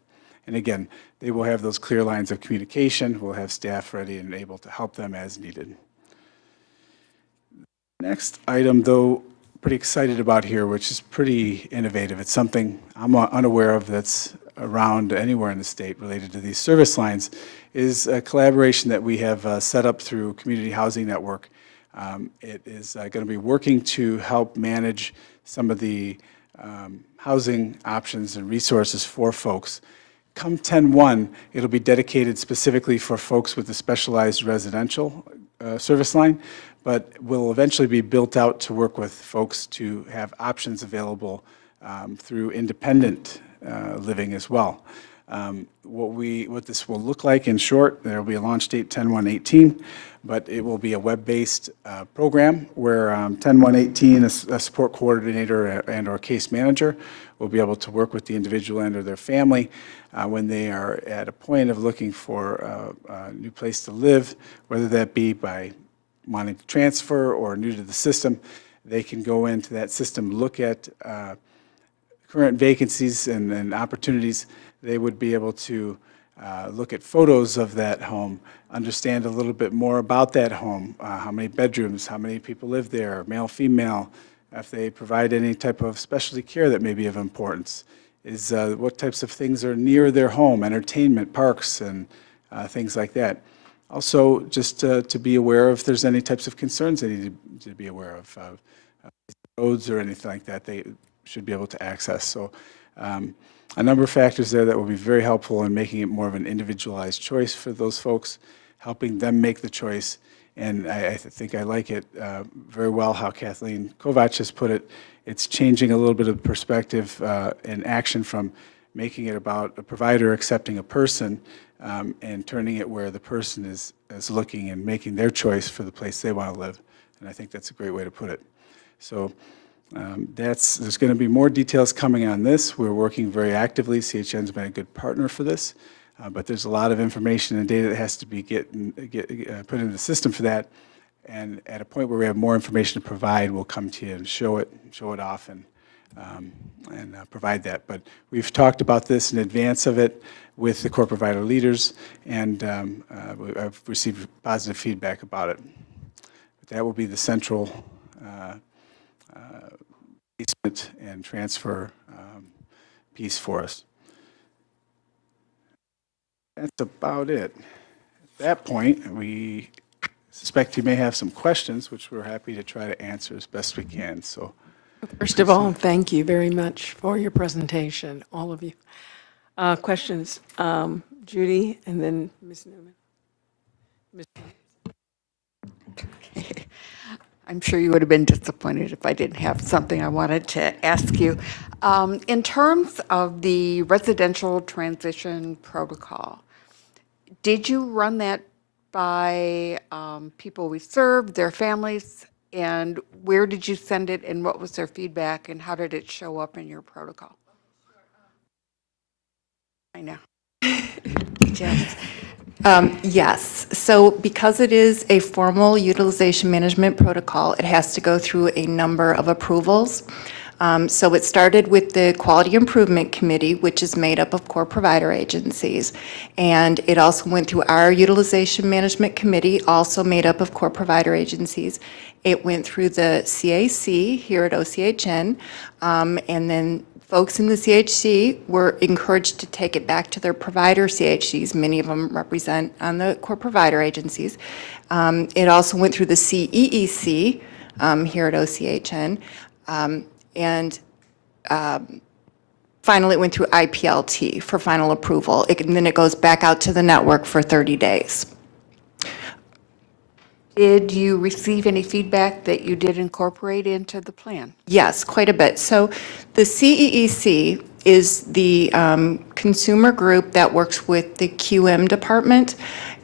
And again, they will have those clear lines of communication. We'll have staff ready and able to help them as needed. Next item, though, pretty excited about here, which is pretty innovative. It's something I'm unaware of that's around anywhere in the state related to these service lines, is a collaboration that we have set up through Community Housing Network. It is going to be working to help manage some of the housing options and resources for folks. Come 10/1, it'll be dedicated specifically for folks with a specialized residential service line, but will eventually be built out to work with folks to have options available through independent living as well. What this will look like in short, there will be a launch date 10/1/18, but it will be a web-based program where 10/1/18, a support coordinator and or case manager will be able to work with the individual and or their family when they are at a point of looking for a new place to live, whether that be by wanting to transfer or new to the system. They can go into that system, look at current vacancies and opportunities. They would be able to look at photos of that home, understand a little bit more about that home, how many bedrooms, how many people live there, male, female, if they provide any type of specialty care that may be of importance, is what types of things are near their home, entertainment, parks, and things like that. Also, just to be aware if there's any types of concerns they need to be aware of, roads or anything like that, they should be able to access. So a number of factors there that will be very helpful in making it more of an individualized choice for those folks, helping them make the choice. And I think I like it very well how Kathleen Kovacs has put it. It's changing a little bit of perspective and action from making it about a provider accepting a person and turning it where the person is looking and making their choice for the place they want to live. And I think that's a great way to put it. So there's going to be more details coming on this. We're working very actively. CHN's been a good partner for this. But there's a lot of information and data that has to be put into the system for that. And at a point where we have more information to provide, we'll come to you and show it off and provide that. But we've talked about this in advance of it with the core provider leaders, and I've received positive feedback about it. But that will be the central placement and transfer piece for us. That's about it. At that point, we suspect you may have some questions, which we're happy to try to answer as best we can. So, First of all, thank you very much for your presentation, all of you. Questions? Judy, and then Ms. Newman. I'm sure you would have been disappointed if I didn't have something I wanted to ask you. In terms of the residential transition protocol, did you run that by people we served, their families, and where did you send it, and what was their feedback, and how did it show up in your protocol? I know. Yes. Yes. So because it is a formal utilization management protocol, it has to go through a number of approvals. So it started with the Quality Improvement Committee, which is made up of core provider agencies. And it also went through our Utilization Management Committee, also made up of core provider agencies. It went through the CAC here at OCHN, and then folks in the CHC were encouraged to take it back to their provider CHCs. Many of them represent on the core provider agencies. It also went through the CEEC here at OCHN. And finally, it went through IPLT for final approval. And then it goes back out to the network for 30 days. Did you receive any feedback that you did incorporate into the plan? Yes, quite a bit. So the CEEC is the consumer group that works with the QM department,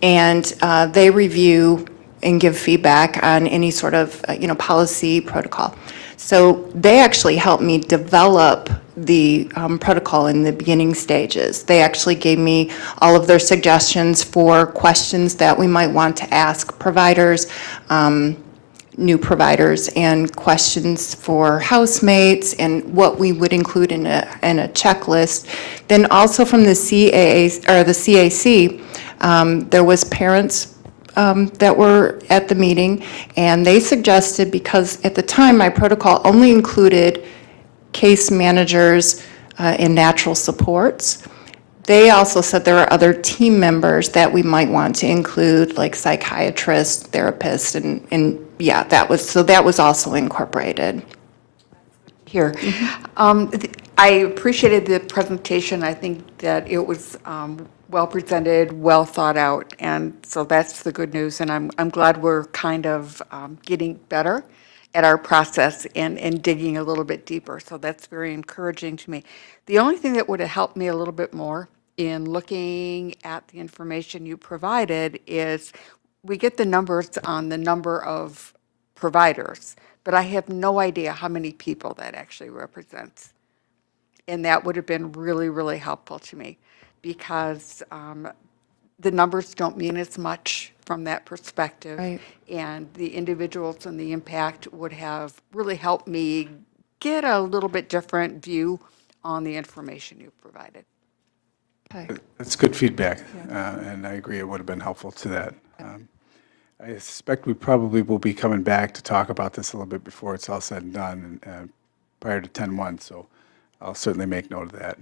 and they review and give feedback on any sort of policy protocol. So they actually helped me develop the protocol in the beginning stages. They actually gave me all of their suggestions for questions that we might want to ask providers, new providers, and questions for housemates, and what we would include in a checklist. Then also from the CAC, there was parents that were at the meeting, and they suggested, because at the time my protocol only included case managers and natural supports, they also said there are other team members that we might want to include, like psychiatrists, therapists, and yeah, that was also incorporated. Here. I appreciated the presentation. I think that it was well presented, well thought out, and so that's the good news. And I'm glad we're kind of getting better at our process and digging a little bit deeper. So that's very encouraging to me. The only thing that would have helped me a little bit more in looking at the information you provided is we get the numbers on the number of providers, but I have no idea how many people that actually represents. And that would have been really, really helpful to me, because the numbers don't mean as much from that perspective. Right. And the individuals and the impact would have really helped me get a little bit different view on the information you provided. Okay. that's good feedback, and I agree it would have been helpful to that. I suspect we probably will be coming back to talk about this a little bit before it's all said and done, and prior to 10/1, so I'll certainly make note of that.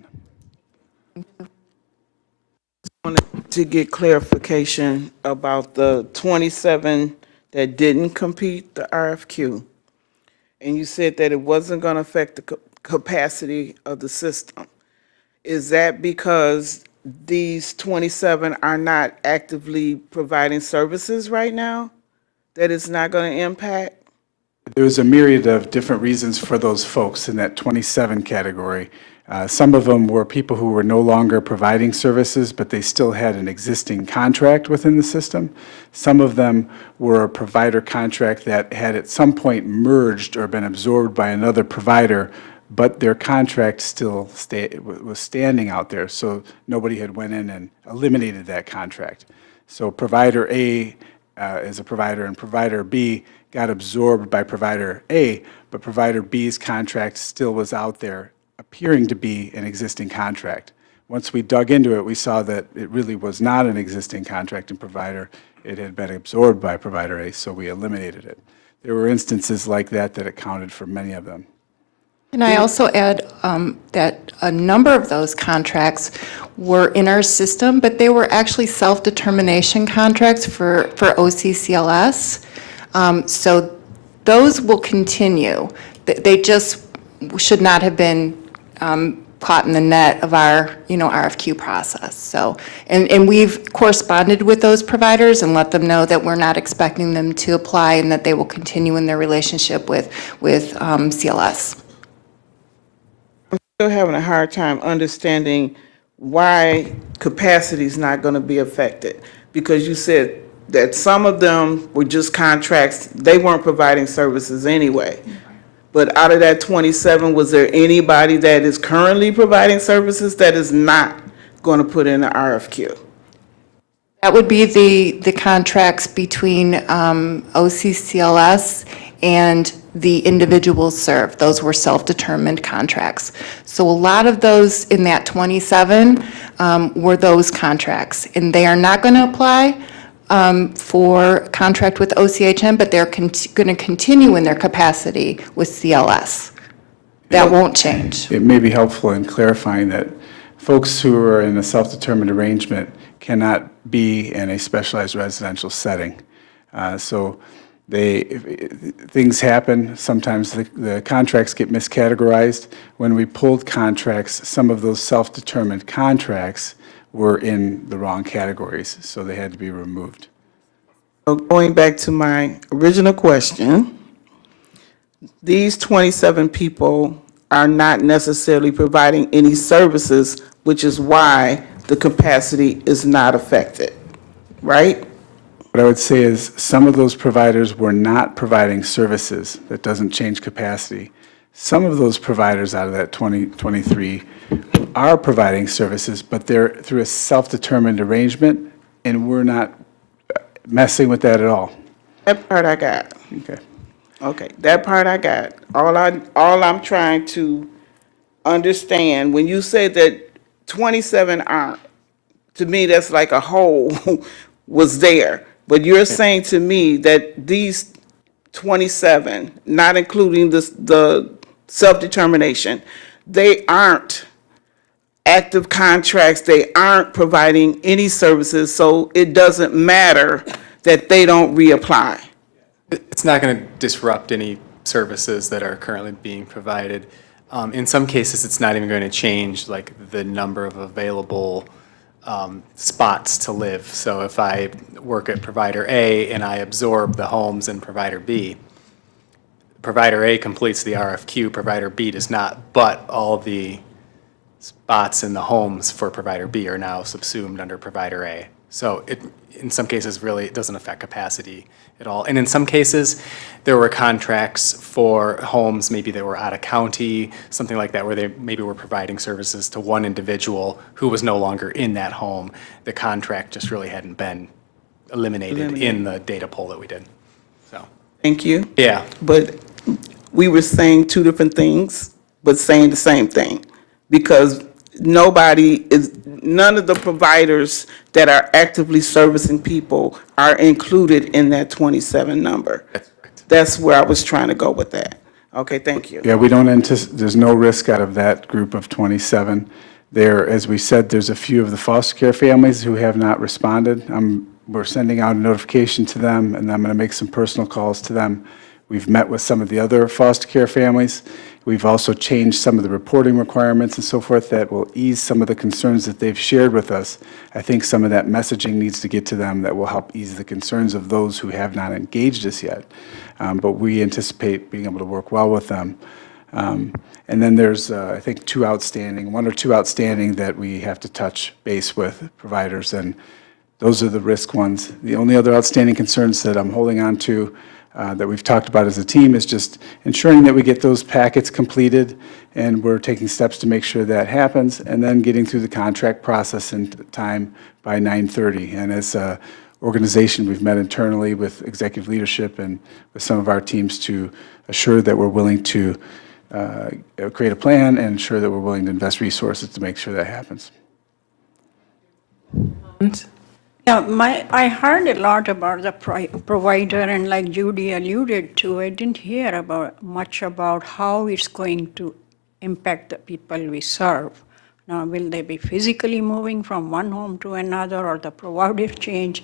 Wanted to get clarification about the 27 that didn't compete the RFQ. And you said that it wasn't going to affect the capacity of the system. Is that because these 27 are not actively providing services right now? That it's not going to impact? There was a myriad of different reasons for those folks in that 27 category. Some of them were people who were no longer providing services, but they still had an existing contract within the system. Some of them were a provider contract that had at some point merged or been absorbed by another provider, but their contract still was standing out there, so nobody had went in and eliminated that contract. So provider A is a provider, and provider B got absorbed by provider A, but provider B's contract still was out there, appearing to be an existing contract. Once we dug into it, we saw that it really was not an existing contract in provider. It had been absorbed by provider A, so we eliminated it. There were instances like that that accounted for many of them. Can I also add that a number of those contracts were in our system, but they were actually self-determination contracts for OCCLS. So those will continue. They just should not have been caught in the net of our, RFQ process. So, and we've corresponded with those providers and let them know that we're not expecting them to apply and that they will continue in their relationship with CLS. Still having a hard time understanding why capacity is not going to be affected, because you said that some of them were just contracts, they weren't providing services anyway. But out of that 27, was there anybody that is currently providing services that is not going to put in an RFQ? That would be the contracts between OCCLS and the individuals served. Those were self-determined contracts. So a lot of those in that 27 were those contracts. And they are not going to apply for contract with OCHN, but they're going to continue in their capacity with CLS. That won't change. It may be helpful in clarifying that folks who are in a self-determined arrangement cannot be in a specialized residential setting. So things happen. Sometimes the contracts get miscategorized. When we pulled contracts, some of those self-determined contracts were in the wrong categories, so they had to be removed. So going back to my original question, these 27 people are not necessarily providing any services, which is why the capacity is not affected, right? What I would say is some of those providers were not providing services. That doesn't change capacity. Some of those providers out of that 23 are providing services, but they're through a self-determined arrangement, and we're not messing with that at all. That part I got. Okay. Okay, that part I got. All I'm trying to understand, when you say that 27 aren't, to me, that's like a whole was there. But you're saying to me that these 27, not including the self-determination, they aren't active contracts, they aren't providing any services, so it doesn't matter that they don't reapply. It's not going to disrupt any services that are currently being provided. In some cases, it's not even going to change like the number of available spots to live. So if I work at provider A and I absorb the homes in provider B, provider A completes the RFQ, provider B does not, but all the spots in the homes for provider B are now subsumed under provider A. So it, in some cases, really, it doesn't affect capacity at all. And in some cases, there were contracts for homes maybe that were out of county, something like that, where they maybe were providing services to one individual who was no longer in that home. The contract just really hadn't been eliminated in the data poll that we did. So. Thank you. Yeah. But we were saying two different things, but saying the same thing. Because none of the providers that are actively servicing people are included in that 27 number. That's where I was trying to go with that. Okay, thank you. Yeah, we don't anticipate, there's no risk out of that group of 27. There, as we said, there's a few of the foster care families who have not responded. We're sending out a notification to them, and I'm going to make some personal calls to them. We've met with some of the other foster care families. We've also changed some of the reporting requirements and so forth that will ease some of the concerns that they've shared with us. I think some of that messaging needs to get to them that will help ease the concerns of those who have not engaged us yet. But we anticipate being able to work well with them. And then there's, I think, one or two outstanding that we have to touch base with providers, and those are the risk ones. The only other outstanding concerns that I'm holding on to that we've talked about as a team is just ensuring that we get those packets completed, and we're taking steps to make sure that happens, and then getting through the contract process in time by 9:30. And as an organization, we've met internally with executive leadership and with some of our teams to assure that we're willing to create a plan and ensure that we're willing to invest resources to make sure that happens. Yeah, I heard a lot about the provider, and like Judy alluded to, I didn't hear much about how it's going to impact the people we serve. Now, will they be physically moving from one home to another, or the provider change?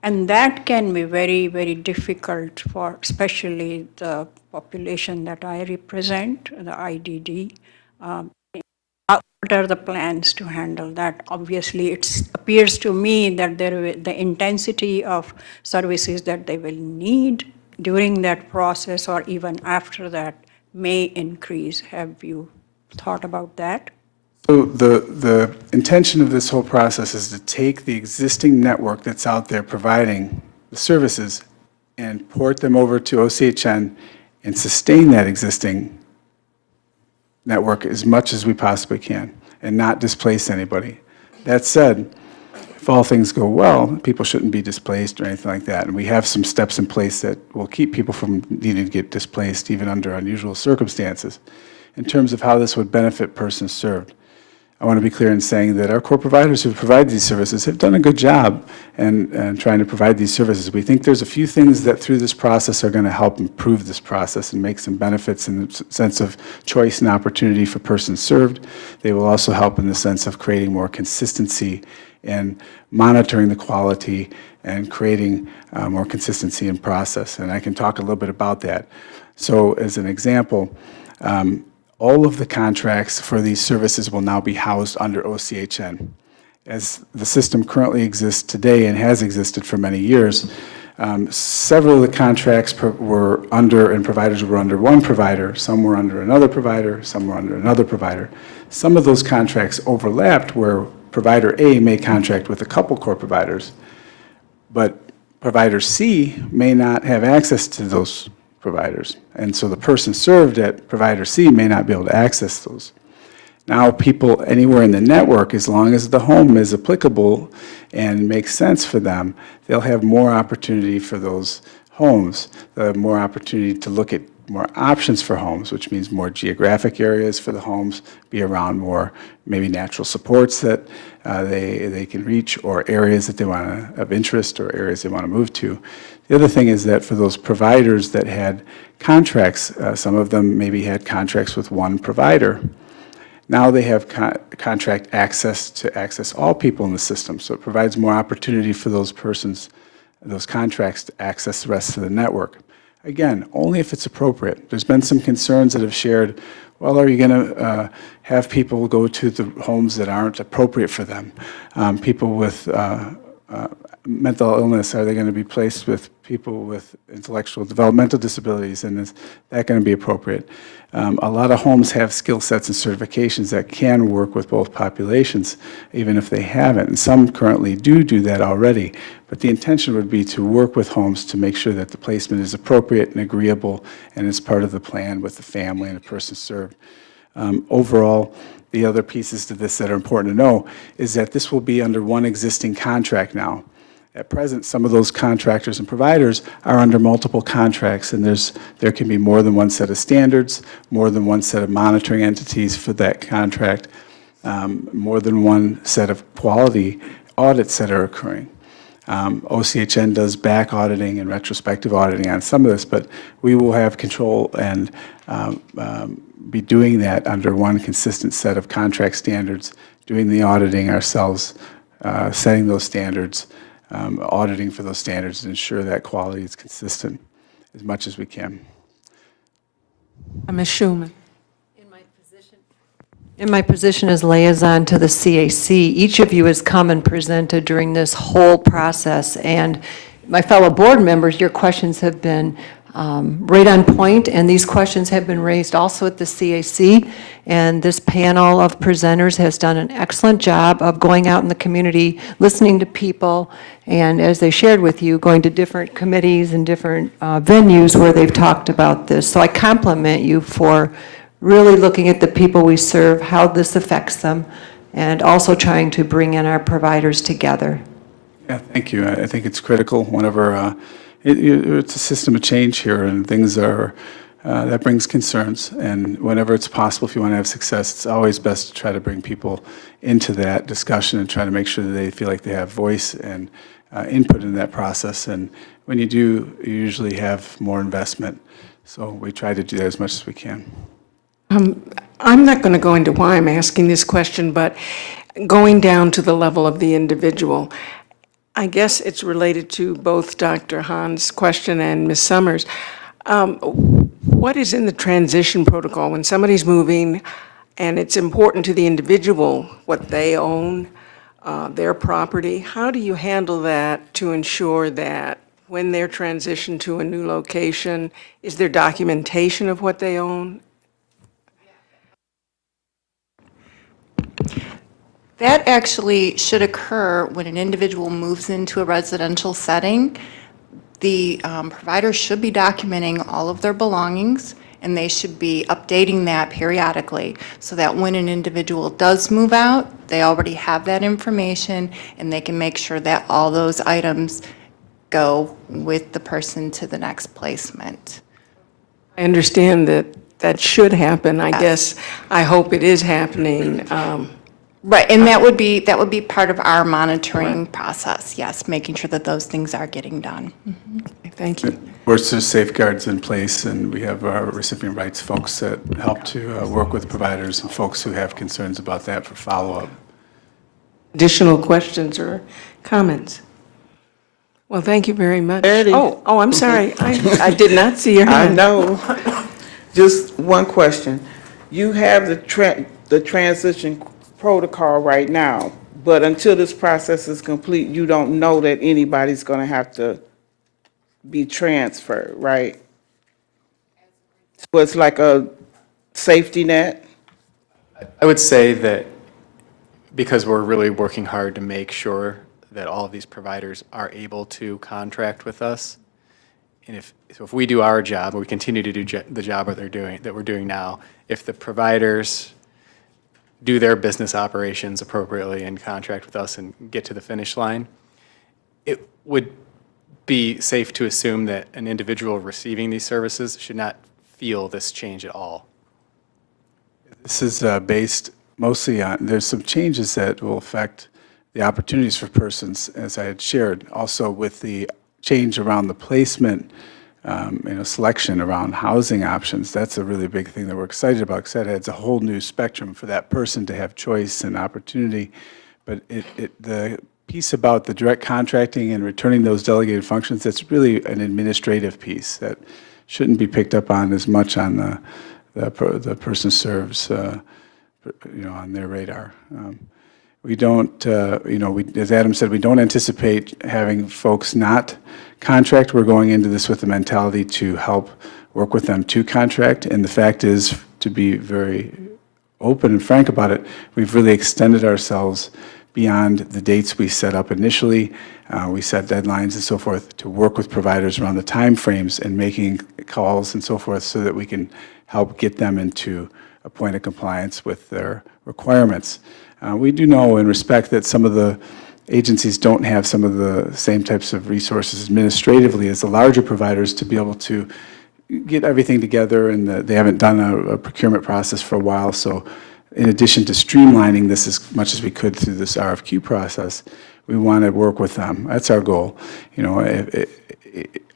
And that can be very, very difficult for especially the population that I represent, the IDD. What are the plans to handle that? Obviously, it appears to me that the intensity of services that they will need during that process or even after that may increase. Have you thought about that? So the intention of this whole process is to take the existing network that's out there providing the services and port them over to OCHN and sustain that existing network as much as we possibly can and not displace anybody. That said, if all things go well, people shouldn't be displaced or anything like that. And we have some steps in place that will keep people from needing to get displaced even under unusual circumstances. In terms of how this would benefit persons served, I want to be clear in saying that our core providers who provide these services have done a good job in trying to provide these services. We think there's a few things that through this process are going to help improve this process and make some benefits in the sense of choice and opportunity for persons served. They will also help in the sense of creating more consistency in monitoring the quality and creating more consistency in process. And I can talk a little bit about that. So as an example, all of the contracts for these services will now be housed under OCHN. As the system currently exists today and has existed for many years, several of the contracts were under, and providers were under one provider, some were under another provider, some were under another provider. Some of those contracts overlapped where provider A may contract with a couple core providers, but provider C may not have access to those providers. And so the person served at provider C may not be able to access those. Now people anywhere in the network, as long as the home is applicable and makes sense for them, they'll have more opportunity for those homes. They'll have more opportunity to look at more options for homes, which means more geographic areas for the homes, be around more maybe natural supports that they can reach, or areas that they want to, of interest, or areas they want to move to. The other thing is that for those providers that had contracts, some of them maybe had contracts with one provider. Now they have contract access to access all people in the system. So it provides more opportunity for those persons, those contracts, to access the rest of the network. Again, only if it's appropriate. There's been some concerns that have shared, well, are you going to have people go to the homes that aren't appropriate for them? People with mental illness, are they going to be placed with people with intellectual developmental disabilities, and is that going to be appropriate? A lot of homes have skill sets and certifications that can work with both populations, even if they haven't, and some currently do that already. But the intention would be to work with homes to make sure that the placement is appropriate and agreeable and is part of the plan with the family and the person served. Overall, the other pieces to this that are important to know is that this will be under one existing contract now. At present, some of those contractors and providers are under multiple contracts, and there can be more than one set of standards, more than one set of monitoring entities for that contract, more than one set of quality audits that are occurring. OCHN does back auditing and retrospective auditing on some of this, but we will have control and be doing that under one consistent set of contract standards, doing the auditing ourselves, setting those standards, auditing for those standards to ensure that quality is consistent as much as we can. Ms. Schuman. In my position as liaison to the CAC, each of you has come and presented during this whole process, and my fellow board members, your questions have been right on point, and these questions have been raised also at the CAC, and this panel of presenters has done an excellent job of going out in the community, listening to people, and as they shared with you, going to different committees and different venues where they've talked about this. So I compliment you for really looking at the people we serve, how this affects them, and also trying to bring in our providers together. Yeah, thank you. I think it's critical whenever it's a system of change here, and things are that brings concerns. And whenever it's possible, if you want to have success, it's always best to try to bring people into that discussion and try to make sure that they feel like they have voice and input in that process. And when you do, you usually have more investment. So we try to do that as much as we can. I'm not going to go into why I'm asking this question, but going down to the level of the individual, I guess it's related to both Dr. Hahn's question and Ms. Summers. What is in the transition protocol when somebody's moving and it's important to the individual what they own, their property? How do you handle that to ensure that when they're transitioned to a new location, is there documentation of what they own? That actually should occur when an individual moves into a residential setting. The provider should be documenting all of their belongings, and they should be updating that periodically so that when an individual does move out, they already have that information and they can make sure that all those items go with the person to the next placement. I understand that that should happen. I guess, I hope it is happening. Right, and that would be part of our monitoring process, yes, making sure that those things are getting done. Thank you. There's safeguards in place, and we have our recipient rights folks that help to work with providers and folks who have concerns about that for follow-up. Additional questions or comments? Well, thank you very much. Eddie. Oh, I'm sorry. I did not see your hand. I know. Just one question. You have the transition protocol right now, but until this process is complete, you don't know that anybody's going to have to be transferred, right? So it's like a safety net? I would say that because we're really working hard to make sure that all of these providers are able to contract with us, and if we do our job, or we continue to do the job that we're doing now, if the providers do their business operations appropriately and contract with us and get to the finish line, it would be safe to assume that an individual receiving these services should not feel this change at all. This is based mostly on, there's some changes that will affect the opportunities for persons, as I had shared, also with the change around the placement, selection around housing options. That's a really big thing that we're excited about, because that adds a whole new spectrum for that person to have choice and opportunity. But the piece about the direct contracting and returning those delegated functions, that's really an administrative piece that shouldn't be picked up on as much on the person serves, on their radar. We don't, as Adam said, we don't anticipate having folks not contract. We're going into this with the mentality to help work with them to contract. And the fact is, to be very open and frank about it, we've really extended ourselves beyond the dates we set up initially. We set deadlines and so forth to work with providers around the time frames and making calls and so forth so that we can help get them into a point of compliance with their requirements. We do know and respect that some of the agencies don't have some of the same types of resources administratively as the larger providers to be able to get everything together, and they haven't done a procurement process for a while. So in addition to streamlining this as much as we could through this RFQ process, we want to work with them. That's our goal.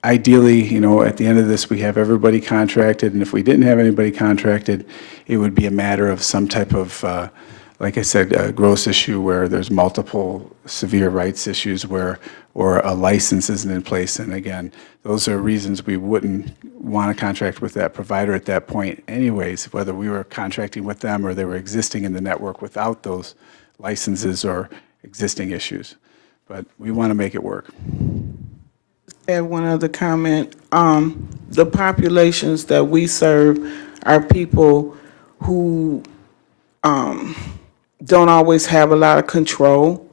Ideally, at the end of this, we have everybody contracted, and if we didn't have anybody contracted, it would be a matter of some type of like I said, a gross issue where there's multiple severe rights issues or a license isn't in place. And again, those are reasons we wouldn't want to contract with that provider at that point anyways, whether we were contracting with them or they were existing in the network without those licenses or existing issues. But we want to make it work. Add one other comment. The populations that we serve are people who don't always have a lot of control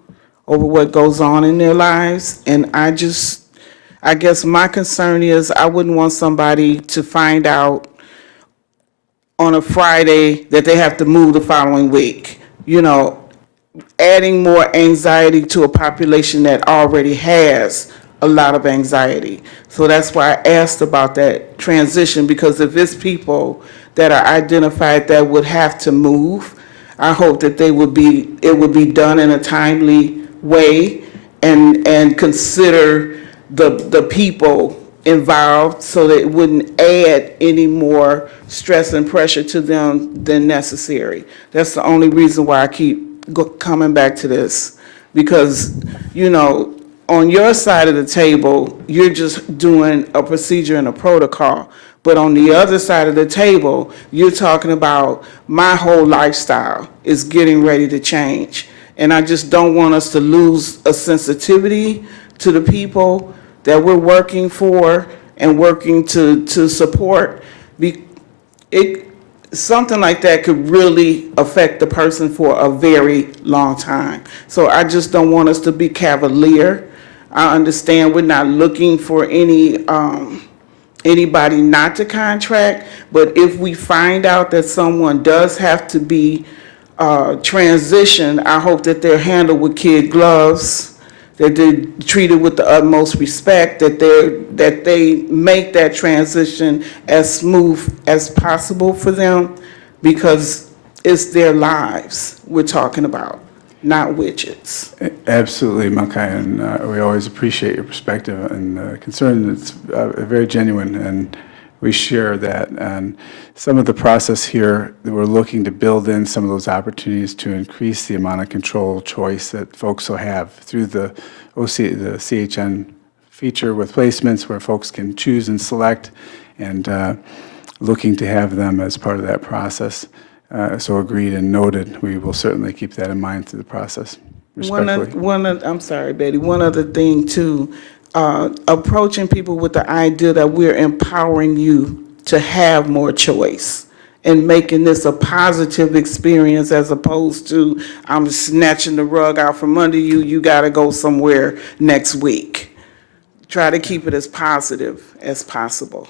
over what goes on in their lives. And I guess my concern is I wouldn't want somebody to find out on a Friday that they have to move the following week. You know, adding more anxiety to a population that already has a lot of anxiety. So that's why I asked about that transition, because if it's people that are identified that would have to move, I hope that it would be done in a timely way and consider the people involved so that it wouldn't add any more stress and pressure to them than necessary. That's the only reason why I keep coming back to this, because, you know, on your side of the table, you're just doing a procedure and a protocol. But on the other side of the table, you're talking about my whole lifestyle is getting ready to change. And I just don't want us to lose a sensitivity to the people that we're working for and working to support. Something like that could really affect the person for a very long time. So I just don't want us to be cavalier. I understand we're not looking for anybody not to contract, but if we find out that someone does have to be transitioned, I hope that they're handled with kid gloves, that they're treated with the utmost respect, that they make that transition as smooth as possible for them, because it's their lives we're talking about, not widgets. Absolutely, Makai, and we always appreciate your perspective and concern. It's very genuine, and we share that. And some of the process here, that we're looking to build in some of those opportunities to increase the amount of control choice that folks will have through the OCHN feature with placements where folks can choose and select, and looking to have them as part of that process. So agreed and noted. We will certainly keep that in mind through the process, respectfully. I'm sorry, Betty. One other thing, too. Approaching people with the idea that we're empowering you to have more choice and making this a positive experience, as opposed to I'm snatching the rug out from under you, you got to go somewhere next week. Try to keep it as positive as possible.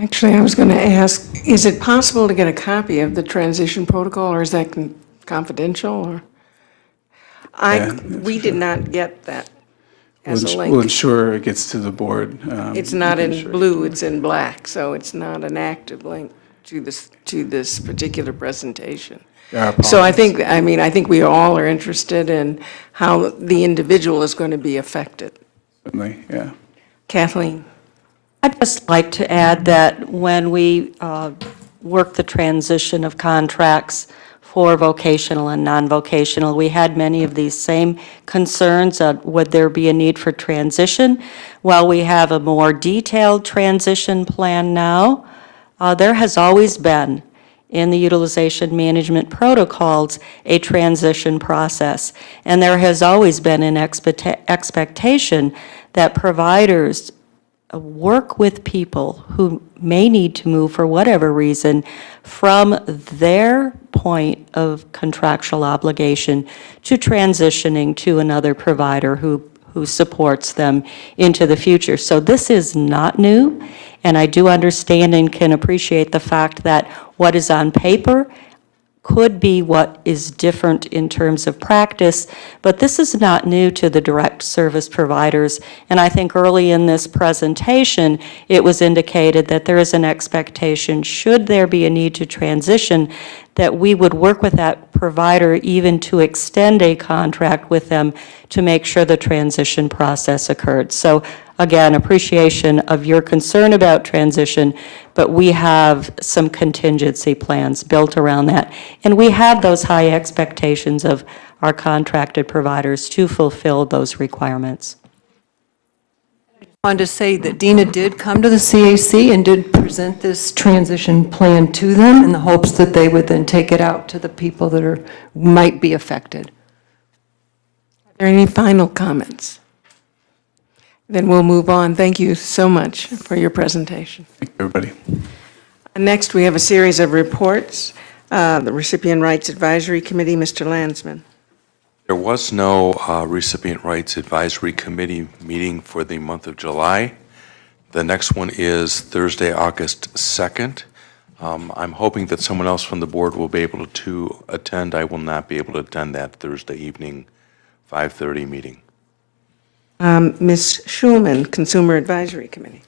Actually, I was going to ask, is it possible to get a copy of the transition protocol, or is that confidential? Or we did not get that as a link. We'll ensure it gets to the board. It's not in blue, it's in black, so it's not an active link to this particular presentation. So I think we all are interested in how the individual is going to be affected. Certainly, yeah. Kathleen? I'd just like to add that when we work the transition of contracts for vocational and non-vocational, we had many of these same concerns. Would there be a need for transition? While we have a more detailed transition plan now, there has always been in the utilization management protocols a transition process. And there has always been an expectation that providers work with people who may need to move for whatever reason from their point of contractual obligation to transitioning to another provider who supports them into the future. So this is not new, and I do understand and can appreciate the fact that what is on paper could be what is different in terms of practice, but this is not new to the direct service providers. And I think early in this presentation, it was indicated that there is an expectation, should there be a need to transition, that we would work with that provider even to extend a contract with them to make sure the transition process occurred. So again, appreciation of your concern about transition, but we have some contingency plans built around that. And we have those high expectations of our contracted providers to fulfill those requirements. wanted to say that Dina did come to the CAC and did present this transition plan to them in the hopes that they would then take it out to the people that might be affected. Are there any final comments? Then we'll move on. Thank you so much for your presentation. Thank you, everybody. Next, we have a series of reports. The Recipient Rights Advisory Committee, Mr. Landsman. There was no Recipient Rights Advisory Committee meeting for the month of July. The next one is Thursday, August 2nd. I'm hoping that someone else from the board will be able to attend. I will not be able to attend that Thursday evening, 5:30 meeting. Ms. Schulman, Consumer Advisory Committee.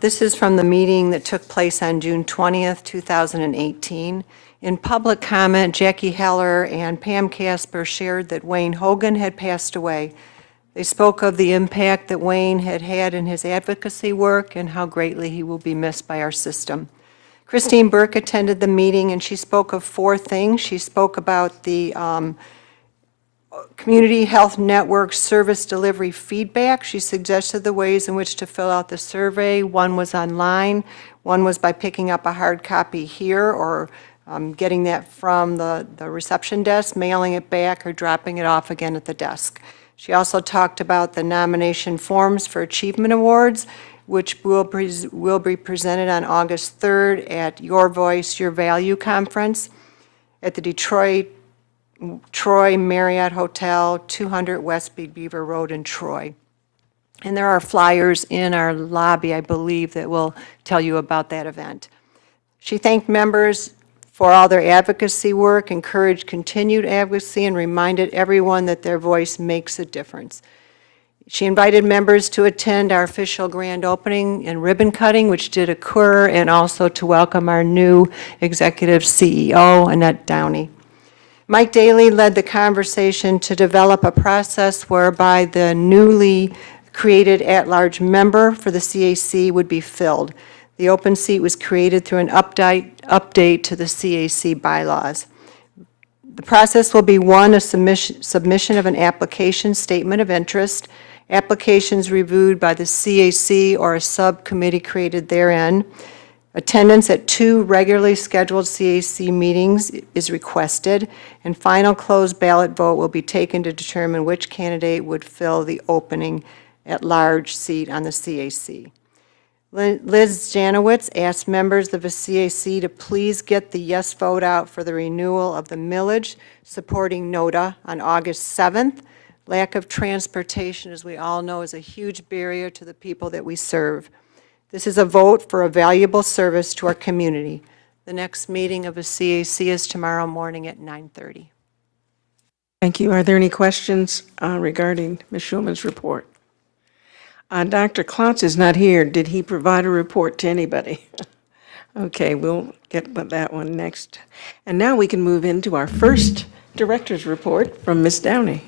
This is from the meeting that took place on June 20th, 2018. In public comment, Jackie Heller and Pam Casper shared that Wayne Hogan had passed away. They spoke of the impact that Wayne had had in his advocacy work and how greatly he will be missed by our system. Christine Burke attended the meeting, and she spoke of 4 things. She spoke about the Community Health Network service delivery feedback. She suggested the ways in which to fill out the survey. One was online, one was by picking up a hard copy here or getting that from the reception desk, mailing it back, or dropping it off again at the desk. She also talked about the nomination forms for achievement awards, which will be presented on August 3rd at Your Voice, Your Value Conference at the Troy Marriott Hotel, 200 West Big Beaver Road in Troy. And there are flyers in our lobby, I believe, that will tell you about that event. She thanked members for all their advocacy work, encouraged continued advocacy, and reminded everyone that their voice makes a difference. She invited members to attend our official grand opening and ribbon cutting, which did occur, and also to welcome our new executive CEO, Annette Downey. Mike Daly led the conversation to develop a process whereby the newly created at-large member for the CAC would be filled. The open seat was created through an update to the CAC bylaws. The process will be, 1, a submission of an application statement of interest, applications reviewed by the CAC or a subcommittee created therein. Attendance at 2 regularly scheduled CAC meetings is requested, and final closed ballot vote will be taken to determine which candidate would fill the opening at-large seat on the CAC. Liz Janowitz asked members of the CAC to please get the yes vote out for the renewal of the millage supporting NODA on August 7th. Lack of transportation, as we all know, is a huge barrier to the people that we serve. This is a vote for a valuable service to our community. The next meeting of the CAC is tomorrow morning at 9:30. Thank you. Are there any questions regarding Ms. Schulman's report? Dr. Klotz is not here. Did he provide a report to anybody? Okay, we'll get that one next. And now we can move into our first director's report from Ms. Downey.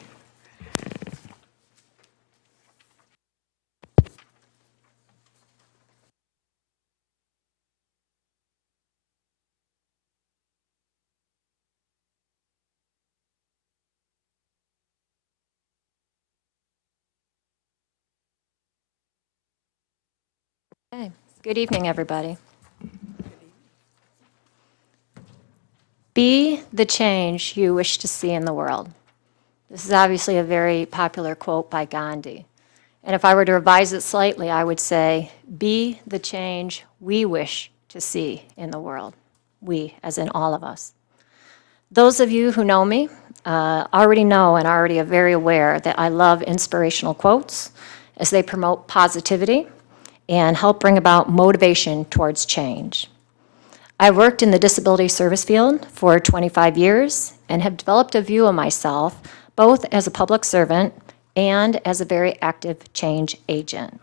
Okay. Good evening, everybody. Be the change you wish to see in the world. This is obviously a very popular quote by Gandhi. And if I were to revise it slightly, I would say, be the change we wish to see in the world. We, as in all of us. Those of you who know me already know and already are very aware that I love inspirational quotes as they promote positivity and help bring about motivation towards change. I've worked in the disability service field for 25 years and have developed a view of myself both as a public servant and as a very active change agent.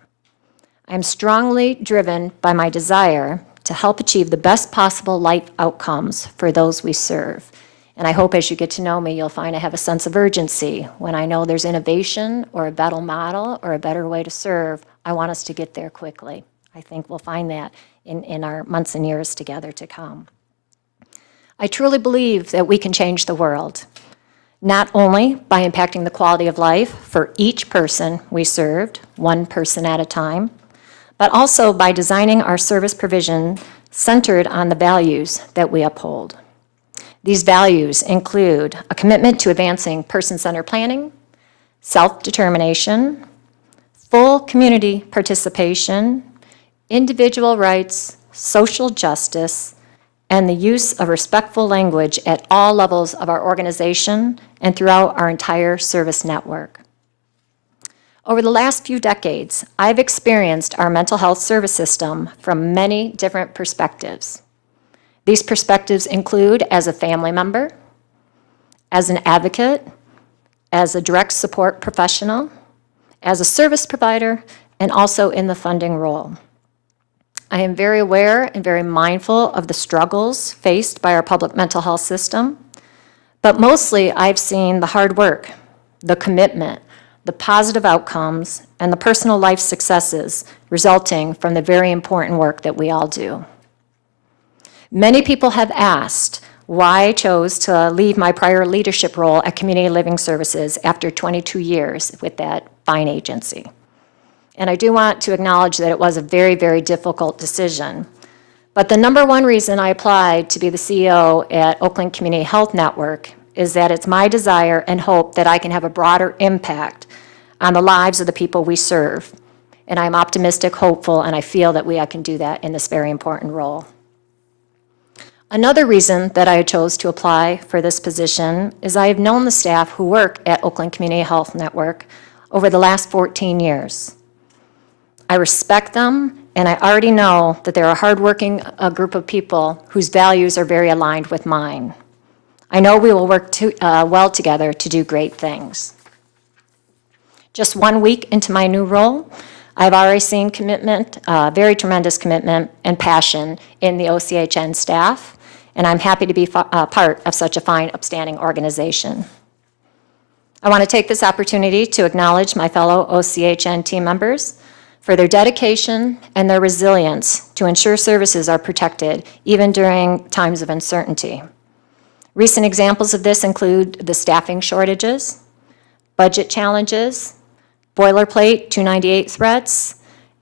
I'm strongly driven by my desire to help achieve the best possible life outcomes for those we serve. And I hope as you get to know me, you'll find I have a sense of urgency. When I know there's innovation or a better model or a better way to serve, I want us to get there quickly. I think we'll find that in our months and years together to come. I truly believe that we can change the world. not only by impacting the quality of life for each person we served, one person at a time, but also by designing our service provision centered on the values that we uphold. These values include a commitment to advancing person-centered planning, self-determination, full community participation, individual rights, social justice, and the use of respectful language at all levels of our organization and throughout our entire service network. Over the last few decades, I've experienced our mental health service system from many different perspectives. These perspectives include as a family member, as an advocate, as a direct support professional, as a service provider, and also in the funding role. I am very aware and very mindful of the struggles faced by our public mental health system, but mostly I've seen the hard work, the commitment, the positive outcomes, and the personal life successes resulting from the very important work that we all do. Many people have asked why I chose to leave my prior leadership role at Community Living Services after 22 years with that fine agency. And I do want to acknowledge that it was a very, very difficult decision. But the number one reason I applied to be the CEO at Oakland Community Health Network is that it's my desire and hope that I can have a broader impact on the lives of the people we serve. And I'm optimistic, hopeful, and I feel that I can do that in this very important role. Another reason that I chose to apply for this position is I have known the staff who work at Oakland Community Health Network over the last 14 years. I respect them, and I already know that they're a hardworking group of people whose values are very aligned with mine. I know we will work well together to do great things. Just 1 week into my new role, I've already seen commitment, very tremendous commitment and passion in the OCHN staff, and I'm happy to be part of such a fine, upstanding organization. I want to take this opportunity to acknowledge my fellow OCHN team members for their dedication and their resilience to ensure services are protected even during times of uncertainty. Recent examples of this include the staffing shortages, budget challenges, boilerplate 298 threats,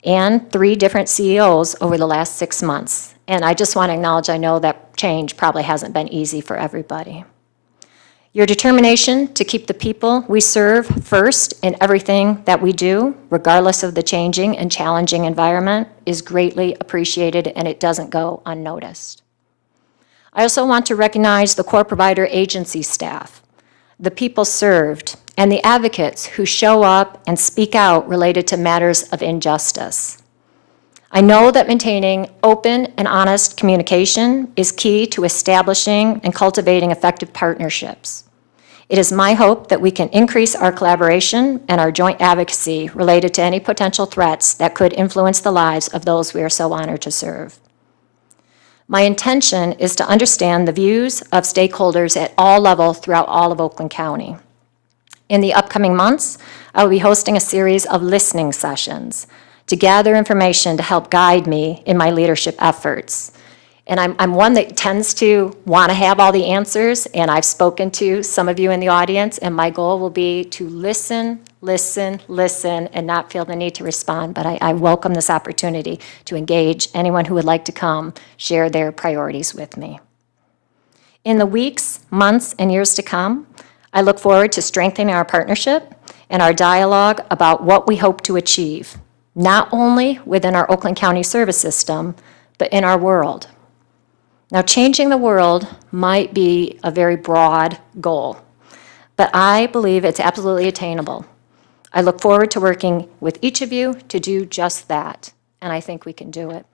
and 3 different CEOs over the last 6 months. And I just want to acknowledge, I know that change probably hasn't been easy for everybody. Your determination to keep the people we serve first in everything that we do, regardless of the changing and challenging environment, is greatly appreciated, and it doesn't go unnoticed. I also want to recognize the core provider agency staff, the people served, and the advocates who show up and speak out related to matters of injustice. I know that maintaining open and honest communication is key to establishing and cultivating effective partnerships. It is my hope that we can increase our collaboration and our joint advocacy related to any potential threats that could influence the lives of those we are so honored to serve. My intention is to understand the views of stakeholders at all levels throughout all of Oakland County. In the upcoming months, I will be hosting a series of listening sessions to gather information to help guide me in my leadership efforts. And I'm one that tends to want to have all the answers, and I've spoken to some of you in the audience, and my goal will be to listen, listen, listen, and not feel the need to respond, but I welcome this opportunity to engage anyone who would like to come share their priorities with me. In the weeks, months, and years to come, I look forward to strengthening our partnership and our dialogue about what we hope to achieve, not only within our Oakland County service system, but in our world. Now, changing the world might be a very broad goal, but I believe it's absolutely attainable. I look forward to working with each of you to do just that, and I think we can do it.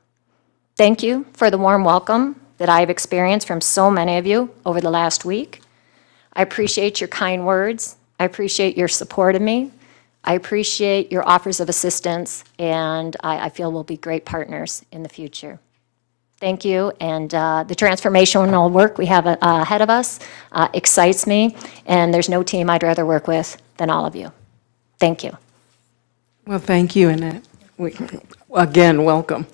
Thank you for the warm welcome that I've experienced from so many of you over the last week. I appreciate your kind words. I appreciate your support of me. I appreciate your offers of assistance, and I feel we'll be great partners in the future. Thank you, and the transformational work we have ahead of us excites me, and there's no team I'd rather work with than all of you. Thank you. Well, thank you, Annette. Again, welcome.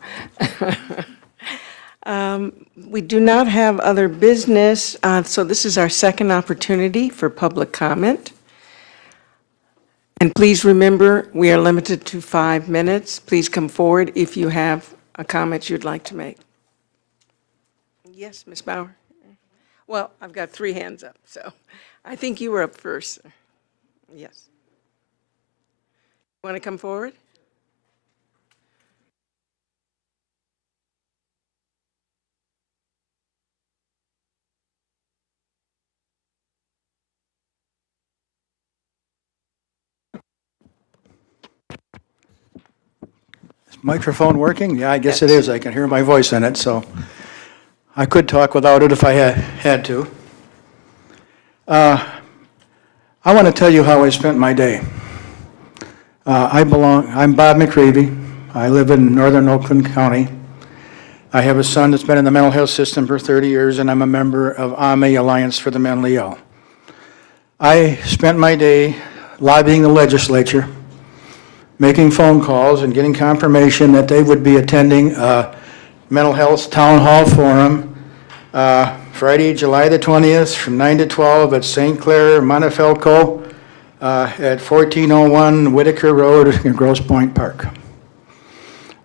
We do not have other business, so this is our second opportunity for public comment. And please remember, we are limited to 5 minutes. Please come forward if you have a comment you'd like to make. Yes, Ms. Bauer? Well, I've got 3 hands up, so I think you were up first. Yes. Want to come forward? Microphone working? Yeah, I guess it is. I can hear my voice in it, so I could talk without it if I had to. I want to tell you how I spent my day. I'm Bob McReevy. I live in northern Oakland County. I have a son that's been in the mental health system for 30 years, and I'm a member of AME, Alliance for the Mentally Ill. I spent my day lobbying the legislature, making phone calls and getting confirmation that they would be attending a mental health town hall forum Friday, July the 20th from 9 to 12 at St. Clair, Montefelco at 1401 Whitaker Road in Grosse Pointe Park.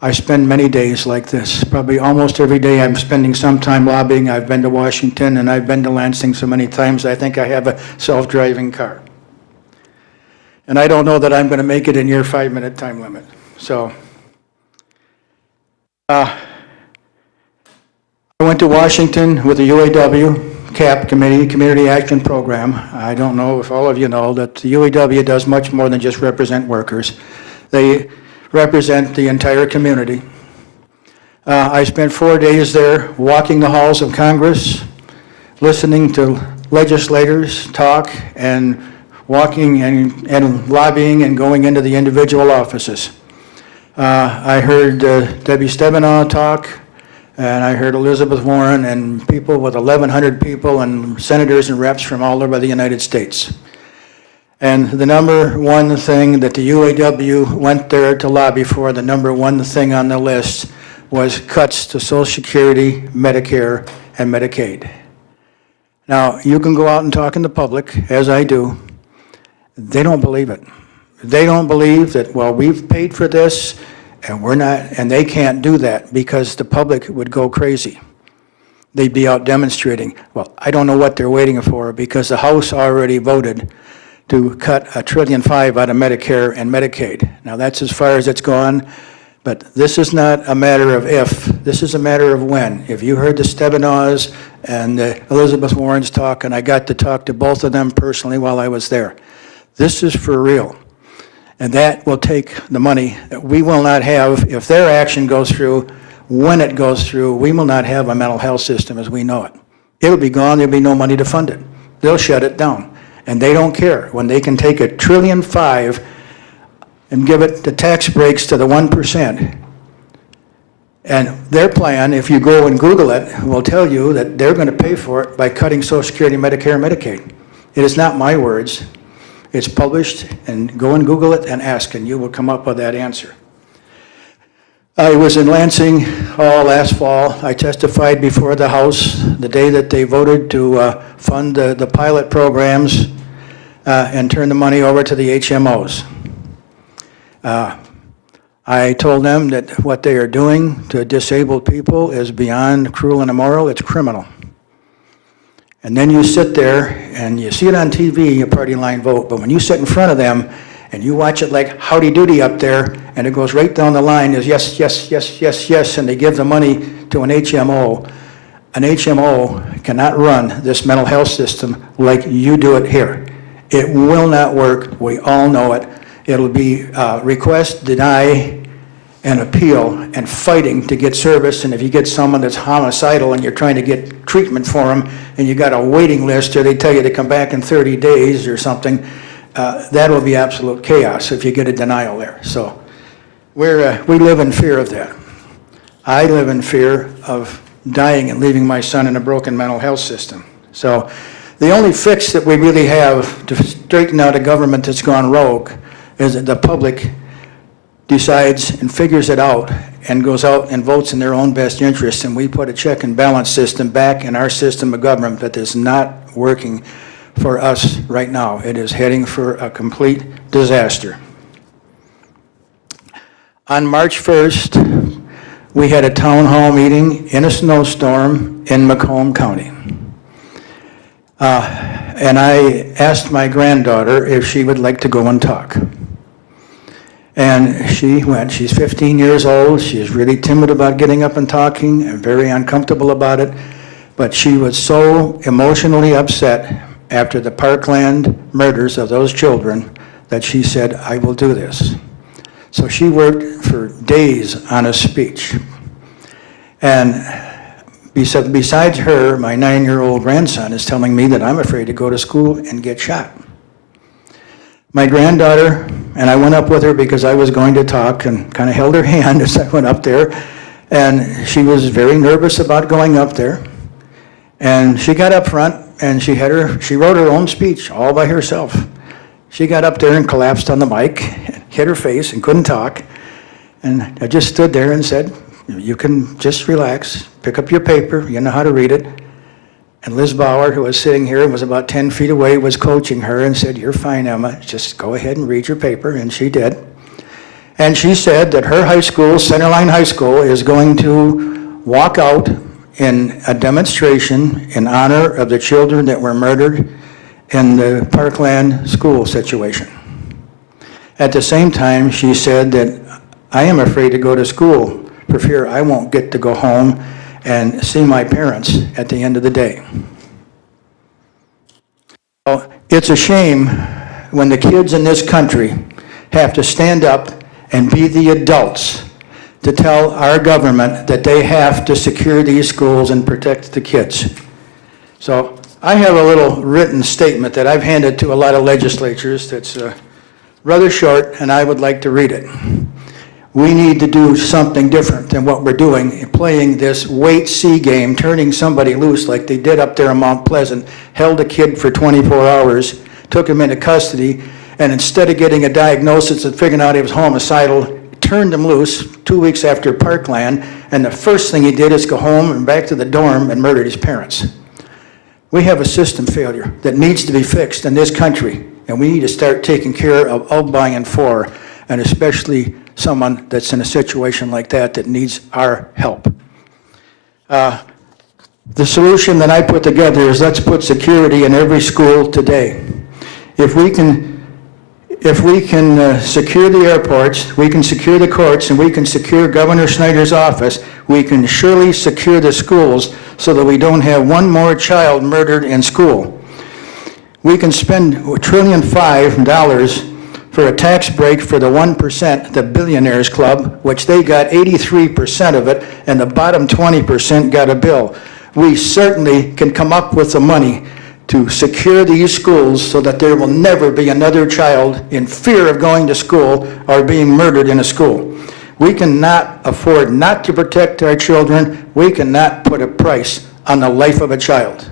I spend many days like this. Probably almost every day I'm spending some time lobbying. I've been to Washington and I've been to Lansing so many times I think I have a self-driving car. And I don't know that I'm going to make it in your 5-minute time limit. So, I went to Washington with the UAW CAP Committee, Community Action Program. I don't know if all of you know that the UAW does much more than just represent workers. They represent the entire community. I spent 4 days there walking the halls of Congress, listening to legislators talk and walking and lobbying and going into the individual offices. I heard Debbie Stabenow talk, and I heard Elizabeth Warren and people with 1,100 people and senators and reps from all over the United States. And the number one thing that the UAW went there to lobby for, the number one thing on the list, was cuts to Social Security, Medicare, and Medicaid. Now, you can go out and talk in the public, as I do. They don't believe it. They don't believe that, well, we've paid for this and we're not, and they can't do that because the public would go crazy. They'd be out demonstrating. Well, I don't know what they're waiting for because the House already voted to cut $1.5 trillion out of Medicare and Medicaid. Now that's as far as it's gone, but this is not a matter of if, this is a matter of when. If you heard the Stabenows and the Elizabeth Warrens talk, and I got to talk to both of them personally while I was there, this is for real. And that will take the money that we will not have, if their action goes through, when it goes through, we will not have a mental health system as we know it. It'll be gone, there'll be no money to fund it. They'll shut it down. And they don't care when they can take $1.5 trillion and give it the tax breaks to the 1%. And their plan, if you go and Google it, will tell you that they're going to pay for it by cutting Social Security, Medicare, and Medicaid. It is not my words. It's published, and go and Google it and ask, and you will come up with that answer. I was in Lansing last fall. I testified before the House the day that they voted to fund the pilot programs and turn the money over to the HMOs. I told them that what they are doing to disabled people is beyond cruel and immoral. It's criminal. And then you sit there and you see it on TV, a party line vote, but when you sit in front of them and you watch it like howdy doody up there, and it goes right down the line is yes, yes, yes, yes, yes, and they give the money to an HMO cannot run this mental health system like you do it here. It will not work. We all know it. It'll be request, deny, and appeal and fighting to get service. And if you get someone that's homicidal and you're trying to get treatment for them and you got a waiting list or they tell you to come back in 30 days or something, that will be absolute chaos if you get a denial there. So we live in fear of that. I live in fear of dying and leaving my son in a broken mental health system. So the only fix that we really have to straighten out a government that's gone rogue is that the public decides and figures it out and goes out and votes in their own best interest, and we put a check and balance system back in our system of government that is not working for us right now. It is heading for a complete disaster. On March 1st, we had a town hall meeting in a snowstorm in Macomb County. And I asked my granddaughter if she would like to go and talk. And she went. She's 15 years old. She is really timid about getting up and talking and very uncomfortable about it. But she was so emotionally upset after the Parkland murders of those children that she said, I will do this. So she worked for days on a speech. And besides her, my 9-year-old grandson is telling me that I'm afraid to go to school and get shot. My granddaughter, and I went up with her because I was going to talk and kind of held her hand as I went up there, and she was very nervous about going up there. And she got up front and she wrote her own speech all by herself. She got up there and collapsed on the mic, hit her face and couldn't talk. And I just stood there and said, you can just relax, pick up your paper, you know how to read it. And Liz Bauer, who was sitting here and was about 10 feet away, was coaching her and said, you're fine, Emma, just go ahead and read your paper, and she did. And she said that her high school, Centerline High School, is going to walk out in a demonstration in honor of the children that were murdered in the Parkland school situation. At the same time, she said that I am afraid to go to school for fear I won't get to go home and see my parents at the end of the day. So it's a shame when the kids in this country have to stand up and be the adults to tell our government that they have to secure these schools and protect the kids. So I have a little written statement that I've handed to a lot of legislatures that's rather short, and I would like to read it. We need to do something different than what we're doing, playing this wait-see game, turning somebody loose like they did up there in Mount Pleasant, held a kid for 24 hours, took him into custody, and instead of getting a diagnosis and figuring out he was homicidal, turned him loose 2 weeks after Parkland, and the first thing he did is go home and back to the dorm and murdered his parents. We have a system failure that needs to be fixed in this country, and we need to start taking care of by and for, and especially someone that's in a situation like that needs our help. The solution that I put together is let's put security in every school today. If we can secure the airports, we can secure the courts, and we can secure Governor Snyder's office, we can surely secure the schools so that we don't have one more child murdered in school. We can spend $1.5 trillion for a tax break for the 1%, the Billionaires Club, which they got 83% of it, and the bottom 20% got a bill. We certainly can come up with the money to secure these schools so that there will never be another child in fear of going to school or being murdered in a school. We cannot afford not to protect our children. We cannot put a price on the life of a child.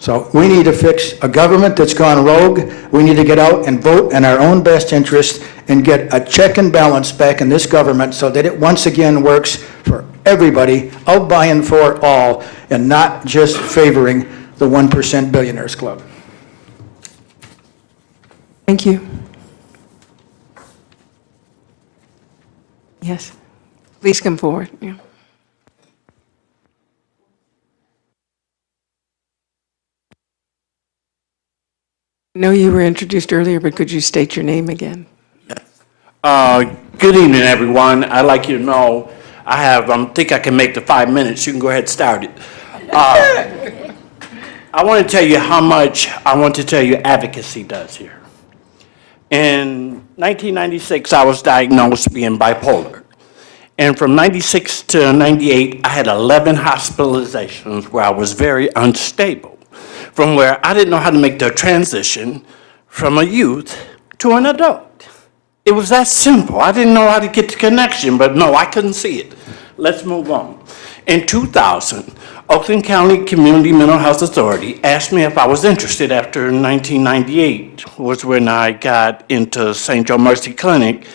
So we need to fix a government that's gone rogue. We need to get out and vote in our own best interest and get a check and balance back in this government so that it once again works for everybody, of, by, and for all, and not just favoring the 1% Billionaires Club. Thank you. Yes, please come forward. Yeah. I know you were introduced earlier, but could you state your name again? Good evening, everyone. I'd like you to know I think I can make the 5 minutes. You can go ahead and start it. I want to tell you how much advocacy does here. In 1996, I was diagnosed being bipolar. And from 96 to 98, I had 11 hospitalizations where I was very unstable, from where I didn't know how to make the transition from a youth to an adult. It was that simple. I didn't know how to get the connection, but no, I couldn't see it. Let's move on. In 2000, Oakland County Community Mental Health Authority asked me if I was interested after 1998, was when I got into St. Joe Mercy Clinic,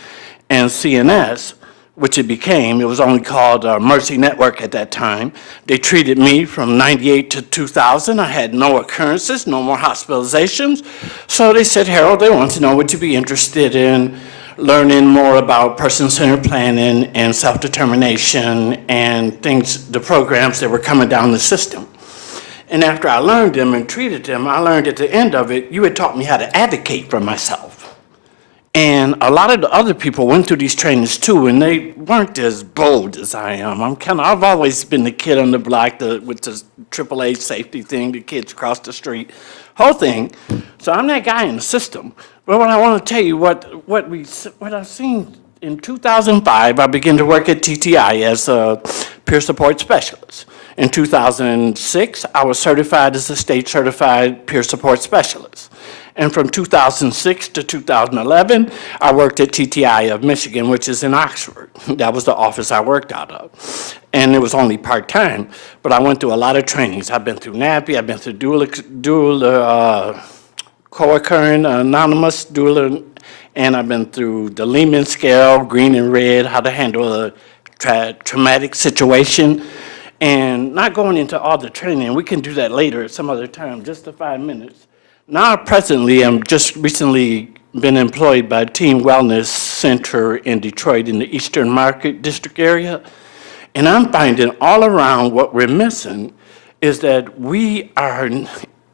and CNS, which it became. It was only called Mercy Network at that time. They treated me from 98 to 2000. I had no occurrences, no more hospitalizations. So they said, Harold, they want to know would you be interested in learning more about person-centered planning and self-determination and things, the programs that were coming down the system. And after I learned them and treated them, I learned at the end of it, you had taught me how to advocate for myself. And a lot of the other people went through these trainings too, and they weren't as bold as I am. I've always been the kid on the block with the AAA safety thing, the kids across the street, whole thing. So I'm that guy in the system. But what I want to tell you, what I've seen in 2005, I began to work at TTI as a peer support specialist. In 2006, I was certified as a state certified peer support specialist. And from 2006 to 2011, I worked at TTI of Michigan, which is in Oxford. That was the office I worked out of. And it was only part-time, but I went through a lot of trainings. I've been through NAPI, I've been through dual co-occurring, anonymous, dual, and I've been through the Lehman scale, green and red, how to handle a traumatic situation. And not going into all the training, we can do that later at some other time, just the 5 minutes. Now, presently, I'm just recently been employed by Team Wellness Center in Detroit in the Eastern Market District area. And I'm finding all around what we're missing is that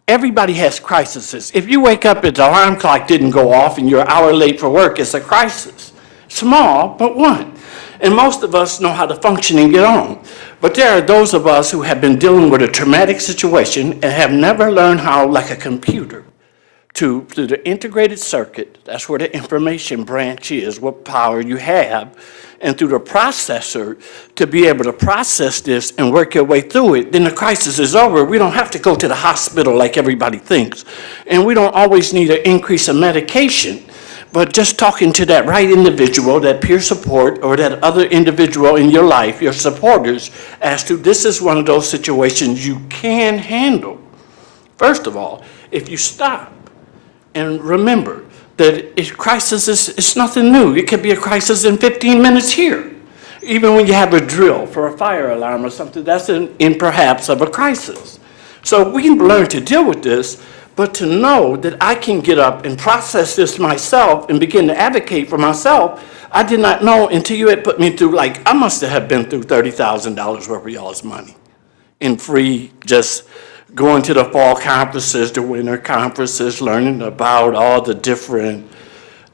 everybody has crises. If you wake up and the alarm clock didn't go off and you're an hour late for work, it's a crisis. Small, but one. And most of us know how to function and get on. But there are those of us who have been dealing with a traumatic situation and have never learned how, like a computer, through the integrated circuit, that's where the information branch is, what power you have, and through the processor to be able to process this and work your way through it, then the crisis is over. We don't have to go to the hospital like everybody thinks. And we don't always need an increase of medication. But just talking to that right individual, that peer support, or that other individual in your life, your supporters, as to this is one of those situations you can handle. First of all, if you stop and remember that crisis is nothing new. It could be a crisis in 15 minutes here. Even when you have a drill for a fire alarm or something, that's in perhaps of a crisis. So we can learn to deal with this. But to know that I can get up and process this myself and begin to advocate for myself, I did not know until you had put me through, I must have been through $30,000 worth of y'all's money in free, just going to the fall conferences, the winter conferences, learning about all the different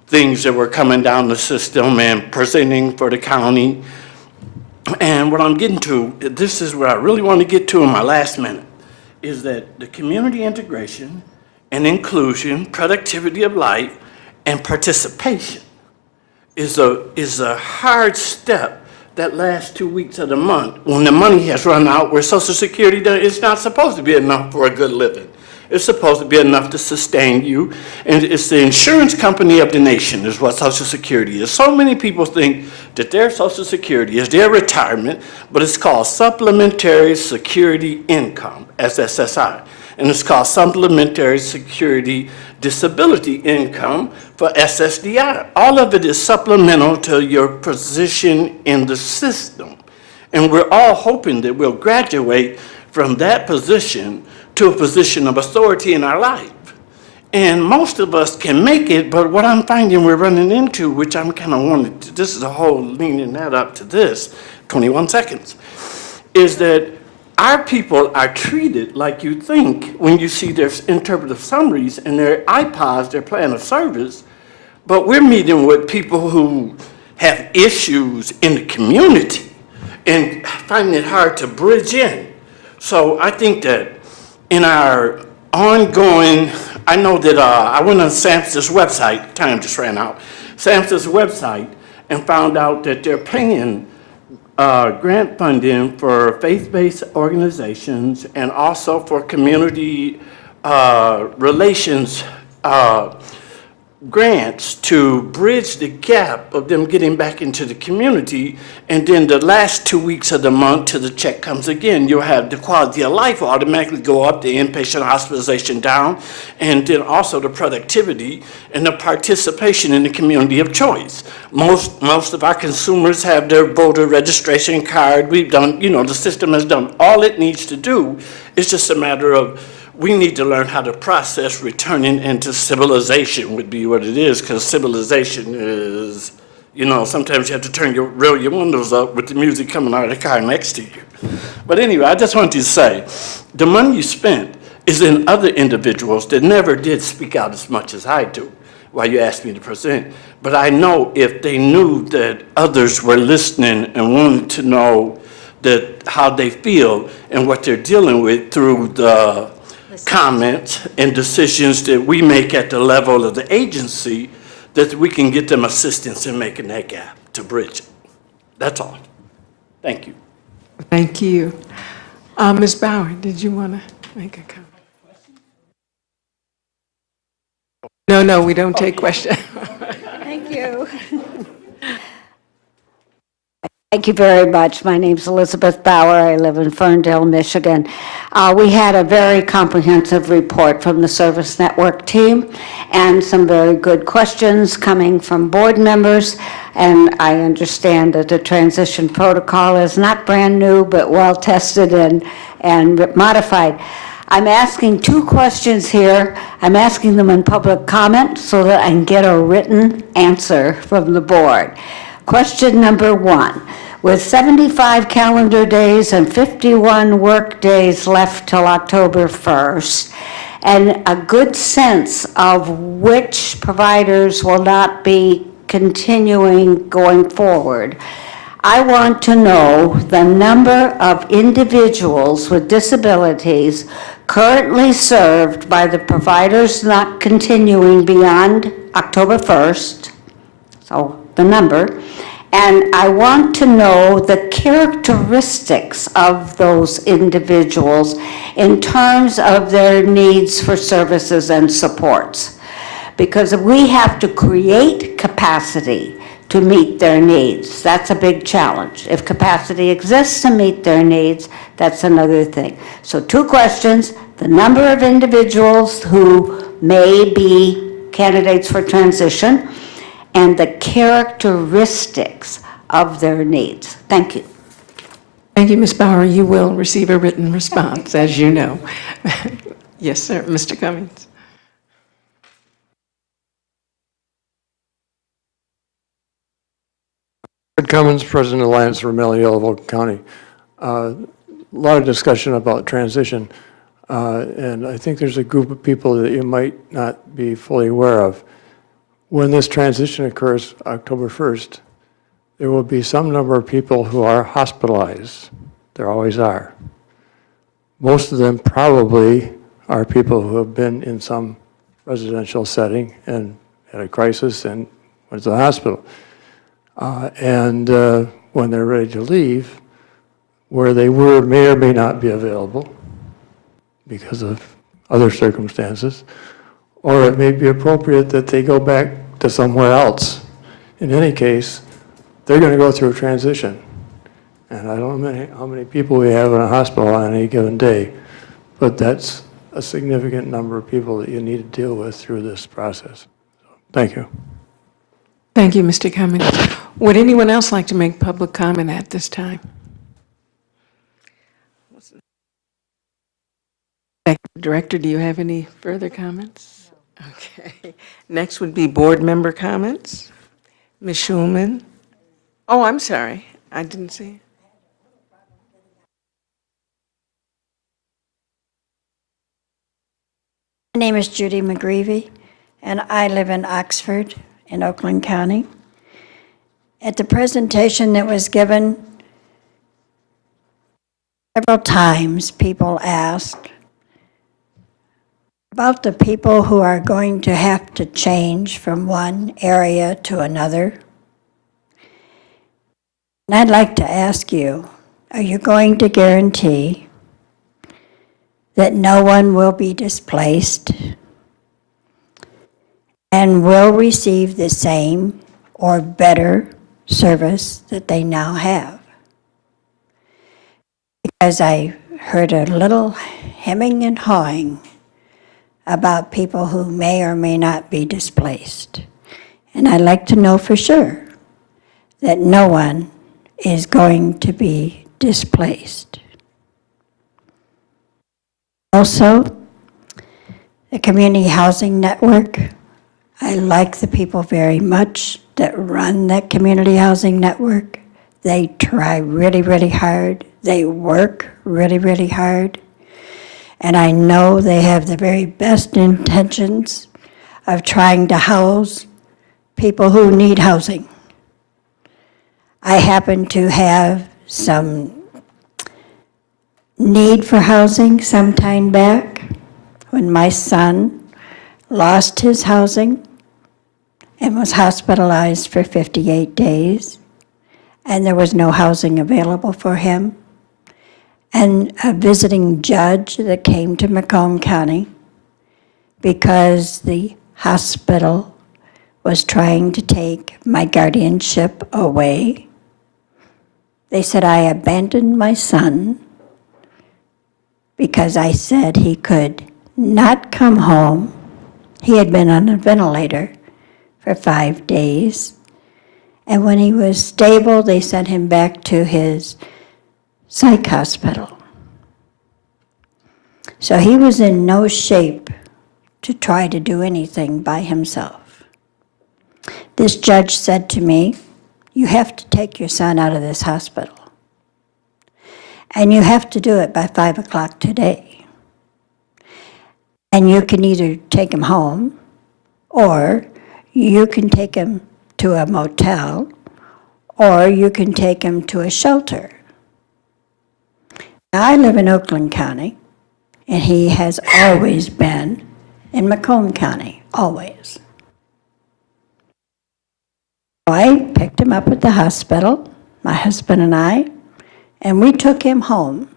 things that were coming down the system and presenting for the county. And what I'm getting to, this is where I really want to get to in my last minute, is that the community integration and inclusion, productivity of life, and participation is a hard step that last 2 weeks of the month when the money has run out, where Social Security is not supposed to be enough for a good living. It's supposed to be enough to sustain you, and it's the insurance company of the nation is what Social Security is. So many people think that their Social Security is their retirement, but it's called Supplementary Security Income, SSSI, and it's called Supplementary Security Disability Income for SSDI. All of it is supplemental to your position in the system, and we're all hoping that we'll graduate from that position to a position of authority in our life. And most of us can make it, but what I'm finding we're running into, which I'm kind of wanting to, this is a whole leaning that up to this, 21 seconds, is that our people are treated like you think when you see their interpretive summaries and their iPods, their plan of service, but we're meeting with people who have issues in the community and finding it hard to bridge in. So I think that in our ongoing, I know that I went on SAMHSA's website, time just ran out, SAMHSA's website, and found out that they're paying grant funding for faith-based organizations and also for community relations grants to bridge the gap of them getting back into the community. And then the last 2 weeks of the month till the check comes again, you'll have the quality of life will automatically go up, the inpatient hospitalization down, and then also the productivity and the participation in the community of choice. Most of our consumers have their voter registration card. We've done, the system has done all it needs to do. It's just a matter of we need to learn how to process returning into civilization would be what it is, because civilization is, sometimes you have to roll your windows up with the music coming out of the car next to you. But anyway, I just wanted to say, the money you spent is in other individuals that never did speak out as much as I do while you asked me to present. But I know if they knew that others were listening and wanted to know that how they feel and what they're dealing with through the comments and decisions that we make at the level of the agency, that we can get them assistance in making that gap to bridge it. That's all. Thank you. Thank you. Ms. Bauer, did you want to make a comment? No, we don't take questions. Thank you. Thank you very much. My name's Elizabeth Bauer. I live in Ferndale, Michigan. We had a very comprehensive report from the Service Network team and some very good questions coming from board members. And I understand that the transition protocol is not brand new, but well tested and modified. I'm asking 2 questions here. I'm asking them in public comment so that I can get a written answer from the board. Question number 1, with 75 calendar days and 51 work days left till October 1st, and a good sense of which providers will not be continuing going forward, I want to know the number of individuals with disabilities currently served by the providers not continuing beyond October 1st, so the number, and I want to know the characteristics of those individuals in terms of their needs for services and supports. Because we have to create capacity to meet their needs. That's a big challenge. If capacity exists to meet their needs, that's another thing. So 2 questions, the number of individuals who may be candidates for transition, and the characteristics of their needs. Thank you. Thank you, Ms. Bauer. You will receive a written response, as you know. Yes, sir. Mr. Cummings. Ed Cummins, President of Alliance for Mentally Ill of Oakland County. A lot of discussion about transition, and I think there's a group of people that you might not be fully aware of. When this transition occurs, October 1st, there will be some number of people who are hospitalized. There always are. Most of them probably are people who have been in some residential setting and had a crisis and went to the hospital. When they're ready to leave, where they were may or may not be available because of other circumstances, or it may be appropriate that they go back to somewhere else. In any case, they're going to go through a transition. And I don't know how many people we have in a hospital on any given day, but that's a significant number of people that you need to deal with through this process. Thank you. Thank you, Mr. Cummings. Would anyone else like to make public comment at this time? Director, do you have any further comments? Okay. Next would be board member comments. Ms. Schulman. Oh, I'm sorry. I didn't see it. My name is Judy McGreevy, and I live in Oxford in Oakland County. At the presentation that was given, several times people asked about the people who are going to have to change from one area to another. And I'd like to ask you, are you going to guarantee that no one will be displaced? and will receive the same or better service that they now have. Because I heard a little hemming and hawing about people who may or may not be displaced. And I'd like to know for sure that no one is going to be displaced. Also, the Community Housing Network, I like the people very much that run that Community Housing Network. They try really, really hard. They work really, really hard. And I know they have the very best intentions of trying to house people who need housing. I happen to have some need for housing some time back when my son lost his housing and was hospitalized for 58 days, and there was no housing available for him. And a visiting judge that came to Macomb County because the hospital was trying to take my guardianship away. They said I abandoned my son because I said he could not come home. He had been on a ventilator for 5 days. And when he was stable, they sent him back to his psych hospital. So he was in no shape to try to do anything by himself. This judge said to me, "You have to take your son out of this hospital. And you have to do it by 5 o'clock today. And you can either take him home, or you can take him to a motel, or you can take him to a shelter." Now, I live in Oakland County, and he has always been in Macomb County, always. I picked him up at the hospital, my husband and I, and we took him home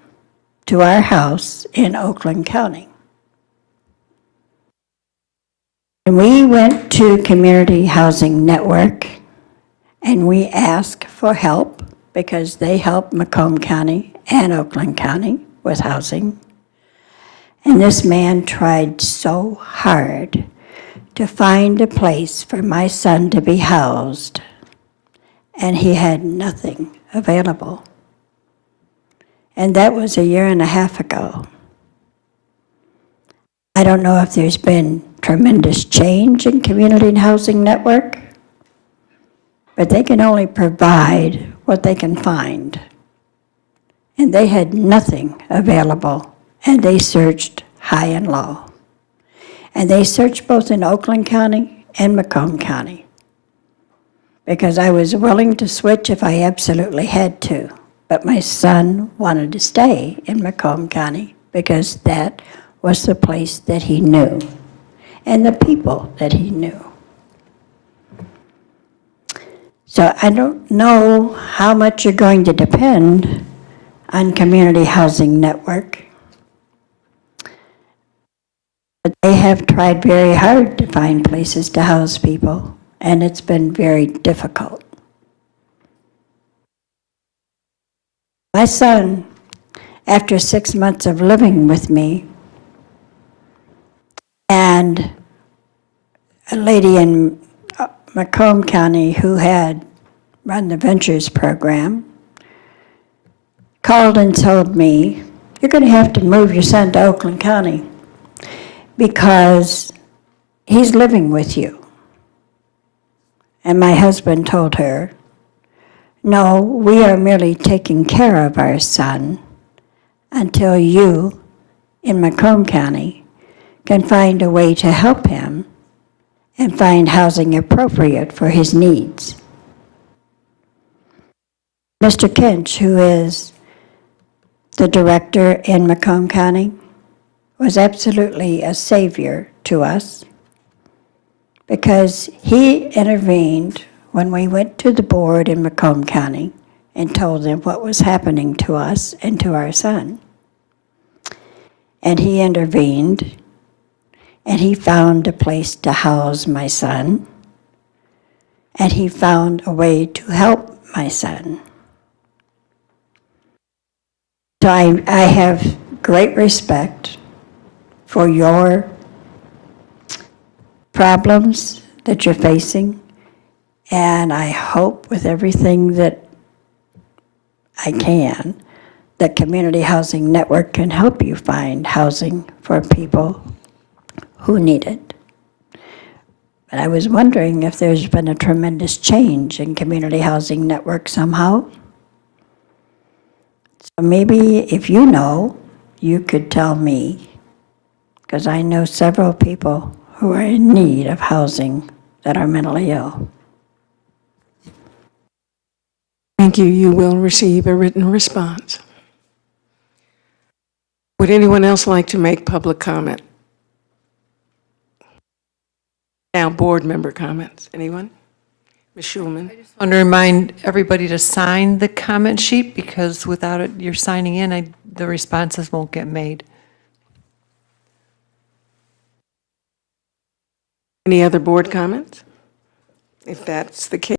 to our house in Oakland County. And we went to Community Housing Network, and we asked for help because they help Macomb County and Oakland County with housing. And this man tried so hard to find a place for my son to be housed, and he had nothing available. And that was 1.5 years ago. I don't know if there's been tremendous change in Community Housing Network, but they can only provide what they can find. And they had nothing available, and they searched high and low. And they searched both in Oakland County and Macomb County, because I was willing to switch if I absolutely had to. But my son wanted to stay in Macomb County because that was the place that he knew and the people that he knew. So I don't know how much you're going to depend on Community Housing Network. But they have tried very hard to find places to house people, and it's been very difficult. My son, after 6 months of living with me, and a lady in Macomb County who had run the Ventures program, called and told me, "You're going to have to move your son to Oakland County because he's living with you." And my husband told her, "No, we are merely taking care of our son until you in Macomb County can find a way to help him and find housing appropriate for his needs." Mr. Kinch, who is the director in Macomb County, was absolutely a savior to us because he intervened when we went to the board in Macomb County and told them what was happening to us and to our son. And he intervened and he found a place to house my son, and he found a way to help my son. So I have great respect for your problems that you're facing, and I hope with everything that I can, that Community Housing Network can help you find housing for people who need it. But I was wondering if there's been a tremendous change in Community Housing Network somehow. So maybe if you know, you could tell me, because I know several people who are in need of housing that are mentally ill. Thank you. You will receive a written response. Would anyone else like to make public comment? Now, board member comments. Anyone? Ms. Schulman? I want to remind everybody to sign the comment sheet, because without it, you're signing in, the responses won't get made. Any other board comments? If that's the case.